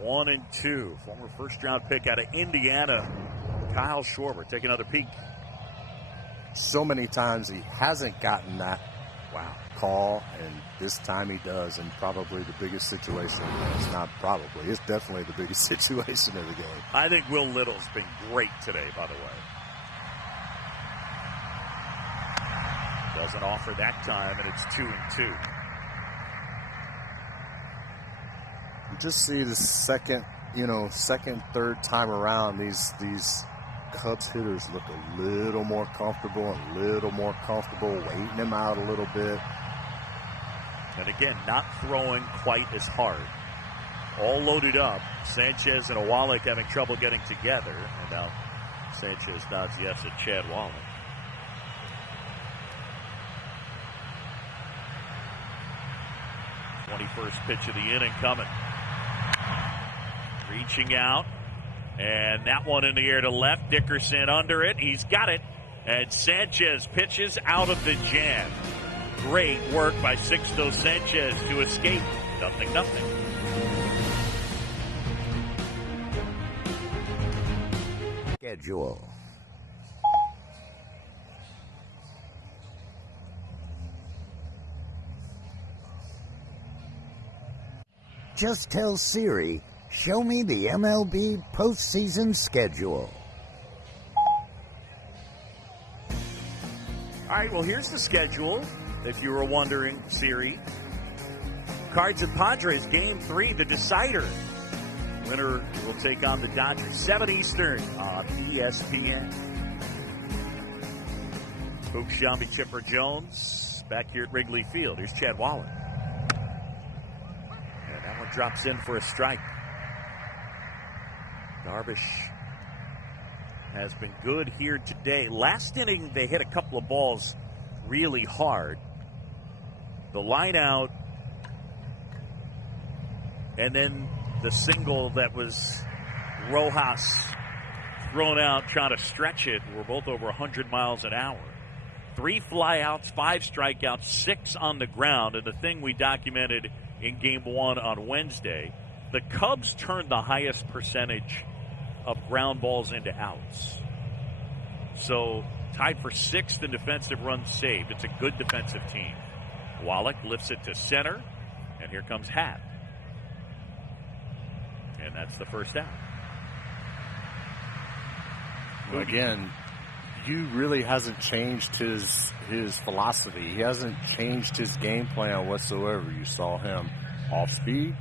1-2. Former first-round pick out of Indiana, Kyle Schwarber. Take another peek. So many times he hasn't gotten that call, and this time he does, and probably the biggest situation. It's not probably. It's definitely the biggest situation of the game. I think Will Little's been great today, by the way. Doesn't offer that time, and it's 2-2. You just see the second, third time around, these Cubs hitters look a little more comfortable, waiting them out a little bit. And again, not throwing quite as hard. All loaded up. Sanchez and Wallach having trouble getting together. And now Sanchez nods yes at Chad Wallach. First pitch of the inning coming. Reaching out. And that one in the air to left. Dickerson under it. He's got it. And Sanchez pitches out of the jam. Great work by Sixto Sanchez to escape. 0-0. Schedule. Just tell Siri, show me the MLB postseason schedule. All right, well, here's the schedule, if you were wondering, Siri. Cards and Padres, Game 3, the decider. Winner will take on the Dodgers, 7 Eastern on ESPN. Hook Shelby, Chipper Jones, back here at Wrigley Field. Here's Chad Wallach. Drops in for a strike. Darvish has been good here today. Last inning, they hit a couple of balls really hard. The line out, and then the single that was Rojas thrown out trying to stretch it were both over 100 miles an hour. 3 flyouts, 5 strikeouts, 6 on the ground. And the thing we documented in Game 1 on Wednesday, the Cubs turned the highest percentage of ground balls into outs. So tied for 6th in defensive runs saved. It's a good defensive team. Wallach lifts it to center, and here comes Happ. And that's the first out. Well, again, Hugh really hasn't changed his philosophy. He hasn't changed his game plan whatsoever. You saw him off speed,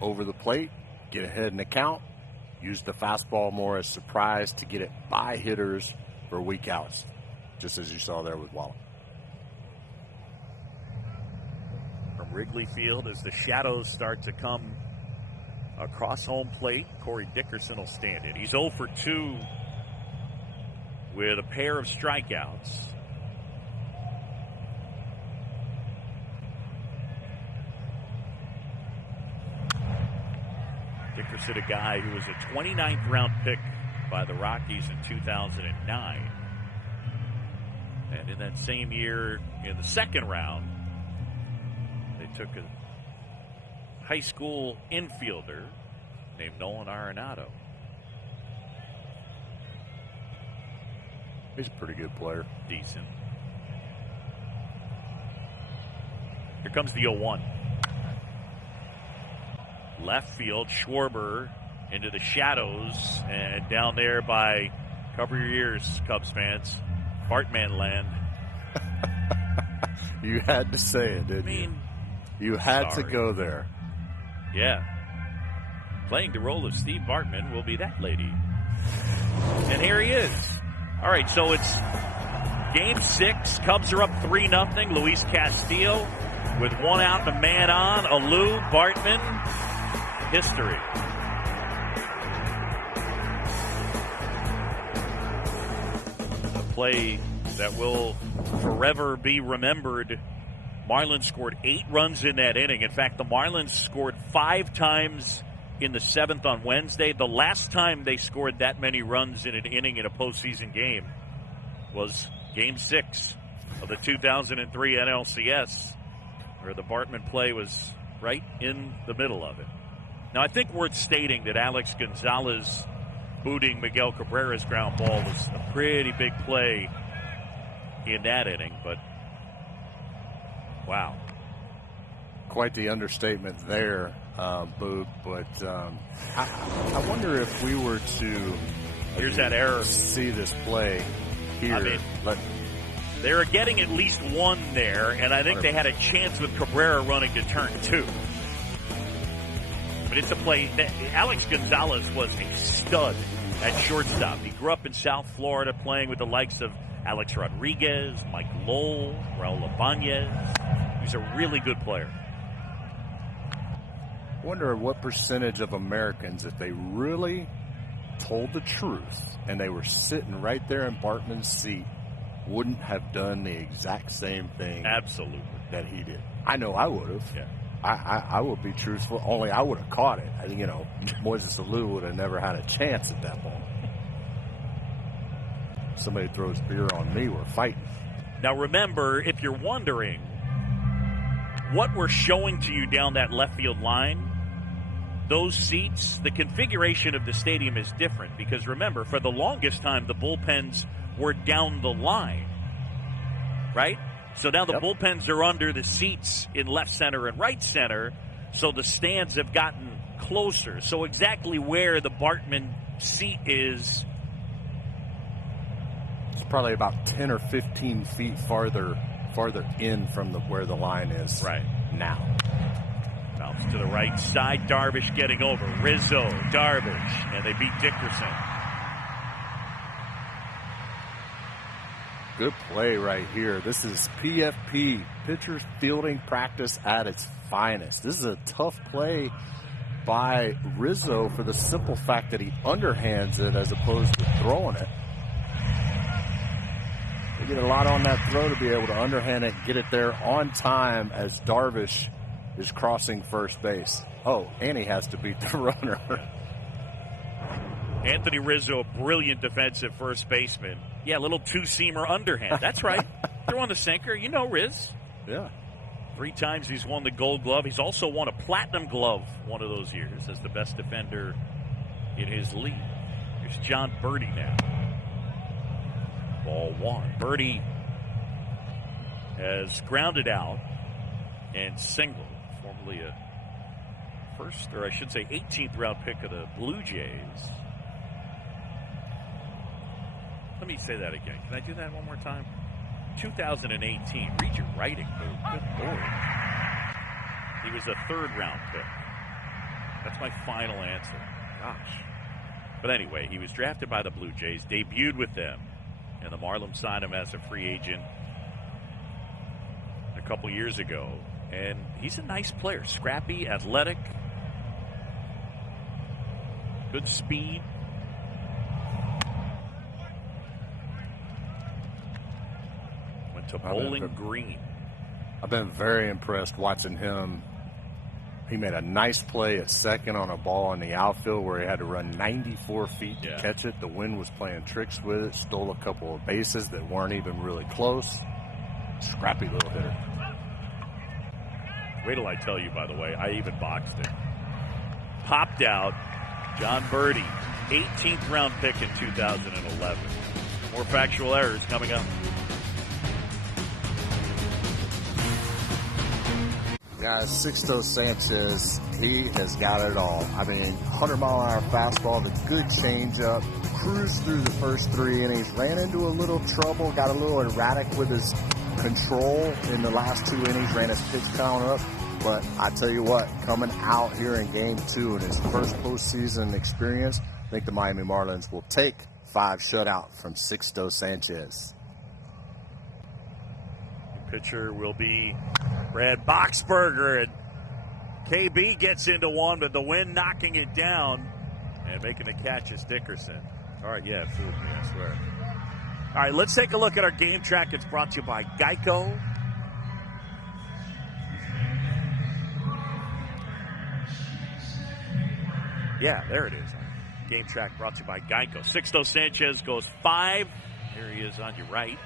over the plate, get ahead in the count, use the fastball more as surprise to get it by hitters for weak outs, just as you saw there with Wallach. From Wrigley Field, as the shadows start to come across home plate, Corey Dickerson will stand in. He's 0 for 2 with a pair of strikeouts. Dickerson, a guy who was a 29th round pick by the Rockies in 2009. And in that same year, in the second round, they took a high school infielder named Nolan Arenado. He's a pretty good player. Decent. Here comes the 0-1. Left field, Schwarber into the shadows, and down there by, cover your ears, Cubs fans, Bartman land. You had to say it, didn't you? You had to go there. Yeah. Playing the role of Steve Bartman will be that lady. And here he is. All right, so it's Game 6. Cubs are up 3-0. Luis Castillo With one out and a man on, Alou, Bartman, history. A play that will forever be remembered. Marlins scored 8 runs in that inning. In fact, the Marlins scored 5 times in the 7th on Wednesday. The last time they scored that many runs in an inning in a postseason game was Game 6 of the 2003 NLCS, where the Bartman play was right in the middle of it. Now, I think worth stating that Alex Gonzalez booting Miguel Cabrera's ground ball was a pretty big play in that inning, but wow. Quite the understatement there, Boog. But I wonder if we were to here's that error. See this play here. I mean, they're getting at least one there, and I think they had a chance with Cabrera running to turn 2. But it's a play that Alex Gonzalez was a stud at shortstop. He grew up in South Florida playing with the likes of Alex Rodriguez, Mike Lowell, Raul Ibanez. He's a really good player. I wonder what percentage of Americans, if they really told the truth and they were sitting right there in Bartman's seat, wouldn't have done the exact same thing absolutely that he did. I know I would have. Yeah. I would be truthful, only I would have caught it. You know, Moises Alou would have never had a chance at that ball. Somebody throws beer on me, we're fighting. Now remember, if you're wondering what we're showing to you down that left field line, those seats, the configuration of the stadium is different because remember, for the longest time, the bullpens were down the line, right? So now the bullpens are under the seats in left center and right center, so the stands have gotten closer. So exactly where the Bartman seat is, it's probably about 10 or 15 feet farther in from where the line is right now. Bounce to the right side, Darvish getting over. Rizzo, Darvish, and they beat Dickerson. Good play right here. This is PFP, pitcher's fielding practice at its finest. This is a tough play by Rizzo for the simple fact that he underhands it as opposed to throwing it. They get a lot on that throw to be able to underhand it, get it there on time as Darvish is crossing first base. Oh, and he has to beat the runner. Anthony Rizzo, a brilliant defensive first baseman. Yeah, a little two-seamer underhand. That's right. Throw on the sinker. You know Riz. Yeah. 3 times he's won the Gold Glove. He's also won a Platinum Glove one of those years as the best defender in his league. Here's John Birdie now. Ball 1. Birdie has grounded out and singled. Formerly a first, or I should say 18th round pick of the Blue Jays. Let me say that again. Can I do that one more time? 2018. Read your writing, Boo. Good Lord. He was a 3rd round pick. That's my final answer. Gosh. But anyway, he was drafted by the Blue Jays, debuted with them, and the Marlins signed him as a free agent a couple years ago. And he's a nice player. Scrappy, athletic, good speed. Went to Bowling Green. I've been very impressed watching him. He made a nice play at second on a ball in the outfield where he had to run 94 feet to catch it. The wind was playing tricks with it. Stole a couple of bases that weren't even really close. Scrappy little hitter. Wait till I tell you, by the way, I even boxed it. Popped out, John Birdie, 18th round pick in 2011. More factual errors coming up. Guys, Sixto Sanchez, he has got it all. I mean, 100-mile-an-hour fastball, the good changeup, cruised through the first 3 innings, ran into a little trouble, got a little erratic with his control in the last 2 innings, ran his pitch count up. But I tell you what, coming out here in Game 2 in his first postseason experience, I think the Miami Marlins will take 5 shutout from Sixto Sanchez. Pitcher will be Brad Boxberger, and KB gets into one, but the wind knocking it down, and making the catch is Dickerson. All right, yeah, it fooled me, I swear. All right, let's take a look at our game track. It's brought to you by Geico. Yeah, there it is. Game track brought to you by Geico. Sixto Sanchez goes 5. Here he is on your right.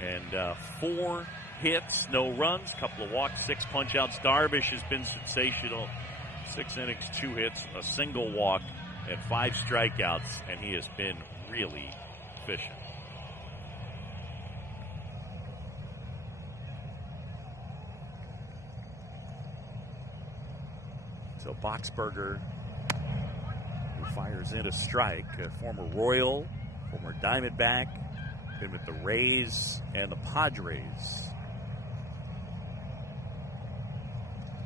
And 4 hits, no runs, couple of walks, 6 punch-outs. Darvish has been sensational. 6 innings, 2 hits, a single walk, and 5 strikeouts, and he has been really efficient. So Boxberger, who fires in a strike, a former Royal, former Diamondback, been with the Rays and the Padres.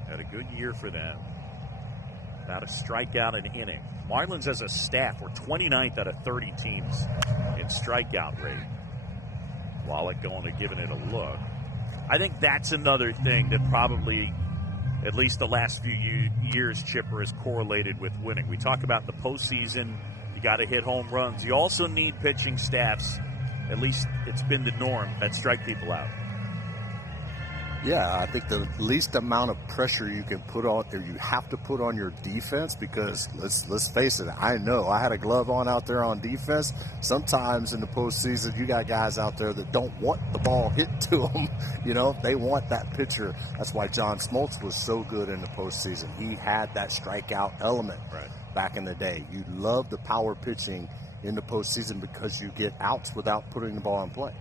Had a good year for them. About a strikeout an inning. Marlins as a staff were 29th out of 30 teams in strikeout rate. Wallach going to giving it a look. I think that's another thing that probably, at least the last few years, Chipper, has correlated with winning. We talk about the postseason, you got to hit home runs. You also need pitching staffs, at least it's been the norm, that strike people out. Yeah, I think the least amount of pressure you can put on, or you have to put on your defense, because let's face it, I know I had a glove on out there on defense. Sometimes in the postseason, you got guys out there that don't want the ball hit to them. You know, they want that pitcher. That's why John Smoltz was so good in the postseason. He had that strikeout element back in the day. You love the power pitching in the postseason because you get outs without putting the ball in play.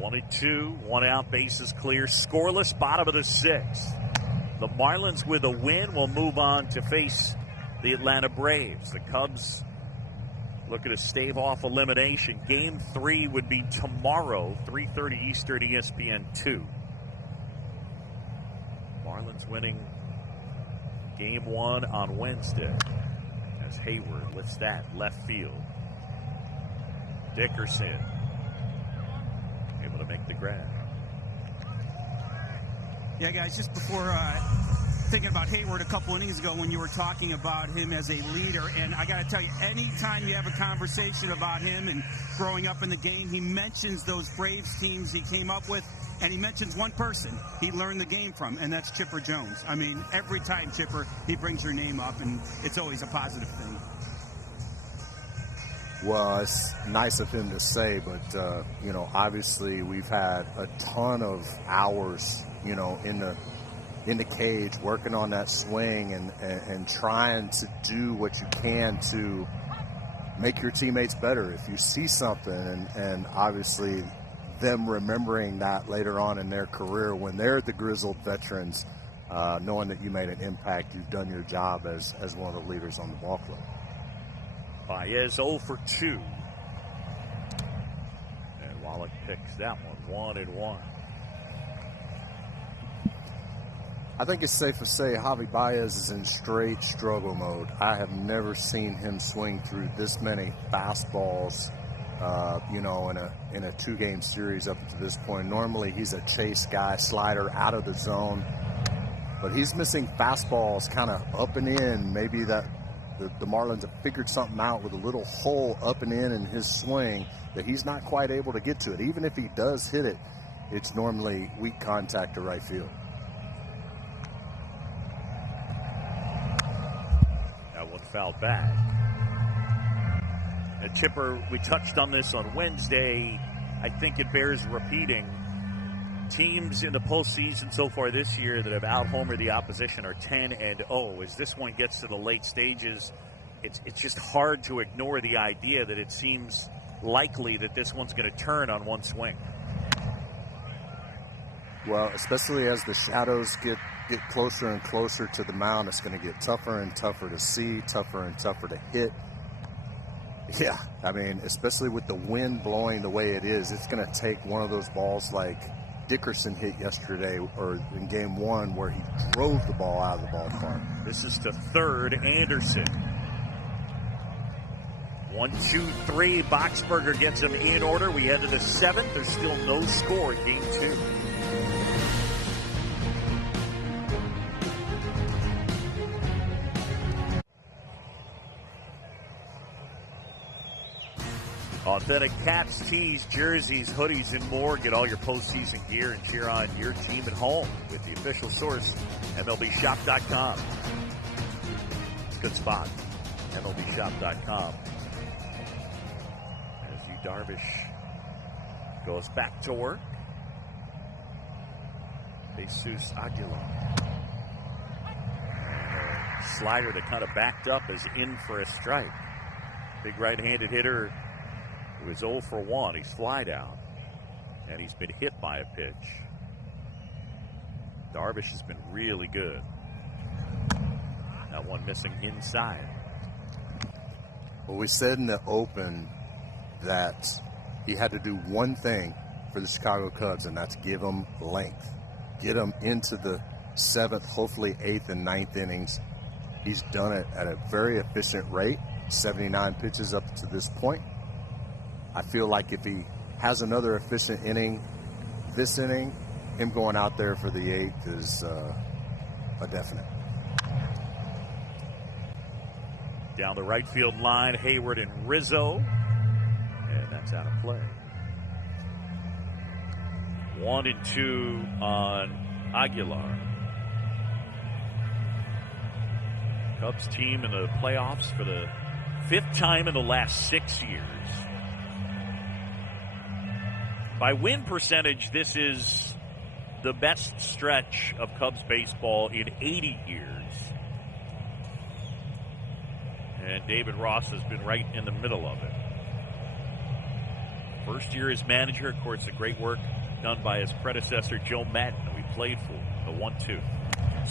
1-2, 1 out, bases clear, scoreless, bottom of the 6th. The Marlins with a win will move on to face the Atlanta Braves. The Cubs looking to stave off elimination. Game 3 would be tomorrow, 3:30 Eastern, ESPN 2. Marlins winning Game 1 on Wednesday as Hayward lifts that left field. Dickerson able to make the grab. Yeah, guys, just before thinking about Hayward a couple innings ago when you were talking about him as a leader, and I got to tell you, anytime you have a conversation about him and growing up in the game, he mentions those Braves teams he came up with, and he mentions one person he learned the game from, and that's Chipper Jones. I mean, every time, Chipper, he brings your name up, and it's always a positive thing. Well, it's nice of him to say, but, you know, obviously we've had a ton of hours, you know, in the cage working on that swing and trying to do what you can to make your teammates better. If you see something, and obviously them remembering that later on in their career when they're the grizzled veterans, knowing that you made an impact, you've done your job as one of the leaders on the ball club. Baez 0 for 2. And Wallach picks that one, 1-1. I think it's safe to say Javi Baez is in straight struggle mode. I have never seen him swing through this many fastballs, you know, in a 2-game series up to this point. Normally he's a chase guy, slider out of the zone, but he's missing fastballs kind of up and in. Maybe that the Marlins have figured something out with a little hole up and in his swing that he's not quite able to get to it. Even if he does hit it, it's normally weak contact to right field. That one fouled back. And Chipper, we touched on this on Wednesday. I think it bears repeating. Teams in the postseason so far this year that have out-homered the opposition are 10-0. As this one gets to the late stages, it's just hard to ignore the idea that it seems likely that this one's going to turn on one swing. Well, especially as the shadows get closer and closer to the mound, it's going to get tougher and tougher to see, tougher and tougher to hit. Yeah, I mean, especially with the wind blowing the way it is, it's going to take one of those balls like Dickerson hit yesterday, or in Game 1, where he drove the ball out of the ballpark. This is to third, Anderson. 1-2-3. Boxberger gets him in order. We head to the 7th. There's still no score in game 2. Authentic caps, tees, jerseys, hoodies, and more. Get all your postseason gear and cheer on your team at home with the official source, MLBshop.com. Good spot, MLBshop.com. As Yu Darvish goes back to work. Jesus Aguilar. Slider that kind of backed up is in for a strike. Big right-handed hitter. He was 0 for 1. He's fly down. And he's been hit by a pitch. Darvish has been really good. That one missing inside. Well, we said in the open that he had to do one thing for the Chicago Cubs, and that's give them length. Get them into the 7th, hopefully 8th and 9th innings. He's done it at a very efficient rate, 79 pitches up to this point. I feel like if he has another efficient inning this inning, him going out there for the 8th is a definite. Down the right field line, Hayward and Rizzo. And that's out of play. 1-2 on Aguilar. Cubs team in the playoffs for the 5th time in the last 6 years. By win percentage, this is the best stretch of Cubs baseball in 80 years. And David Ross has been right in the middle of it. First year as manager, of course, the great work done by his predecessor, Joe Maddon, who he played for. The 1-2.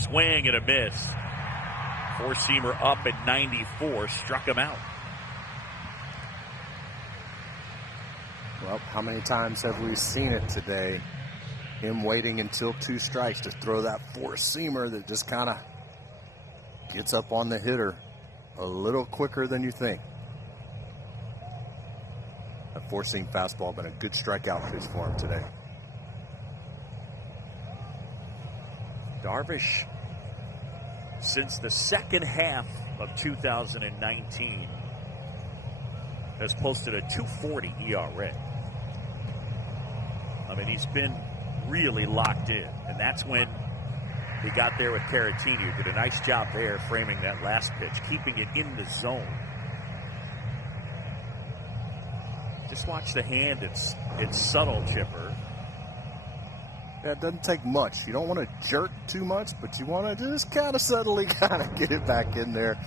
Swing and a miss. Four-seamer up at 94, struck him out. Well, how many times have we seen it today? Him waiting until 2 strikes to throw that four-seamer that just kind of gets up on the hitter a little quicker than you think. A four-seam fastball, but a good strikeout pitch for him today. Darvish, since the second half of 2019, has posted a 2.40 ERA. I mean, he's been really locked in, and that's when he got there with Caratini, who did a nice job there framing that last pitch, keeping it in the zone. Just watch the hand. It's subtle, Chipper. Yeah, it doesn't take much. You don't want to jerk too much, but you want to just kind of subtly kind of get it back in there.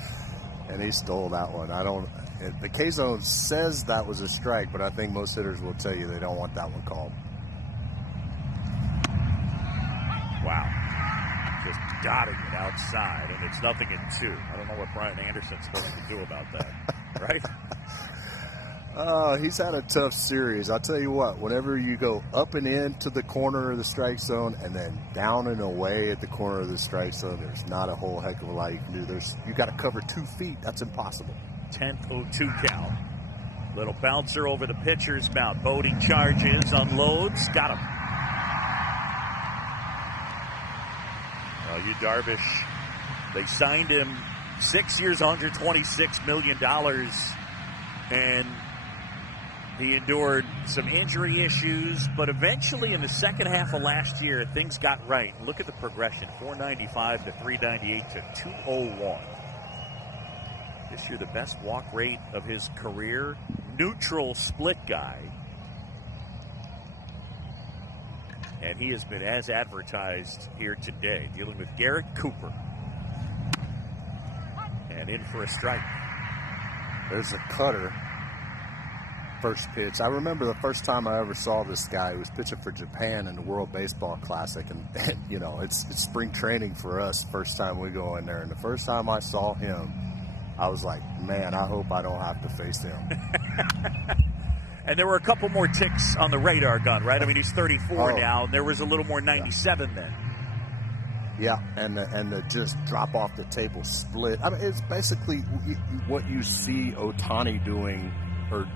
And he stole that one. The K-Zone says that was a strike, but I think most hitters will tell you they don't want that one called. Wow. Just dotting it outside, and it's 0-2. I don't know what Brian Anderson's supposed to do about that, right? He's had a tough series. I'll tell you what, whenever you go up and into the corner of the strike zone and then down and away at the corner of the strike zone, there's not a whole heck of a lot you can do. You got to cover 2 feet. That's impossible. 10th 0-2 count. Little bouncer over the pitcher's mount. Bodie charges, unloads, got him. Yu Darvish, they signed him 6 years, $126 million, and he endured some injury issues, but eventually in the second half of last year, things got right. Look at the progression, 495 to 398 to 201. This year, the best walk rate of his career, neutral split guy. And he has been as advertised here today, dealing with Garrett Cooper. And in for a strike. There's a cutter. First pitch. I remember the first time I ever saw this guy. He was pitching for Japan in the World Baseball Classic. And you know, it's spring training for us, first time we go in there. And the first time I saw him, I was like, man, I hope I don't have to face him. And there were a couple more ticks on the radar gun, right? I mean, he's 34 now, and there was a little more 97 then. Yeah, and the just drop off the table split. I mean, it's basically what you see Ohtani doing, or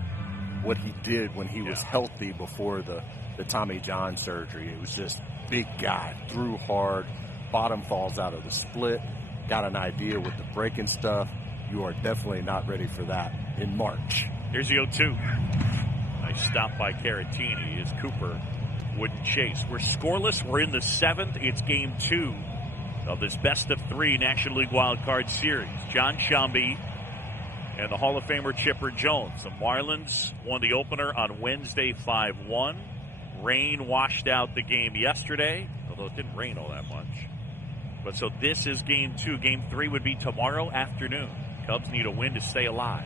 what he did when he was healthy before the Tommy John surgery. It was just big guy, threw hard, bottom falls out of the split, got an idea with the breaking stuff. You are definitely not ready for that in March. Here's the 0-2. Nice stop by Caratini as Cooper wouldn't chase. We're scoreless. We're in the 7th. It's game 2 of this best-of-3 National League Wild Card Series. John Sciambi and the Hall of Famer Chipper Jones. The Marlins won the opener on Wednesday 5-1. Rain washed out the game yesterday, although it didn't rain all that much. But so this is game 2. Game 3 would be tomorrow afternoon. Cubs need a win to stay alive.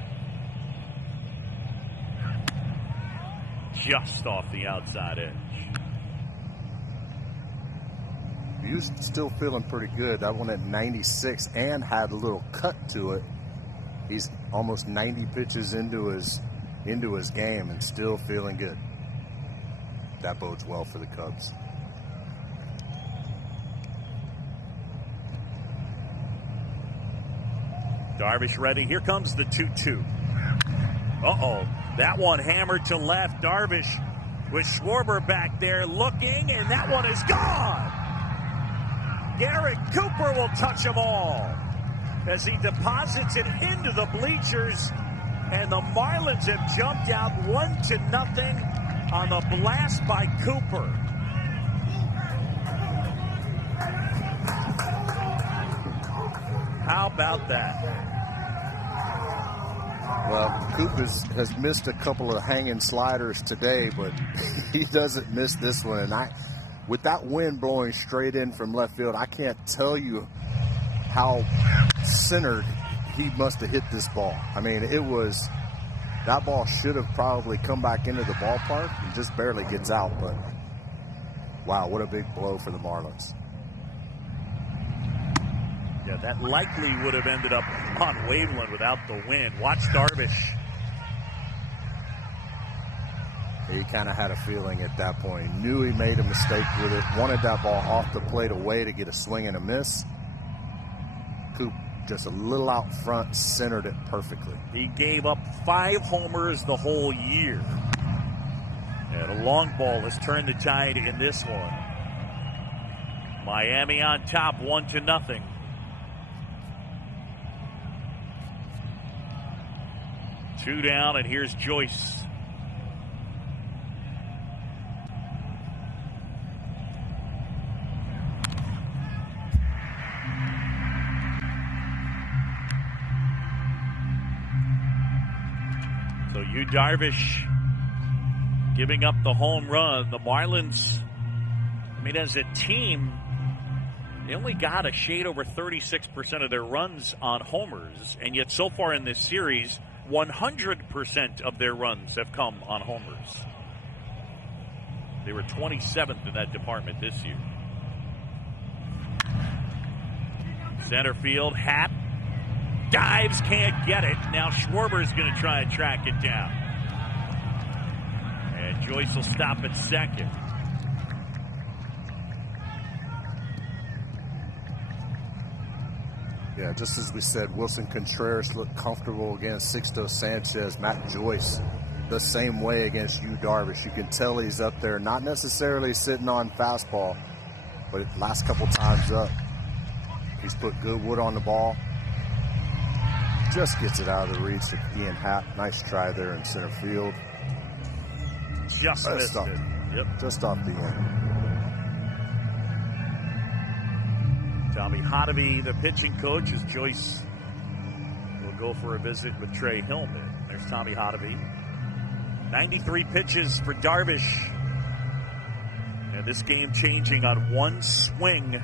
Just off the outside edge. He was still feeling pretty good. That one at 96 and had a little cut to it. He's almost 90 pitches into his game and still feeling good. That bodes well for the Cubs. Darvish ready. Here comes the 2-2. Uh-oh. That one hammered to left. Darvish with Schwarber back there looking, and that one is gone. Garrett Cooper will touch them all as he deposits it into the bleachers, and the Marlins have jumped out 1-0 on the blast by Cooper. How about that? Well, Coop has missed a couple of hanging sliders today, but he doesn't miss this one. And with that wind blowing straight in from left field, I can't tell you how centered he must have hit this ball. I mean, that ball should have probably come back into the ballpark and just barely gets out. But wow, what a big blow for the Marlins. Yeah, that likely would have ended up on Waveland without the wind. Watch Darvish. He kind of had a feeling at that point. He knew he made a mistake with it. Wanted that ball off the plate away to get a swing and a miss. Coop just a little out front, centered it perfectly. He gave up 5 homers the whole year. And a long ball has turned the tide in this one. Miami on top, 1-0. Two down, and here's Joyce. So Yu Darvish giving up the home run. The Marlins, I mean, as a team, they only got a shade over 36% of their runs on homers, and yet so far in this series, 100% of their runs have come on homers. They were 27th in that department this year. Center field, Happ dives, can't get it. Now Schwarber's going to try and track it down. And Joyce will stop at second. Yeah, just as we said, Wilson Contreras looked comfortable against Sixto Sanchez. Matt Joyce the same way against Yu Darvish. You can tell he's up there, not necessarily sitting on fastball, but last couple times up, he's put good wood on the ball. Just gets it out of the reach to Ian Happ. Nice try there in center field. Just missed it. Yep. Just off the end. Tommy Hotovy, the pitching coach, as Joyce will go for a visit with Trey Hillman. There's Tommy Hotovy. 93 pitches for Darvish. And this game changing on one swing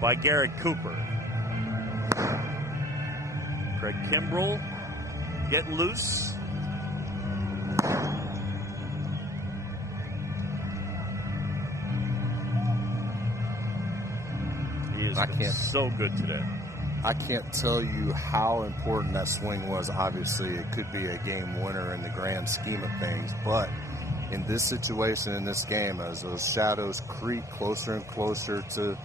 by Garrett Cooper. Craig Kimbrell getting loose. So good today. I can't tell you how important that swing was. Obviously, it could be a game winner in the grand scheme of things, but in this situation, in this game, as those shadows creep closer and closer to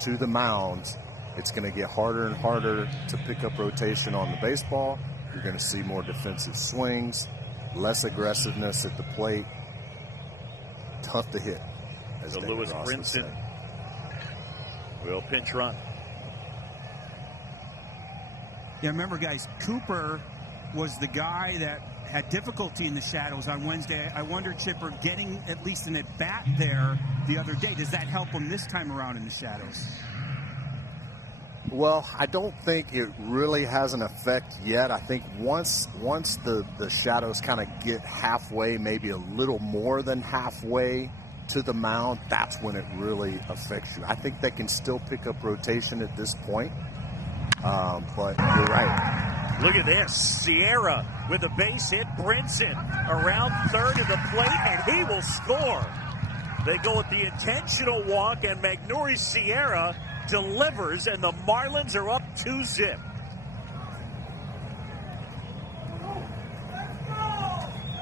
to the mounds, it's going to get harder and harder to pick up rotation on the baseball. You're going to see more defensive swings, less aggressiveness at the plate. Tough to hit. So Lewis Brinson will pinch run. Yeah, remember, guys, Cooper was the guy that had difficulty in the shadows on Wednesday. I wonder, Chipper, getting at least an at-bat there the other day, does that help him this time around in the shadows? Well, I don't think it really has an effect yet. I think once the shadows kind of get halfway, maybe a little more than halfway to the mound, that's when it really affects you. I think they can still pick up rotation at this point, but you're right. Look at this. Sierra with a base hit. Brinson around third of the plate, and he will score. They go with the intentional walk, and Magneuris Sierra delivers, and the Marlins are up 2-0.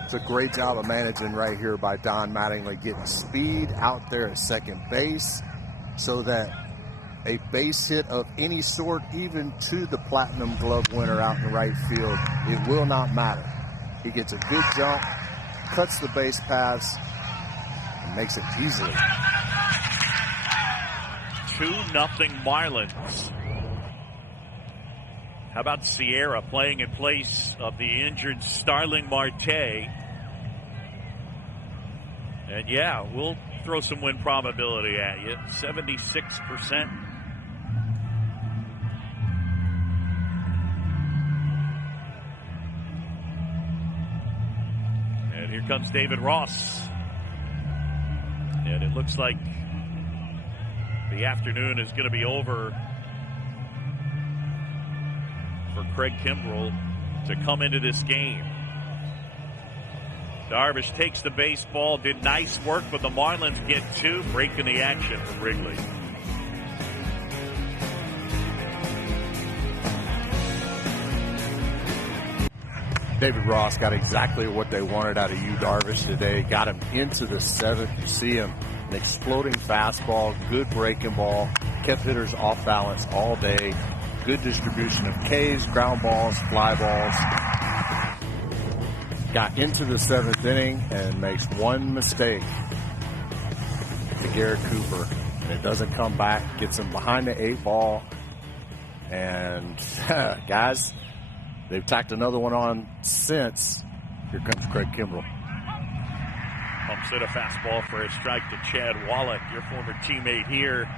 It's a great job of managing right here by Don Mattingly, getting speed out there at second base so that a base hit of any sort, even to the Platinum Glove winner out in right field, it will not matter. He gets a good jump, cuts the base paths, and makes it easily. 2-0 Marlins. How about Sierra playing in place of the injured Starling Marte? And yeah, we'll throw some win probability at you. 76%. And here comes David Ross. And it looks like the afternoon is going to be over for Craig Kimbrell to come into this game. Darvish takes the baseball, did nice work, but the Marlins get two, breaking the action from Wrigley. David Ross got exactly what they wanted out of you, Darvish, today. Got him into the seventh. You see him, an exploding fastball, good breaking ball, kept hitters off balance all day. Good distribution of Ks, ground balls, fly balls. Got into the seventh inning and makes one mistake to Garrett Cooper. And it doesn't come back, gets him behind the 8 ball. And guys, they've tacked another one on since. Here comes Craig Kimbrell. Pumps in a fastball for a strike to Chad Wallach, your former teammate here.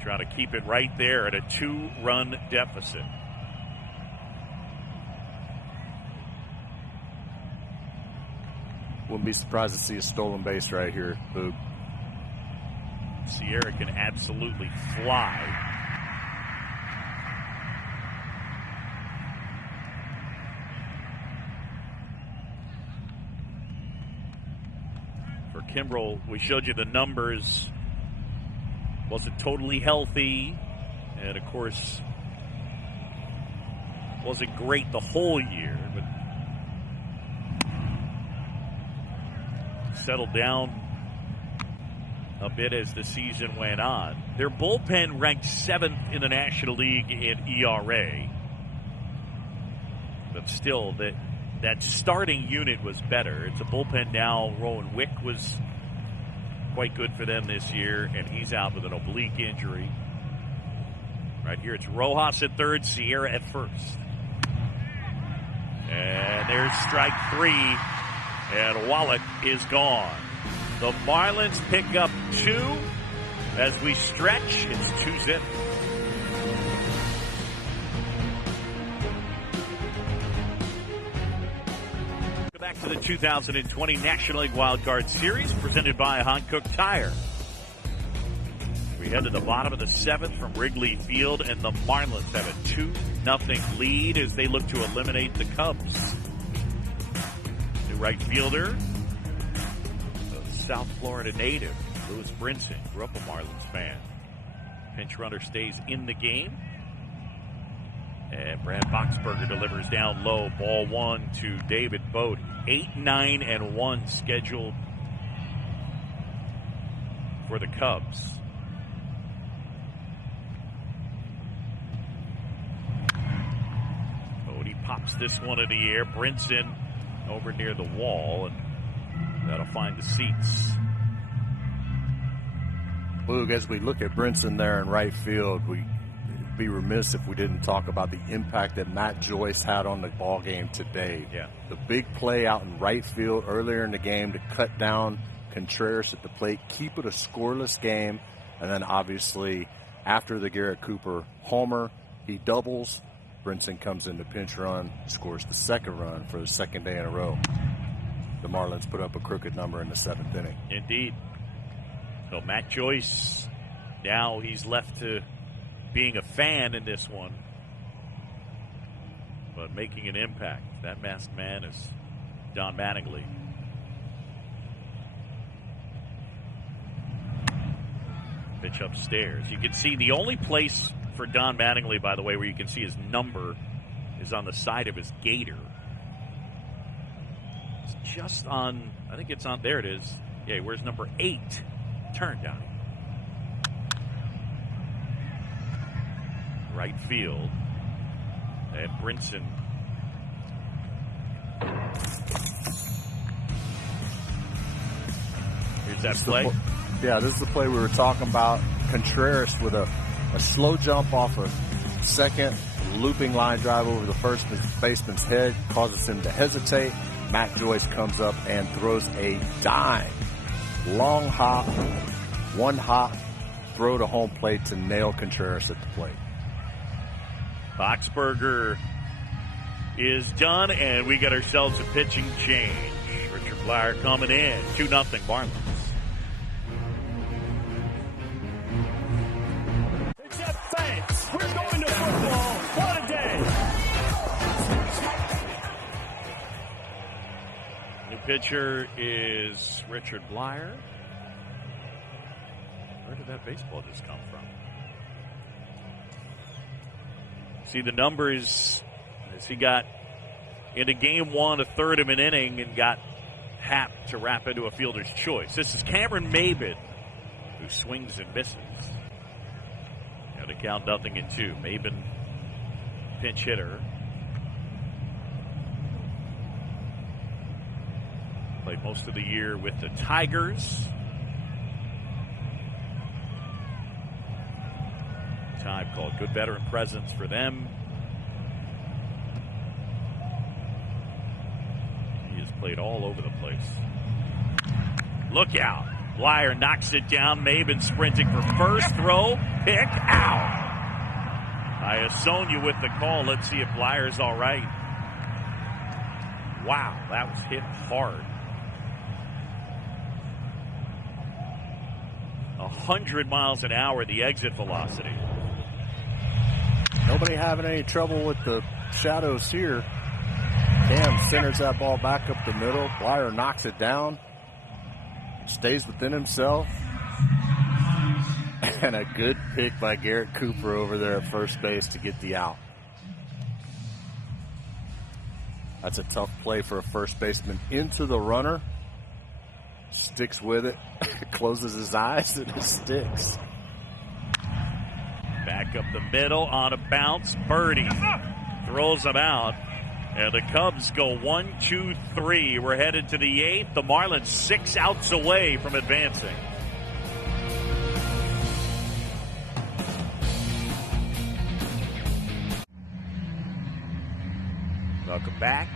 Trying to keep it right there at a 2-run deficit. Wouldn't be surprised to see a stolen base right here, Boog. Sierra can absolutely fly. For Kimbrell, we showed you the numbers. Wasn't totally healthy, and of course wasn't great the whole year, but settled down a bit as the season went on. Their bullpen ranked 7th in the National League in ERA, but still that starting unit was better. It's a bullpen now. Rowan Wick was quite good for them this year, and he's out with an oblique injury. Right here, it's Rojas at third, Sierra at first. And there's strike 3, and Wallach is gone. The Marlins pick up 2 as we stretch. It's 2-0. Back to the 2020 National League Wild Card Series presented by Hankook Tire. We head to the bottom of the 7th from Wrigley Field, and the Marlins have a 2-0 lead as they look to eliminate the Cubs. New right fielder, the South Florida native, Lewis Brinson, grew up a Marlins fan. Pinch runner stays in the game. And Brad Boxberger delivers down low. Ball 1 to David Boat. 8-9-1 scheduled for the Cubs. Bodie pops this one in the air. Brinson over near the wall, and that'll find the seats. Boog, as we look at Brinson there in right field, we'd be remiss if we didn't talk about the impact that Matt Joyce had on the ball game today. Yeah. The big play out in right field earlier in the game to cut down Contreras at the plate, keep it a scoreless game, and then obviously after the Garrett Cooper homer, he doubles. Brinson comes in the pinch run, scores the second run for the second day in a row. The Marlins put up a crooked number in the 7th inning. Indeed. So Matt Joyce, now he's left to being a fan in this one, but making an impact. That masked man is Don Mattingly. Pitch upstairs. You can see the only place for Don Mattingly, by the way, where you can see his number is on the side of his gaiter. It's just on, I think it's on, there it is. Yeah, where's number 8? Turn down. Right field. And Brinson. Here's that play. Yeah, this is the play we were talking about. Contreras with a slow jump off a second, looping line drive over the first baseman's head, causes him to hesitate. Matt Joyce comes up and throws a dime. Long hop, one hop, throw to home plate to nail Contreras at the plate. Boxberger is done, and we got ourselves a pitching change. Richard Blyer coming in, 2-0 Marlins. Except thanks. We're going to football. What a day. New pitcher is Richard Blyer. Where did that baseball just come from? See the numbers as he got into game one, a third of an inning, and got happed to wrap into a fielder's choice. This is Cameron Maben, who swings and misses. Got to count 0-2. Maben, pinch hitter. Played most of the year with the Tigers. Time called good veteran presence for them. He has played all over the place. Look out. Blyer knocks it down. Maben sprinting for first. Throw. Pick out. Iasonia with the call. Let's see if Blyer's all right. Wow, that was hit hard. 100 miles an hour, the exit velocity. Nobody having any trouble with the shadows here. Cam centers that ball back up the middle. Blyer knocks it down. Stays within himself. And a good pick by Garrett Cooper over there at first base to get the out. That's a tough play for a first baseman. Into the runner. Sticks with it. Closes his eyes and it sticks. Back up the middle on a bounce. Birdie throws him out. And the Cubs go 1, 2, 3. We're headed to the 8th. The Marlins 6 outs away from advancing. Welcome back.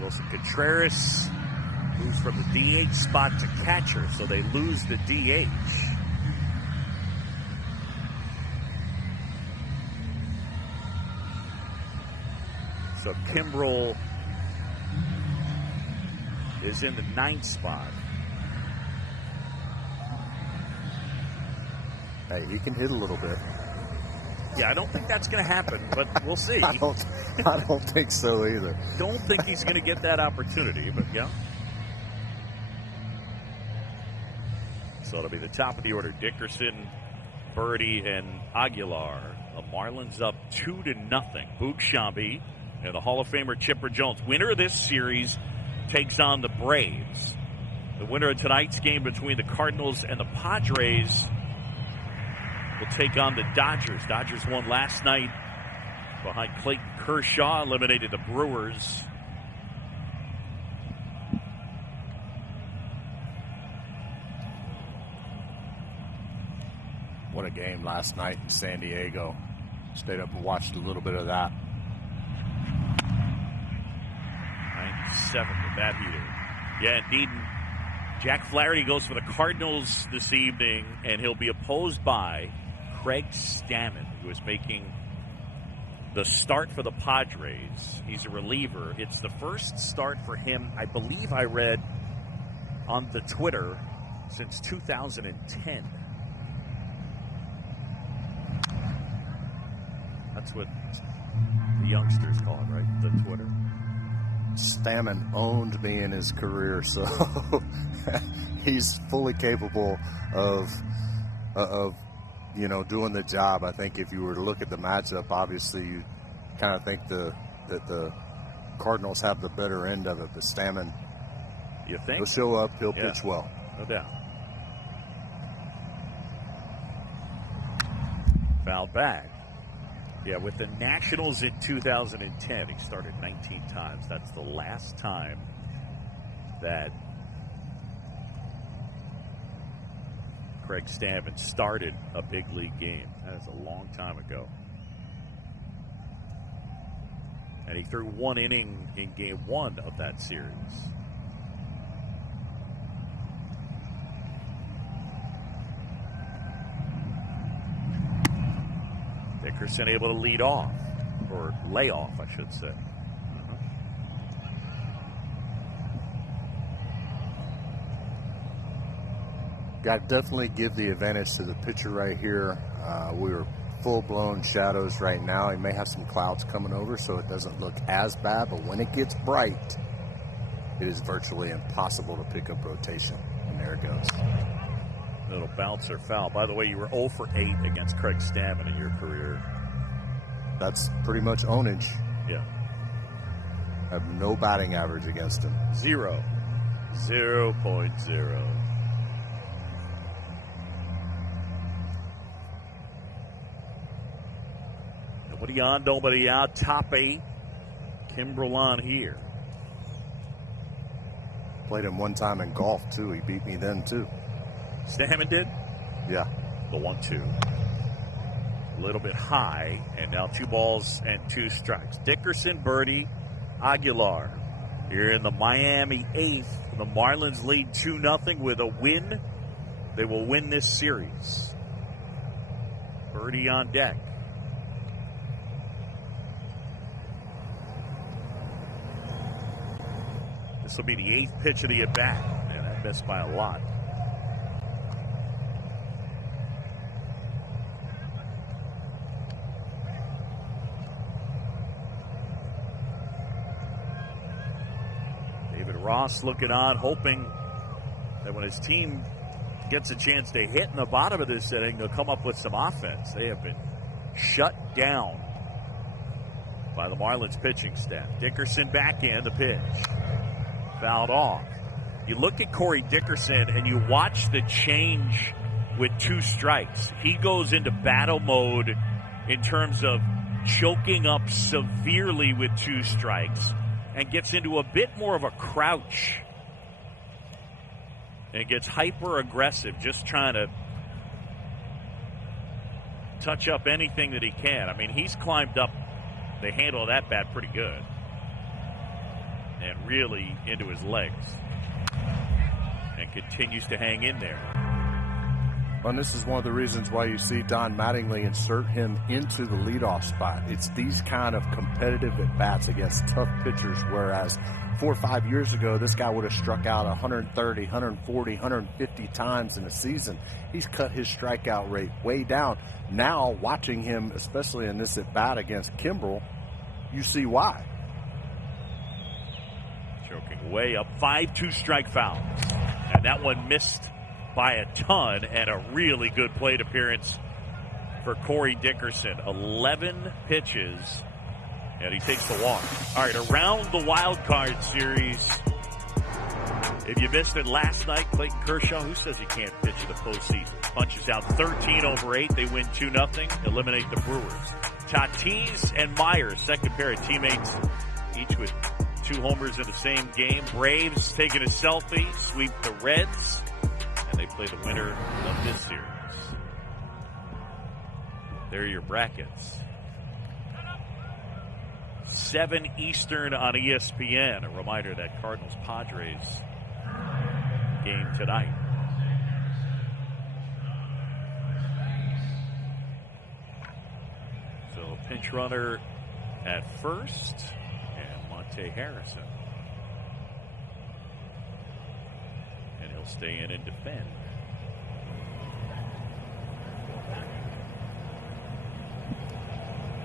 Wilson Contreras moves from the DH spot to catcher, so they lose the DH. So Kimbrel is in the 9th spot. Hey, he can hit a little bit. Yeah, I don't think that's going to happen, but we'll see. I don't think so either. Don't think he's going to get that opportunity, but yeah. So it'll be the top of the order. Dickerson, Birdie, and Aguilar. The Marlins up 2-0. Boog Sciambi and the Hall of Famer Chipper Jones. Winner of this series takes on the Braves. The winner of tonight's game between the Cardinals and the Padres will take on the Dodgers. Dodgers won last night behind Clayton Kershaw, eliminated the Brewers. What a game last night in San Diego. Stayed up and watched a little bit of that. 97 with that heater. Yeah, indeed. Jack Flaherty goes for the Cardinals this evening, and he'll be opposed by Craig Stammen, who is making the start for the Padres. He's a reliever. It's the first start for him, I believe I read on the Twitter, since 2010. That's what the youngsters call it, right? The Twitter. Stammen owned me in his career, so he's fully capable of doing the job. I think if you were to look at the matchup, obviously you kind of think that the Cardinals have the better end of it, but Stammen, you think? He'll show up, he'll pitch well. No doubt. Foul back. Yeah, with the Nationals in 2010, he started 19 times. That's the last time that Craig Stammen started a big league game. That is a long time ago. And he threw one inning in game one of that series. Dickerson able to lead off, or lay off, I should say. Got to definitely give the advantage to the pitcher right here. We were full-blown shadows right now. He may have some clouds coming over, so it doesn't look as bad, but when it gets bright, it is virtually impossible to pick up rotation. And there it goes. Little bouncer foul. By the way, you were 0 for 8 against Craig Stammen in your career. That's pretty much ownage. Yeah. I have no batting average against him. 0.0. Nobody on, nobody out. Top 8. Kimbrel on here. Played him one time in golf, too. He beat me then, too. Stammen did? Yeah. The 1-2. A little bit high, and now 2 balls and 2 strikes. Dickerson, Birdie, Aguilar. Here in the Miami 8th. The Marlins lead 2-0 with a win. They will win this series. Birdie on deck. This will be the 8th pitch of the at-bat. Man, that missed by a lot. Ross looking on, hoping that when his team gets a chance to hit in the bottom of this inning, they'll come up with some offense. They have been shut down by the Marlins pitching staff. Dickerson back in, the pitch. Fouled off. You look at Corey Dickerson and you watch the change with 2 strikes. He goes into battle mode in terms of choking up severely with 2 strikes. And gets into a bit more of a crouch. And gets hyper aggressive, just trying to touch up anything that he can. I mean, he's climbed up the handle of that bat pretty good. And really into his legs. And continues to hang in there. And this is one of the reasons why you see Don Mattingly insert him into the leadoff spot. It's these kind of competitive at-bats against tough pitchers, whereas 4 or 5 years ago, this guy would have struck out 130, 140, 150 times in a season. He's cut his strikeout rate way down. Now, watching him, especially in this at-bat against Kimbrel, you see why. Choking way up, 5 2-strike fouls. And that one missed by a ton, and a really good plate appearance for Corey Dickerson. 11 pitches, and he takes the walk. All right, around the wild card series, If you missed it last night, Clayton Kershaw, who says he can't pitch in the postseason, punches out 13 over 8. They win 2-0, eliminate the Brewers. Tatis and Myers, second pair of teammates, each with 2 homers in the same game. Braves taking a selfie, sweep the Reds, and they play the winner of this series. There are your brackets. 7 Eastern on ESPN. A reminder that Cardinals-Padres game tonight. So pinch runner at first, and Monte Harrison. And he'll stay in and defend.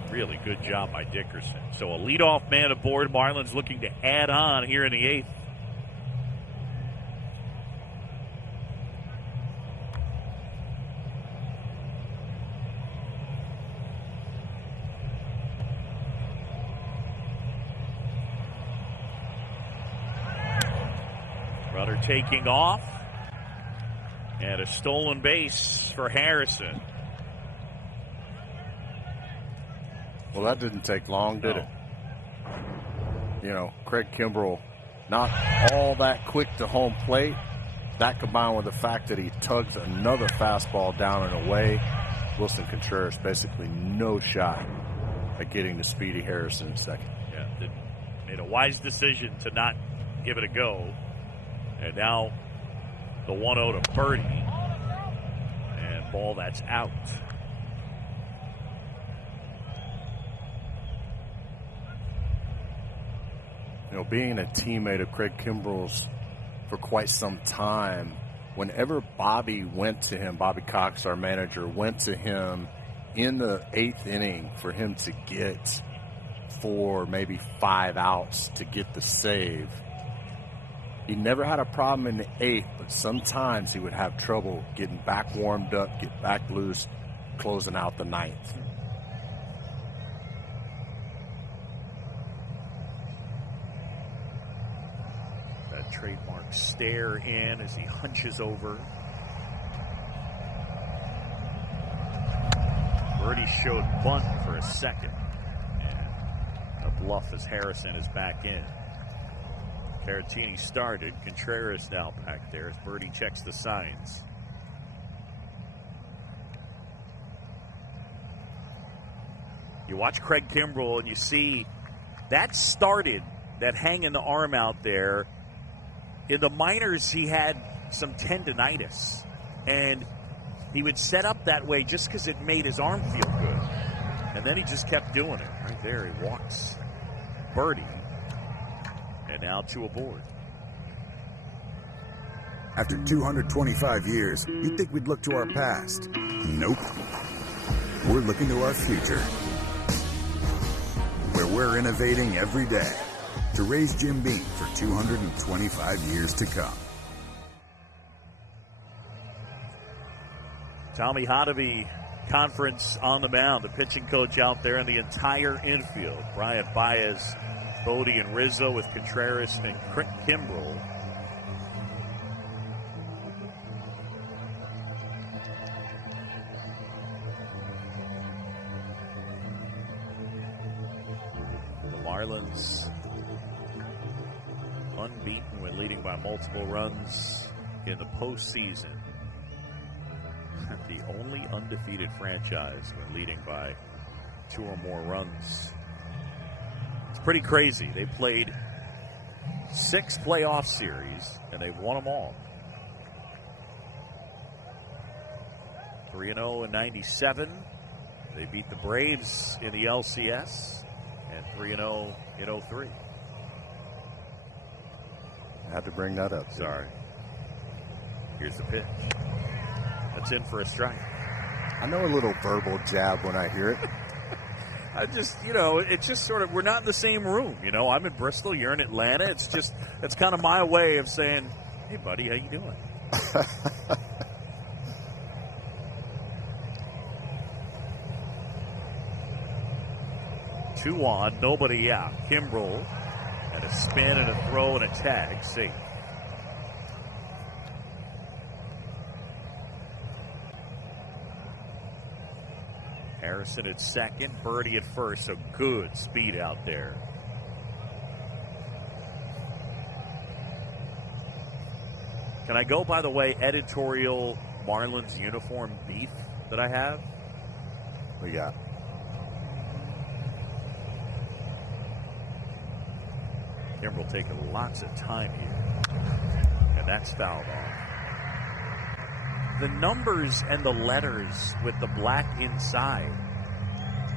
Really good job by Dickerson. So a leadoff man aboard. Marlins looking to add on here in the 8th. Runner taking off. And a stolen base for Harrison. Well, that didn't take long, did it? You know, Craig Kimbrell not all that quick to home plate. That combined with the fact that he tugs another fastball down and away. Wilson Contreras basically no shot at getting to Speedy Harrison in second. Yeah, made a wise decision to not give it a go. And now the 1-0 to Birdie. And ball that's out. You know, being a teammate of Craig Kimbrell's for quite some time, whenever Bobby went to him, Bobby Cox, our manager, went to him in the 8th inning for him to get 4, maybe 5 outs to get the save, he never had a problem in the 8th, but sometimes he would have trouble getting back warmed up, get back loose, closing out the 9th. Trademark stare in as he hunches over. Birdie showed bunt for a second. And a bluff as Harrison is back in. Caratini started. Contreras now back there as Birdie checks the signs. You watch Craig Kimbrell and you see that started, that hanging the arm out there. In the minors, he had some tendinitis, and he would set up that way just because it made his arm feel good. And then he just kept doing it. Right there, he walks Birdie, and now 2 aboard. After 225 years, you'd think we'd look to our past. Nope. We're looking to our future, where we're innovating every day to raise Jim Beam for 225 years to come. Tommy Hotovy conference on the mound, the pitching coach out there, and the entire infield. Brian Baez, Bodie, and Rizzo with Contreras and Kimbrell. The Marlins unbeaten when leading by multiple runs in the postseason. The only undefeated franchise when leading by 2 or more runs. It's pretty crazy. They played 6 playoff series, and they've won them all. 3-0 in 97. They beat the Braves in the LCS, and 3-0 in 03. I had to bring that up. Sorry. Here's the pitch. That's in for a strike. I know a little verbal jab when I hear it. I just, it's just sort of, we're not in the same room. I'm in Bristol, you're in Atlanta. It's kind of my way of saying, hey, buddy, how you doing? 2 on, nobody out. Kimbrell and a spin and a throw and a tag. Safe. Harrison at second, Birdie at first, so good speed out there. Can I go, by the way, editorial Marlins uniform beef that I have? What you got? Kimbrel taking lots of time here. And that's fouled off. The numbers and the letters with the black inside.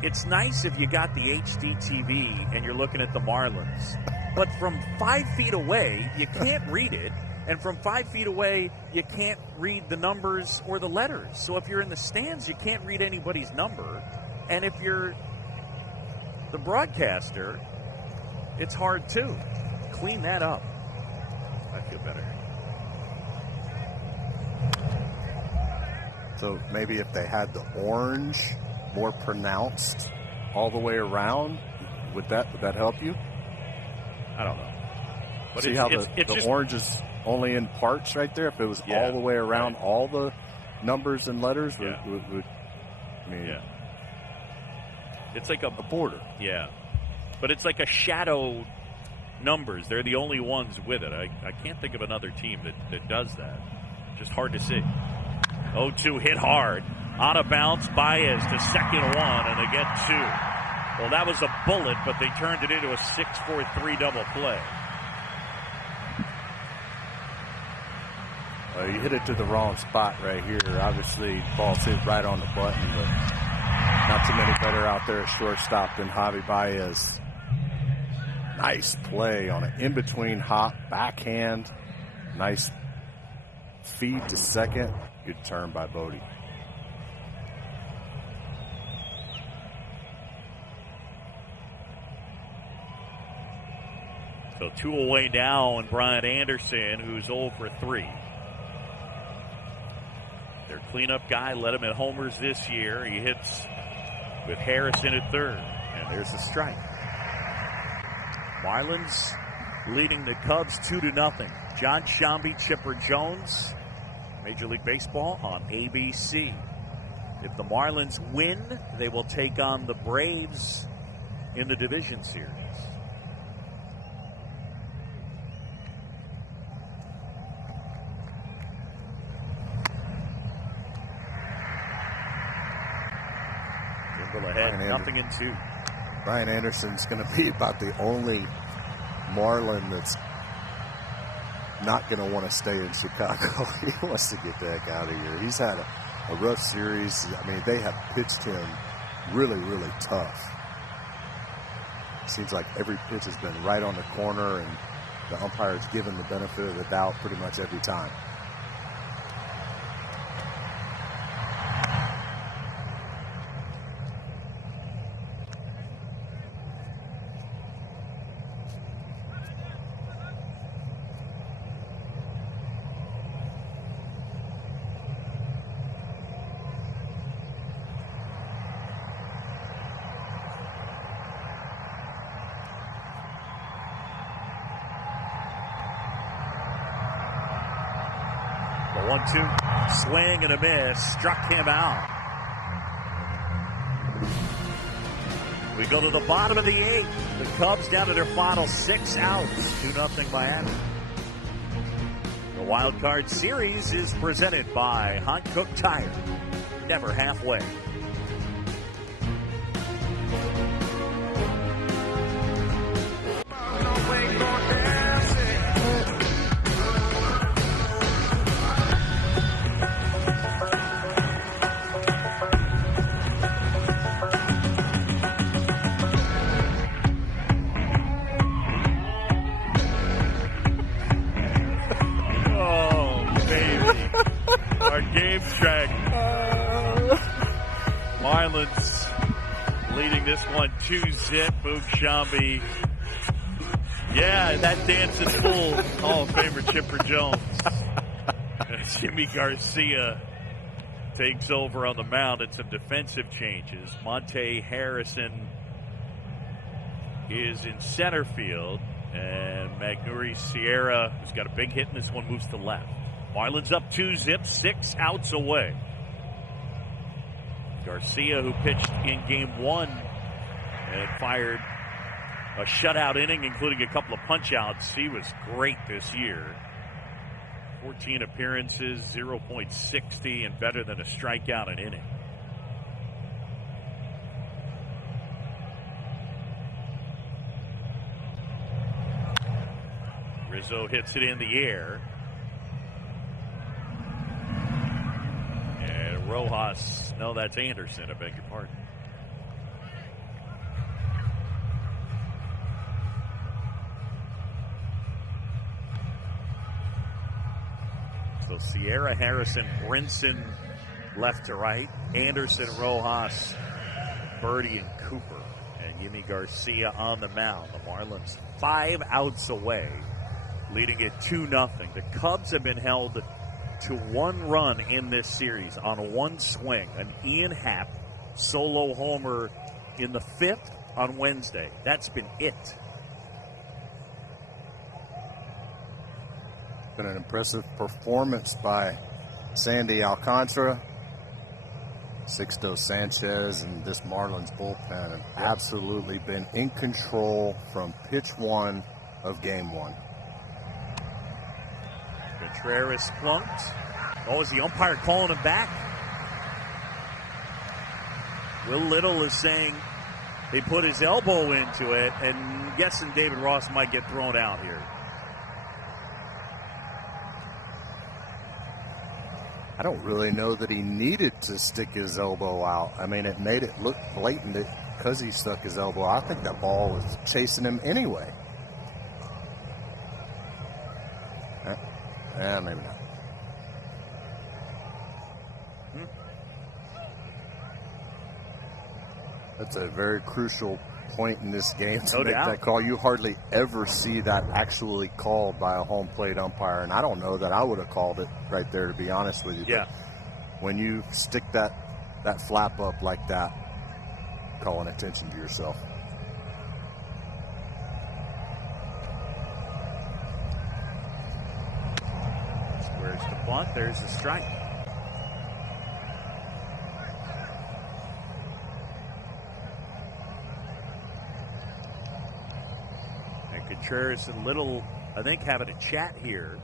It's nice if you got the HD TV and you're looking at the Marlins. But from 5 feet away, you can't read it. And from 5 feet away, you can't read the numbers or the letters. So if you're in the stands, you can't read anybody's number. And if you're the broadcaster, it's hard too. Clean that up. I feel better. So maybe if they had the orange more pronounced all the way around, would that help you? I don't know. But see how the orange is only in parts right there? If it was all the way around, all the numbers and letters would it's like a border. Yeah. But it's like a shadowed numbers. They're the only ones with it. I can't think of another team that does that. Just hard to see. 0-2 hit hard. Out of bounds, Baez to second one, and they get two. Well, that was a bullet, but they turned it into a 6-4-3 double play. You hit it to the wrong spot right here. Obviously, ball's hit right on the button, but not too many better out there at shortstop than Javi Baez. Nice play on an in-between hop, backhand. Nice feed to second. Good turn by Bodie. So 2 away now, and Brian Anderson, who's 0 for 3. Their cleanup guy led him at homers this year. He hits with Harrison at third. And there's the strike. Marlins leading the Cubs 2-0. John Shambi, Chipper Jones, Major League Baseball on ABC. If the Marlins win, they will take on the Braves in the division series. Ahead, nothing in 2. Brian Anderson's going to be about the only Marlin that's not going to want to stay in Chicago. He wants to get the heck out of here. He's had a rough series. I mean, they have pitched him really, really tough. Seems like every pitch has been right on the corner, and the umpire's given the benefit of the doubt pretty much every time. The 1-2 swing and a miss struck him out. We go to the bottom of the 8th. The Cubs down to their final 6 outs. 2-0 Miami. The Wild Card Series is presented by Hankook Tire. Never halfway. Marlins leading this one 2-0. Boog Shambi. Yeah, that dancing fool, Hall of Famer Chipper Jones. Jimmy Garcia takes over on the mound and some defensive changes. Monte Harrison is in center field, and Magneuris Sierra, who's got a big hit in this one, moves to left. Marlins up 2-0, 6 outs away. Garcia, who pitched in game 1 and fired a shutout inning, including a couple of punch-outs. He was great this year. 14 appearances, 0.60, and better than a strikeout an inning. Rizzo hits it in the air. And Rojas, no, that's Anderson, I beg your pardon. So Sierra, Harrison, Brinson left to right. Anderson, Rojas, Birdie, and Cooper. And Yimi Garcia on the mound. The Marlins 5 outs away, leading it 2-0. The Cubs have been held to 1 run in this series on 1 swing. An Ian Happ solo homer in the 5th on Wednesday. That's been it. Been an impressive performance by Sandy Alcantara, Sixto Sanchez, and this Marlins bullpen have absolutely been in control from pitch 1 of game 1. Contreras plunked. Oh, is the umpire calling him back? Will Little is saying he put his elbow into it, and guessing David Ross might get thrown out here. I don't really know that he needed to stick his elbow out. I mean, it made it look blatant because he stuck his elbow out. I think that ball was chasing him anyway. Maybe not. That's a very crucial point in this game to make that call. You hardly ever see that actually called by a home plate umpire, and I don't know that I would have called it right there, to be honest with you. Yeah. But when you stick that flap up like that, calling attention to yourself. Where's the bunt? There's the strike. And Contreras and Little, I think, having a chat here.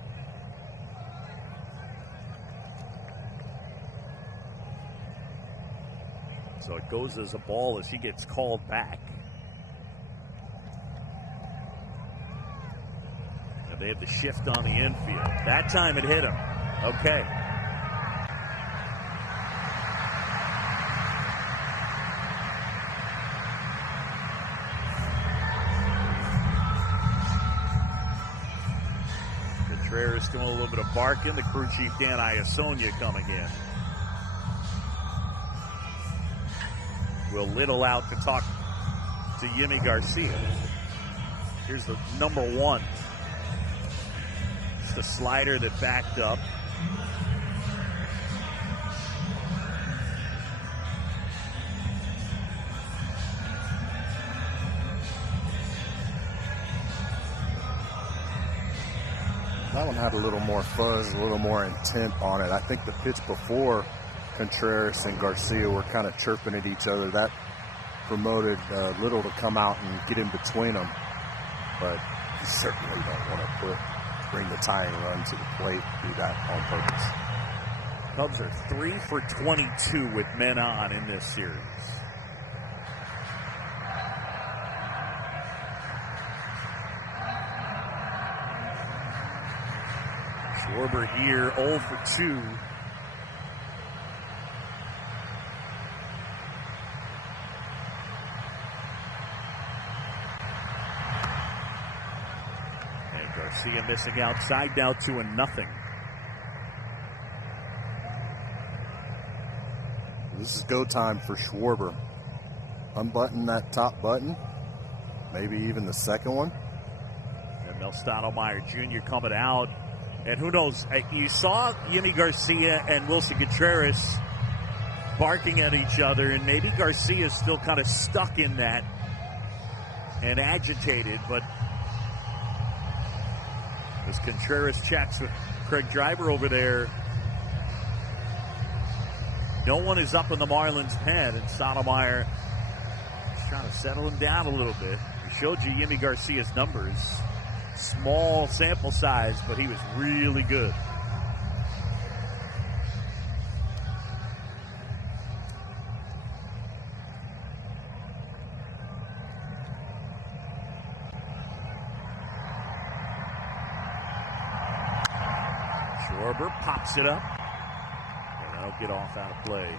So it goes as a ball as he gets called back. And they had the shift on the infield. That time it hit him. Okay. Contreras doing a little bit of barking. The crew chief Dan Iasonia coming in. Will Little out to talk to Yimi Garcia. Here's the number 1. It's the slider that backed up. That one had a little more fuzz, a little more intent on it. I think the pitch before, Contreras and Garcia were kind of chirping at each other. That promoted Little to come out and get in between them. But you certainly don't want to bring the tying run to the plate, do that on purpose. Cubs are 3 for 22 with men on in this series. Schwarber here, 0 for 2. Garcia missing outside now 2-0. This is go time for Schwarber. Unbutton that top button, maybe even the second one. And Mel Stottlemyre Jr. coming out. And who knows, you saw Yimi Garcia and Wilson Contreras barking at each other, and maybe Garcia's still kind of stuck in that and agitated, but as Contreras checks with Craig Driver over there, No one is up in the Marlins' pen, and Sotomayor is trying to settle him down a little bit. We showed you Yimi Garcia's numbers. Small sample size, but he was really good. Schwarber pops it up, and that'll get off out of play.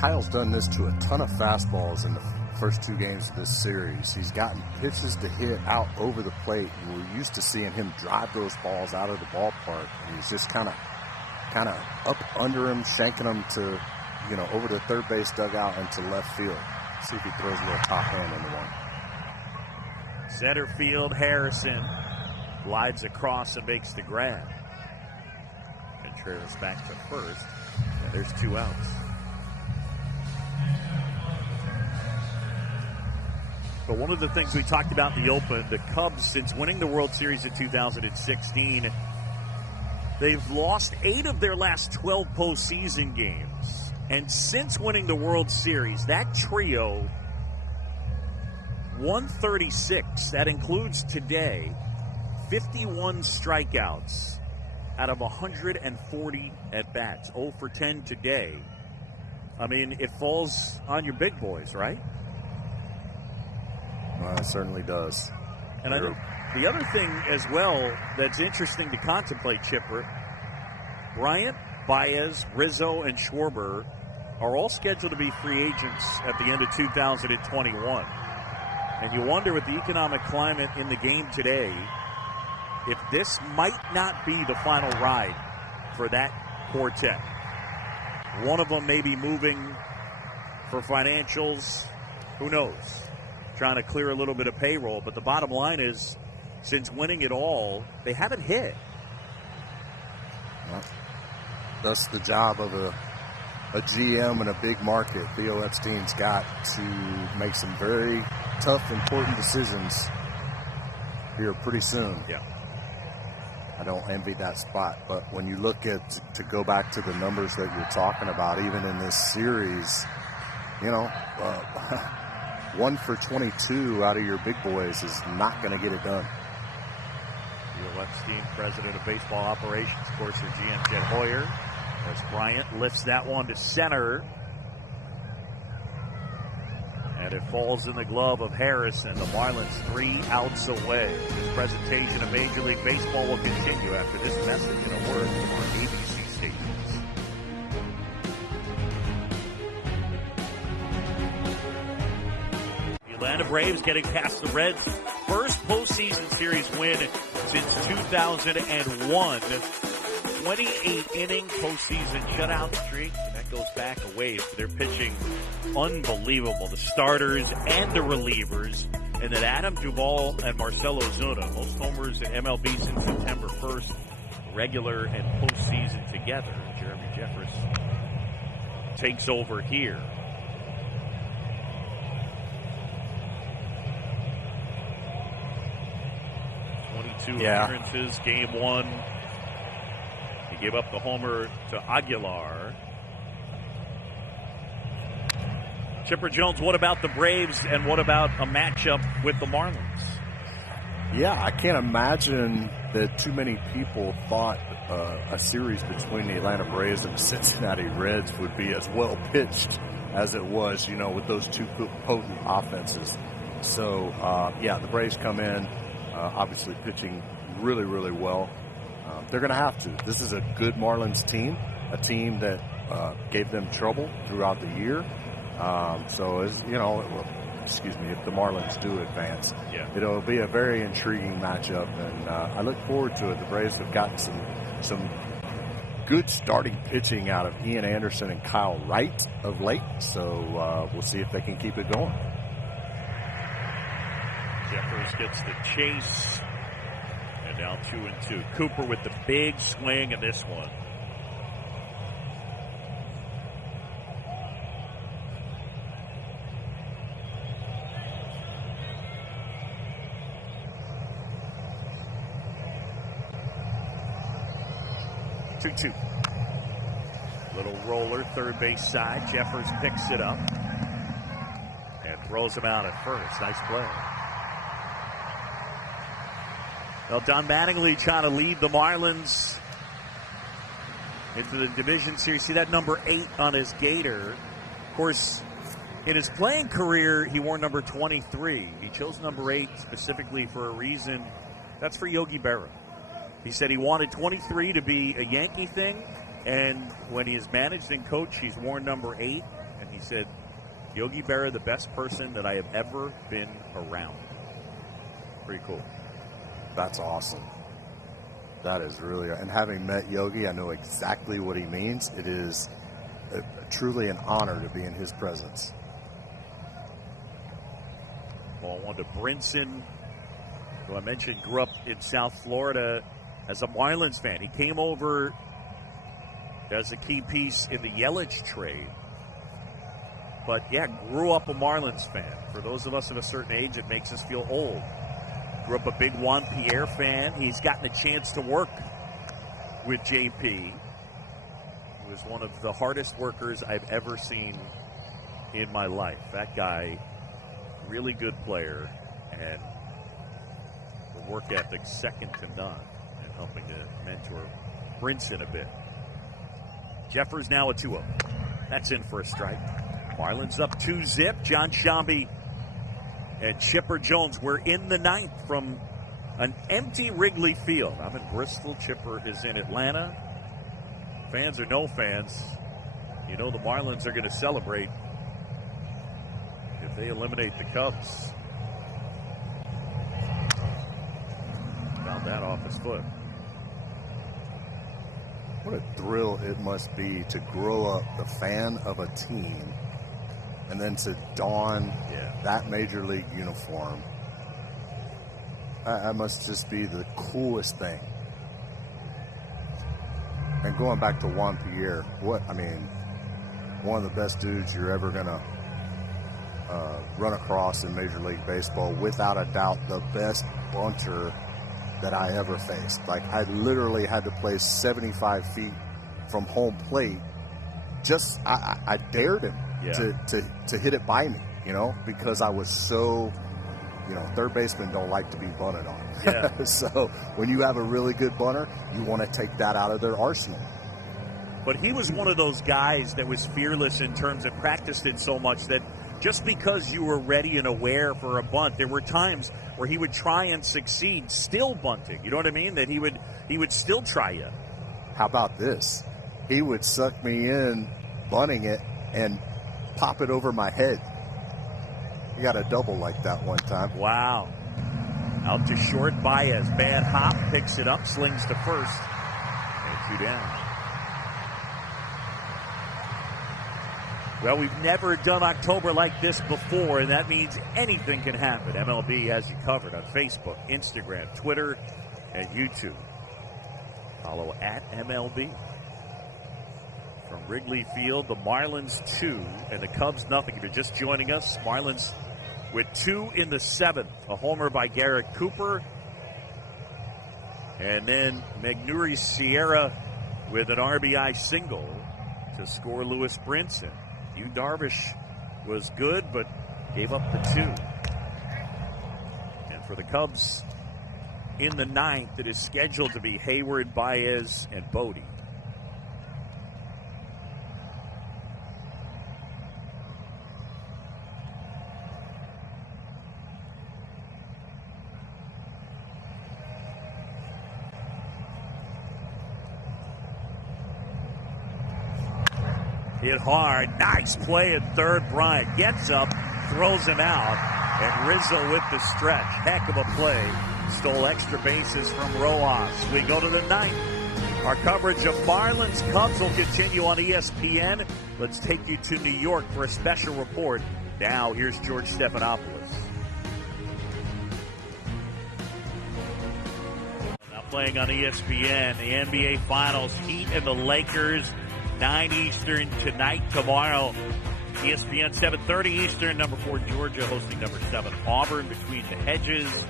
Kyle's done this to a ton of fastballs in the first two games of this series. He's gotten pitches to hit out over the plate, and we're used to seeing him drive those balls out of the ballpark. And he's just kind of up under him, shanking them to, over the third base dugout and to left field. See if he throws a little top hand into one. Center field, Harrison glides across and makes the grab. Contreras back to first, and there's 2 outs. But one of the things we talked about in the open, the Cubs, since winning the World Series in 2016, they've lost 8 of their last 12 postseason games. And since winning the World Series, that trio, 136, that includes today, 51 strikeouts out of 140 at-bats. 0 for 10 today. I mean, it falls on your big boys, right? Well, it certainly does. And I think the other thing as well that's interesting to contemplate, Chipper, Bryant, Baez, Rizzo, and Schwarber are all scheduled to be free agents at the end of 2021. And you wonder, with the economic climate in the game today, if this might not be the final ride for that quartet. One of them may be moving for financials. Who knows? Trying to clear a little bit of payroll. But the bottom line is, since winning it all, they haven't hit. Well, that's the job of a GM in a big market. Theo Epstein's got to make some very tough, important decisions here pretty soon. Yeah. I don't envy that spot, but when you look at, to go back to the numbers that you're talking about, even in this series, 1 for 22 out of your big boys is not going to get it done. Theo Epstein, president of baseball operations, of course, the GM Jed Hoyer, as Bryant lifts that one to center. And it falls in the glove of Harrison. The Marlins 3 outs away. This presentation of Major League Baseball will continue after this message and a word from our ABC stations. The Atlanta Braves getting past the Reds. First postseason series win since 2001. 28-inning postseason shutout streak. That goes back a ways. They're pitching unbelievable. The starters and the relievers. And then Adam Duvall and Marcell Ozuna, most homers in MLB since September 1st, regular and postseason together. Jeremy Jeffress takes over here. Appearances, game 1. He gave up the homer to Aguilar. Chipper Jones, what about the Braves and what about a matchup with the Marlins? Yeah, I can't imagine that too many people thought a series between the Atlanta Braves and the Cincinnati Reds would be as well pitched as it was, with those two potent offenses. So, the Braves come in, obviously pitching really, really well. They're going to have to. This is a good Marlins team, a team that gave them trouble throughout the year. If the Marlins do advance, it'll be a very intriguing matchup, and I look forward to it. The Braves have gotten some good starting pitching out of Ian Anderson and Kyle Wright of late, so we'll see if they can keep it going. Jeffers gets the chase, and now 2-2. Cooper with the big swing in this one. 2-2. Little roller, third base side. Jeffers picks it up and throws him out at first. Nice play. Well, Don Mattingly trying to lead the Marlins into the division series. See that number 8 on his gaiter. Of course, in his playing career, he wore number 23. He chose number 8 specifically for a reason. That's for Yogi Berra. He said he wanted 23 to be a Yankee thing, and when he has managed and coached, he's worn number 8. And he said, Yogi Berra, the best person that I have ever been around. Pretty cool. That's awesome. That is really, and having met Yogi, I know exactly what he means. It is truly an honor to be in his presence. Ball one to Brinson, who I mentioned grew up in South Florida as a Marlins fan. He came over as a key piece in the Yelich trade. But, yeah, grew up a Marlins fan. For those of us of a certain age, it makes us feel old. Grew up a big Juan Pierre fan. He's gotten a chance to work with JP. He was one of the hardest workers I've ever seen in my life. That guy, really good player, and the work ethic second to none, and helping to mentor Brinson a bit. Jeffers now a 2-0. That's in for a strike. Marlins up 2-0. John Shambi and Chipper Jones. We're in the 9th from an empty Wrigley Field. I'm in Bristol. Chipper is in Atlanta. Fans or no fans, you know the Marlins are going to celebrate if they eliminate the Cubs. Found that off his foot. What a thrill it must be to grow up the fan of a team and then to don that major league uniform. That must just be the coolest thing. And going back to Juan Pierre, one of the best dudes you're ever going to run across in Major League Baseball. Without a doubt, the best bunter that I ever faced. Like, I literally had to play 75 feet from home plate. Just, I dared him to hit it by me, because I was so, third basemen don't like to be bunted on. Yeah. So when you have a really good bunter, you want to take that out of their arsenal. But he was one of those guys that was fearless in terms of practiced it so much that just because you were ready and aware for a bunt, there were times where he would try and succeed still bunting. You know what I mean? That he would still try you. How about this? He would suck me in bunting it and pop it over my head. He got a double like that one time. Wow. Out to short, Baez. Bad hop, picks it up, slings to first. And 2 down. Well, we've never done October like this before, and that means anything can happen. MLB has you covered on Facebook, Instagram, Twitter, and YouTube. Follow at MLB. From Wrigley Field, the Marlins 2 and the Cubs nothing. If you're just joining us, Marlins with 2 in the 7th. A homer by Garrett Cooper. And then Magneuris Sierra with an RBI single to score Lewis Brinson. Yu Darvish was good, but gave up the 2. And for the Cubs, in the 9th, it is scheduled to be Hayward, Baez, and Bodie. Hit hard. Nice play at third. Bryant gets up, throws him out, and Rizzo with the stretch. Heck of a play. Stole extra bases from Rojas. We go to the 9th. Our coverage of Marlins Cubs will continue on ESPN. Let's take you to New York for a special report. Now, here's George Stephanopoulos. Now playing on ESPN, the NBA Finals, Heat and the Lakers. 9 Eastern tonight, tomorrow. ESPN 7:30 Eastern. Number 4 Georgia hosting number 7 Auburn between the hedges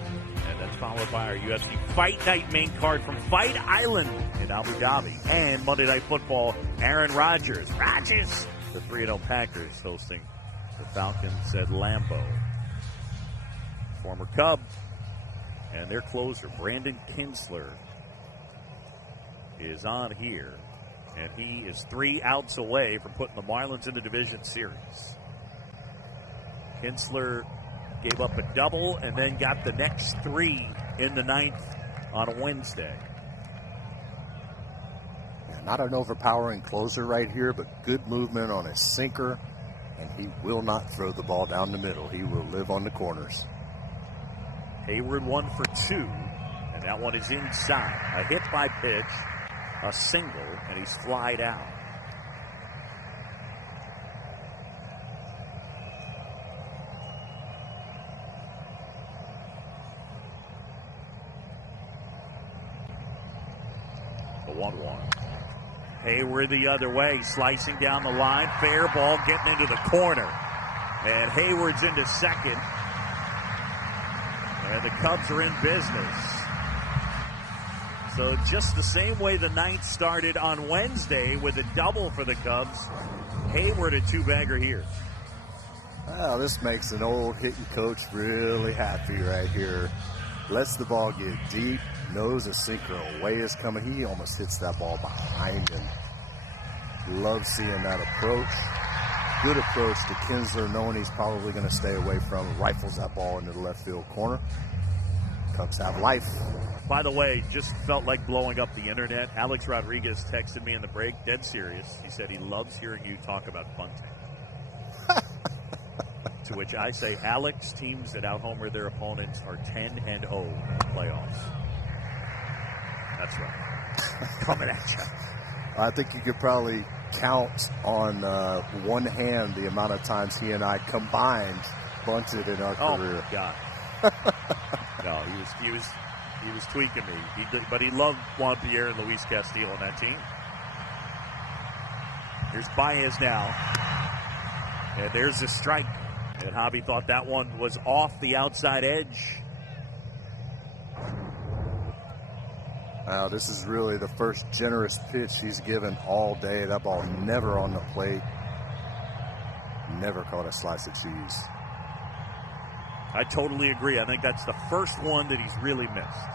And that's followed by our UFC Fight Night main card from Fight Island in Abu Dhabi. And Monday Night Football, Aaron Rodgers. The 3-0 Packers hosting the Falcons at Lambeau. Former Cub and their closer, Brandon Kinsler, is on here. And he is 3 outs away from putting the Marlins in the division series. Kinsler gave up a double and then got the next 3 in the 9th on a Wednesday. Not an overpowering closer right here, but good movement on his sinker, and he will not throw the ball down the middle. He will live on the corners. Hayward 1 for 2, and that one is inside. A hit by pitch, a single, and he's flied out. The 1-1. Hayward the other way, slicing down the line. Fair ball getting into the corner. And Hayward's into second. And the Cubs are in business. So just the same way the 9th started on Wednesday with a double for the Cubs, Hayward a 2-bagger here. Well, this makes an old hitting coach really happy right here. Lets the ball get deep, knows a sinker away is coming. He almost hits that ball behind him. Love seeing that approach. Good approach to Kinsler, knowing he's probably going to stay away from him. Rifles that ball into the left field corner. Cubs have life. By the way, just felt like blowing up the internet. Alex Rodriguez texted me in the break, dead serious. He said he loves hearing you talk about bunting. To which I say, Alex, teams that out-homer their opponents are 10-0 in the playoffs. That's right. Coming at you. I think you could probably count on one hand the amount of times he and I combined bunted in our career. Oh, my God. No, he was tweaking me. But he loved Juan Pierre and Luis Castillo on that team. Here's Baez now. And there's a strike. And Javi thought that one was off the outside edge. Wow, this is really the first generous pitch he's given all day. That ball never on the plate. Never caught a slice of cheese. I totally agree. I think that's the first one that he's really missed.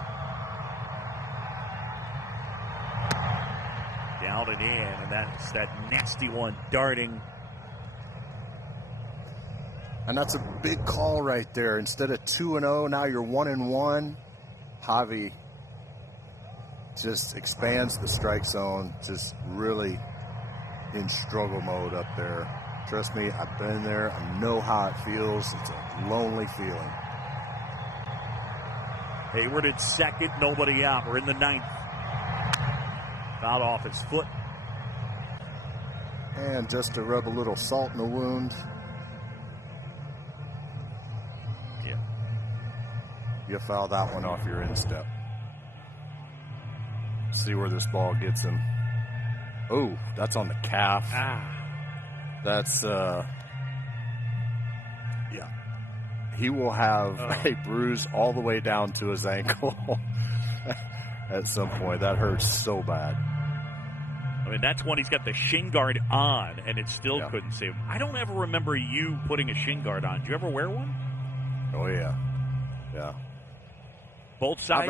Down and in, and that's that nasty one darting. And that's a big call right there. Instead of 2-0, now you're 1-1. Javi just expands the strike zone, just really in struggle mode up there. Trust me, I've been there. I know how it feels. It's a lonely feeling. Hayward at second, nobody out. We're in the 9th. Fouled off his foot. And just to rub a little salt in the wound. Yeah. You foul that one off your instep. See where this ball gets him. Oh, that's on the calf. That's yeah. He will have a bruise all the way down to his ankle at some point. That hurts so bad. I mean, that's when he's got the shin guard on, and it still couldn't save him. I don't ever remember you putting a shin guard on. Do you ever wear one? Oh yeah, yeah. Both sides?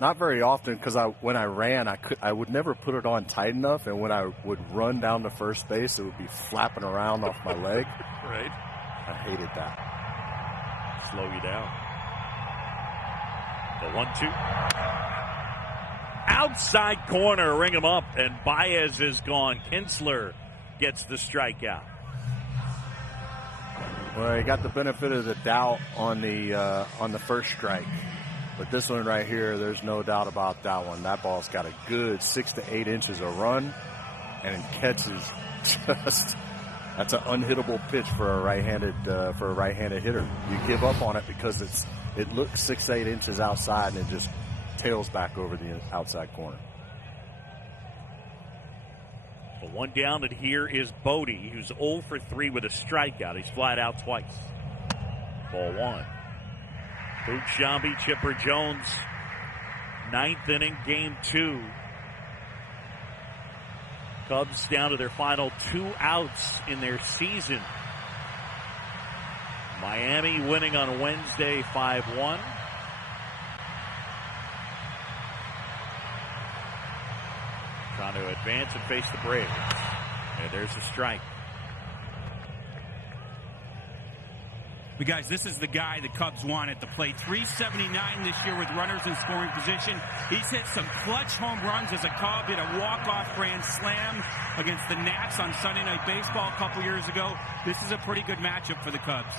Not very often, because when I ran, I would never put it on tight enough, and when I would run down to first base, it would be flapping around off my leg. Right. I hated that. Slow you down. The 1-2. Outside corner, ring him up, and Baez is gone. Kinsler gets the strikeout. Well, he got the benefit of the doubt on the first strike. But this one right here, there's no doubt about that one. That ball's got a good 6 to 8 inches of run, and it catches just. That's an unhittable pitch for a right-handed hitter. You give up on it because it looks 6 to 8 inches outside, and it just tails back over the outside corner. The one down, and here is Bodie, who's 0 for 3 with a strikeout. He's flat out twice. Ball 1. Luke Shambi, Chipper Jones, 9th inning, game 2. Cubs down to their final 2 outs in their season. Miami winning on Wednesday 5-1. Trying to advance and face the Braves. And there's a strike. But guys, this is the guy the Cubs want at the plate. 379 this year with runners in scoring position. He's hit some clutch home runs as a Cub. Hit a walk-off grand slam against the Nats on Sunday Night Baseball a couple years ago. This is a pretty good matchup for the Cubs.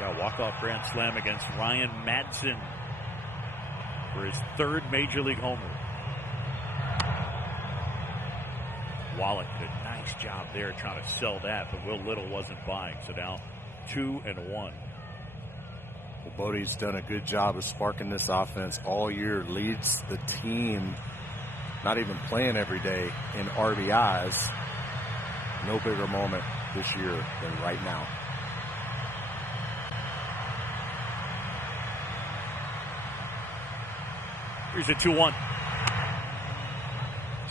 Got a walk-off grand slam against Ryan Madsen for his 3rd Major League homer. Wallach did a nice job there trying to sell that, but Will Little wasn't buying. So now 2-1. Well, Bodie's done a good job of sparking this offense all year. Leads the team, not even playing every day, in RBIs. No bigger moment this year than right now. Here's a 2-1.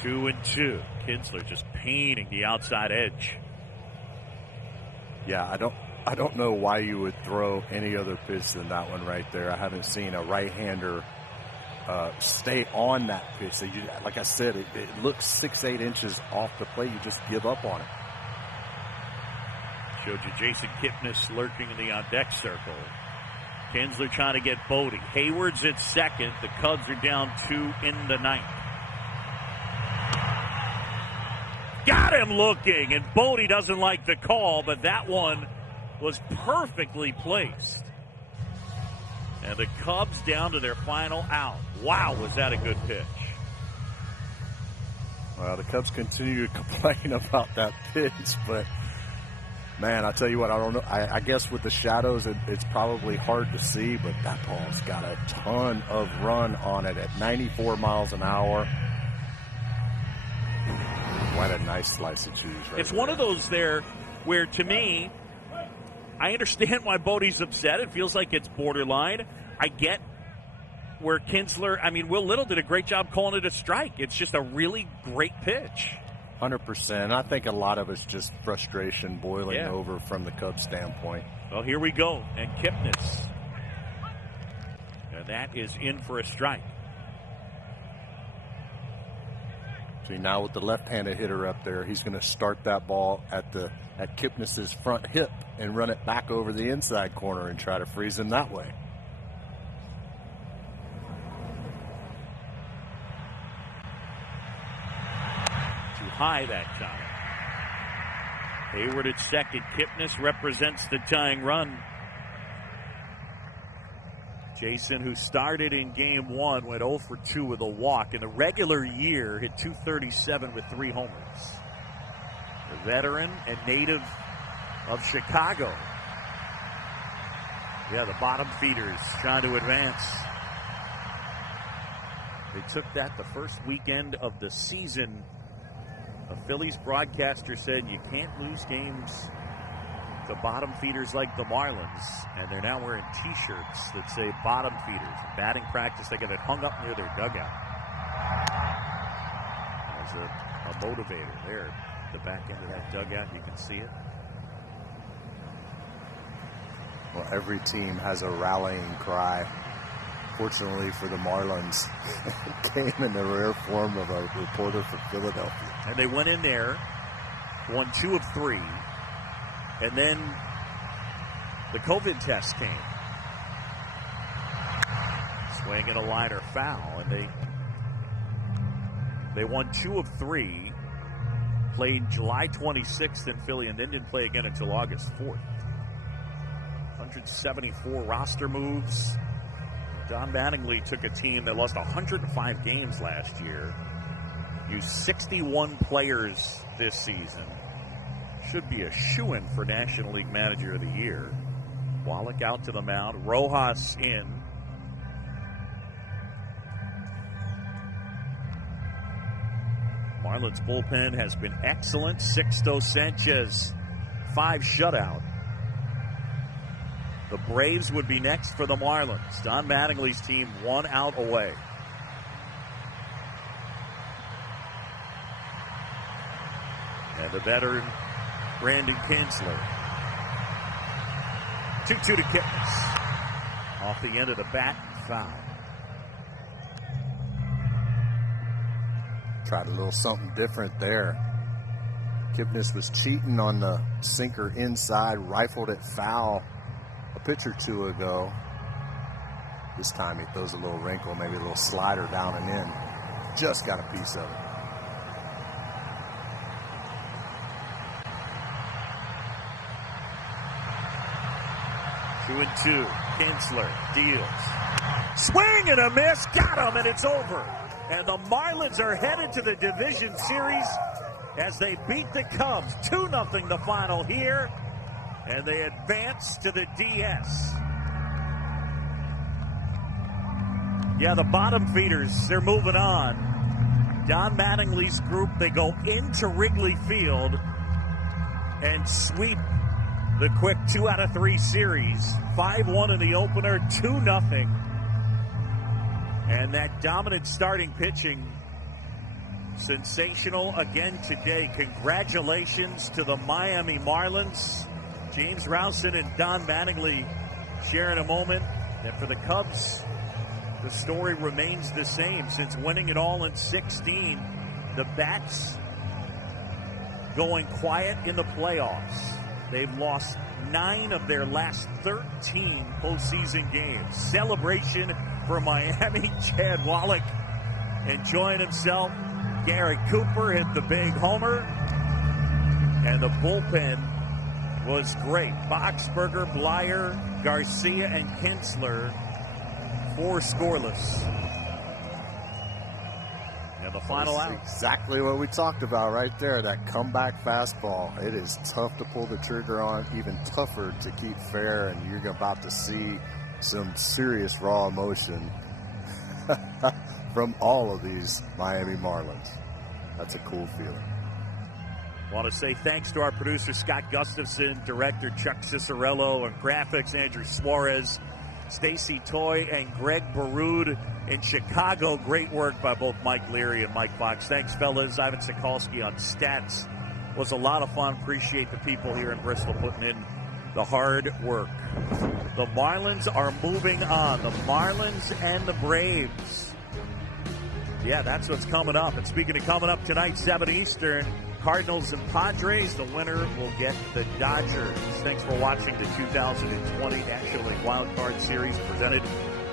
2-2. Kinsler just painting the outside edge. Yeah, I don't know why you would throw any other pitch than that one right there. I haven't seen a right-hander stay on that pitch. So you, like I said, it looks 6-8 inches off the plate. You just give up on it. Showed you Jason Kipnis lurking in the on-deck circle. Kinsler trying to get Bodie. Hayward's at second. The Cubs are down 2 in the 9th. Got him looking, and Bodie doesn't like the call, but that one was perfectly placed. And the Cubs down to their final out. Wow, was that a good pitch. Well, the Cubs continue to complain about that pitch, but man, I tell you what, I don't know. I guess with the shadows, it's probably hard to see, but that ball's got a ton of run on it at 94 miles an hour. What a nice slice of cheese right It's there. one of those there where, to me, I understand why Bodie's upset. It feels like it's borderline. I get where Will Little did a great job calling it a strike. It's just a really great pitch. 100%. I think a lot of it's just frustration boiling over from the Cubs standpoint. Well, here we go. And Kipnis. And that is in for a strike. See, now with the left-handed hitter up there, he's going to start that ball at Kipnis's front hip and run it back over the inside corner and try to freeze him that way. Too high that time. Hayward at second. Kipnis represents the tying run. Jason, who started in game 1, went 0 for 2 with a walk. In the regular year, hit .237 with 3 homers. The veteran and native of Chicago. Yeah, the bottom feeders trying to advance. They took that the first weekend of the season. A Phillies broadcaster said you can't lose games to bottom feeders like the Marlins, and they're now wearing T-shirts that say bottom feeders. In batting practice, they get it hung up near their dugout as a motivator. There, the back end of that dugout, you can see it. Well, every team has a rallying cry. Fortunately for the Marlins, it came in the rare form of a reporter for Philadelphia. And they went in there, won 2 of 3. And then the COVID test came. Swing and a liner foul. And they won 2 of 3. Played July 26th in Philly and then didn't play again until August 4th. 174 roster moves. Don Mattingly took a team that lost 105 games last year. Used 61 players this season. Should be a shoo-in for National League Manager of the Year. Wallach out to the mound. Rojas in. Marlins bullpen has been excellent. Sixto Sanchez, 5 shutout. The Braves would be next for the Marlins. Don Mattingly's team 1 out away. And the veteran, Brandon Kinsler. 2-2 to Kipnis. Off the end of the bat, foul. Tried a little something different there. Kipnis was cheating on the sinker inside, rifled it foul a pitch or two ago. This time he throws a little wrinkle, maybe a little slider down and in. Just got a piece of it. Two and two. Kinsler deals. Swing and a miss. Got him, and it's over. And the Marlins are headed to the division series as they beat the Cubs. 2-0 the final here. And they advance to the DS. Yeah, the bottom feeders, they're moving on. Don Mattingly's group, they go into Wrigley Field and sweep the quick 2 out of 3 series. 5-1 in the opener, 2-0. And that dominant starting pitching, sensational again today. Congratulations to the Miami Marlins. James Rowson and Don Mattingly sharing a moment. And for the Cubs, the story remains the same. Since winning it all in 16, the Bats going quiet in the playoffs. They've lost 9 of their last 13 postseason games. Celebration for Miami. Chad Wallach enjoying himself. Gary Cooper hit the big homer. And the bullpen was great. Boxberger, Blyer, Garcia, and Kinsler, 4 scoreless. And the final out. Exactly what we talked about right there, that comeback fastball. It is tough to pull the trigger on, even tougher to keep fair, and you're about to see some serious raw emotion from all of these Miami Marlins. That's a cool feeling. Want to say thanks to our producer, Scott Gustafson, director Chuck Cicerello, and graphics, Andrew Suarez, Stacy Toy, and Greg Baroud in Chicago. Great work by both Mike Leary and Mike Fox. Thanks, fellas. Ivan Sokolsky on stats. Was a lot of fun. Appreciate the people here in Bristol putting in the hard work. The Marlins are moving on. The Marlins and the Braves. Yeah, that's what's coming up. And speaking of coming up tonight, 7 Eastern, Cardinals and Padres. The winner will get the Dodgers. Thanks for watching the 2020 National League Wild Card Series presented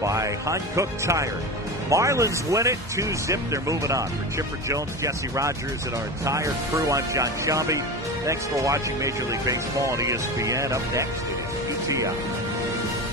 by Hankook Tire. Marlins win it 2-0. They're moving on. For Chipper Jones, Jesse Rogers, and our entire crew, I'm John Shambi. Thanks for watching Major League Baseball on ESPN. Up next, it is UTI.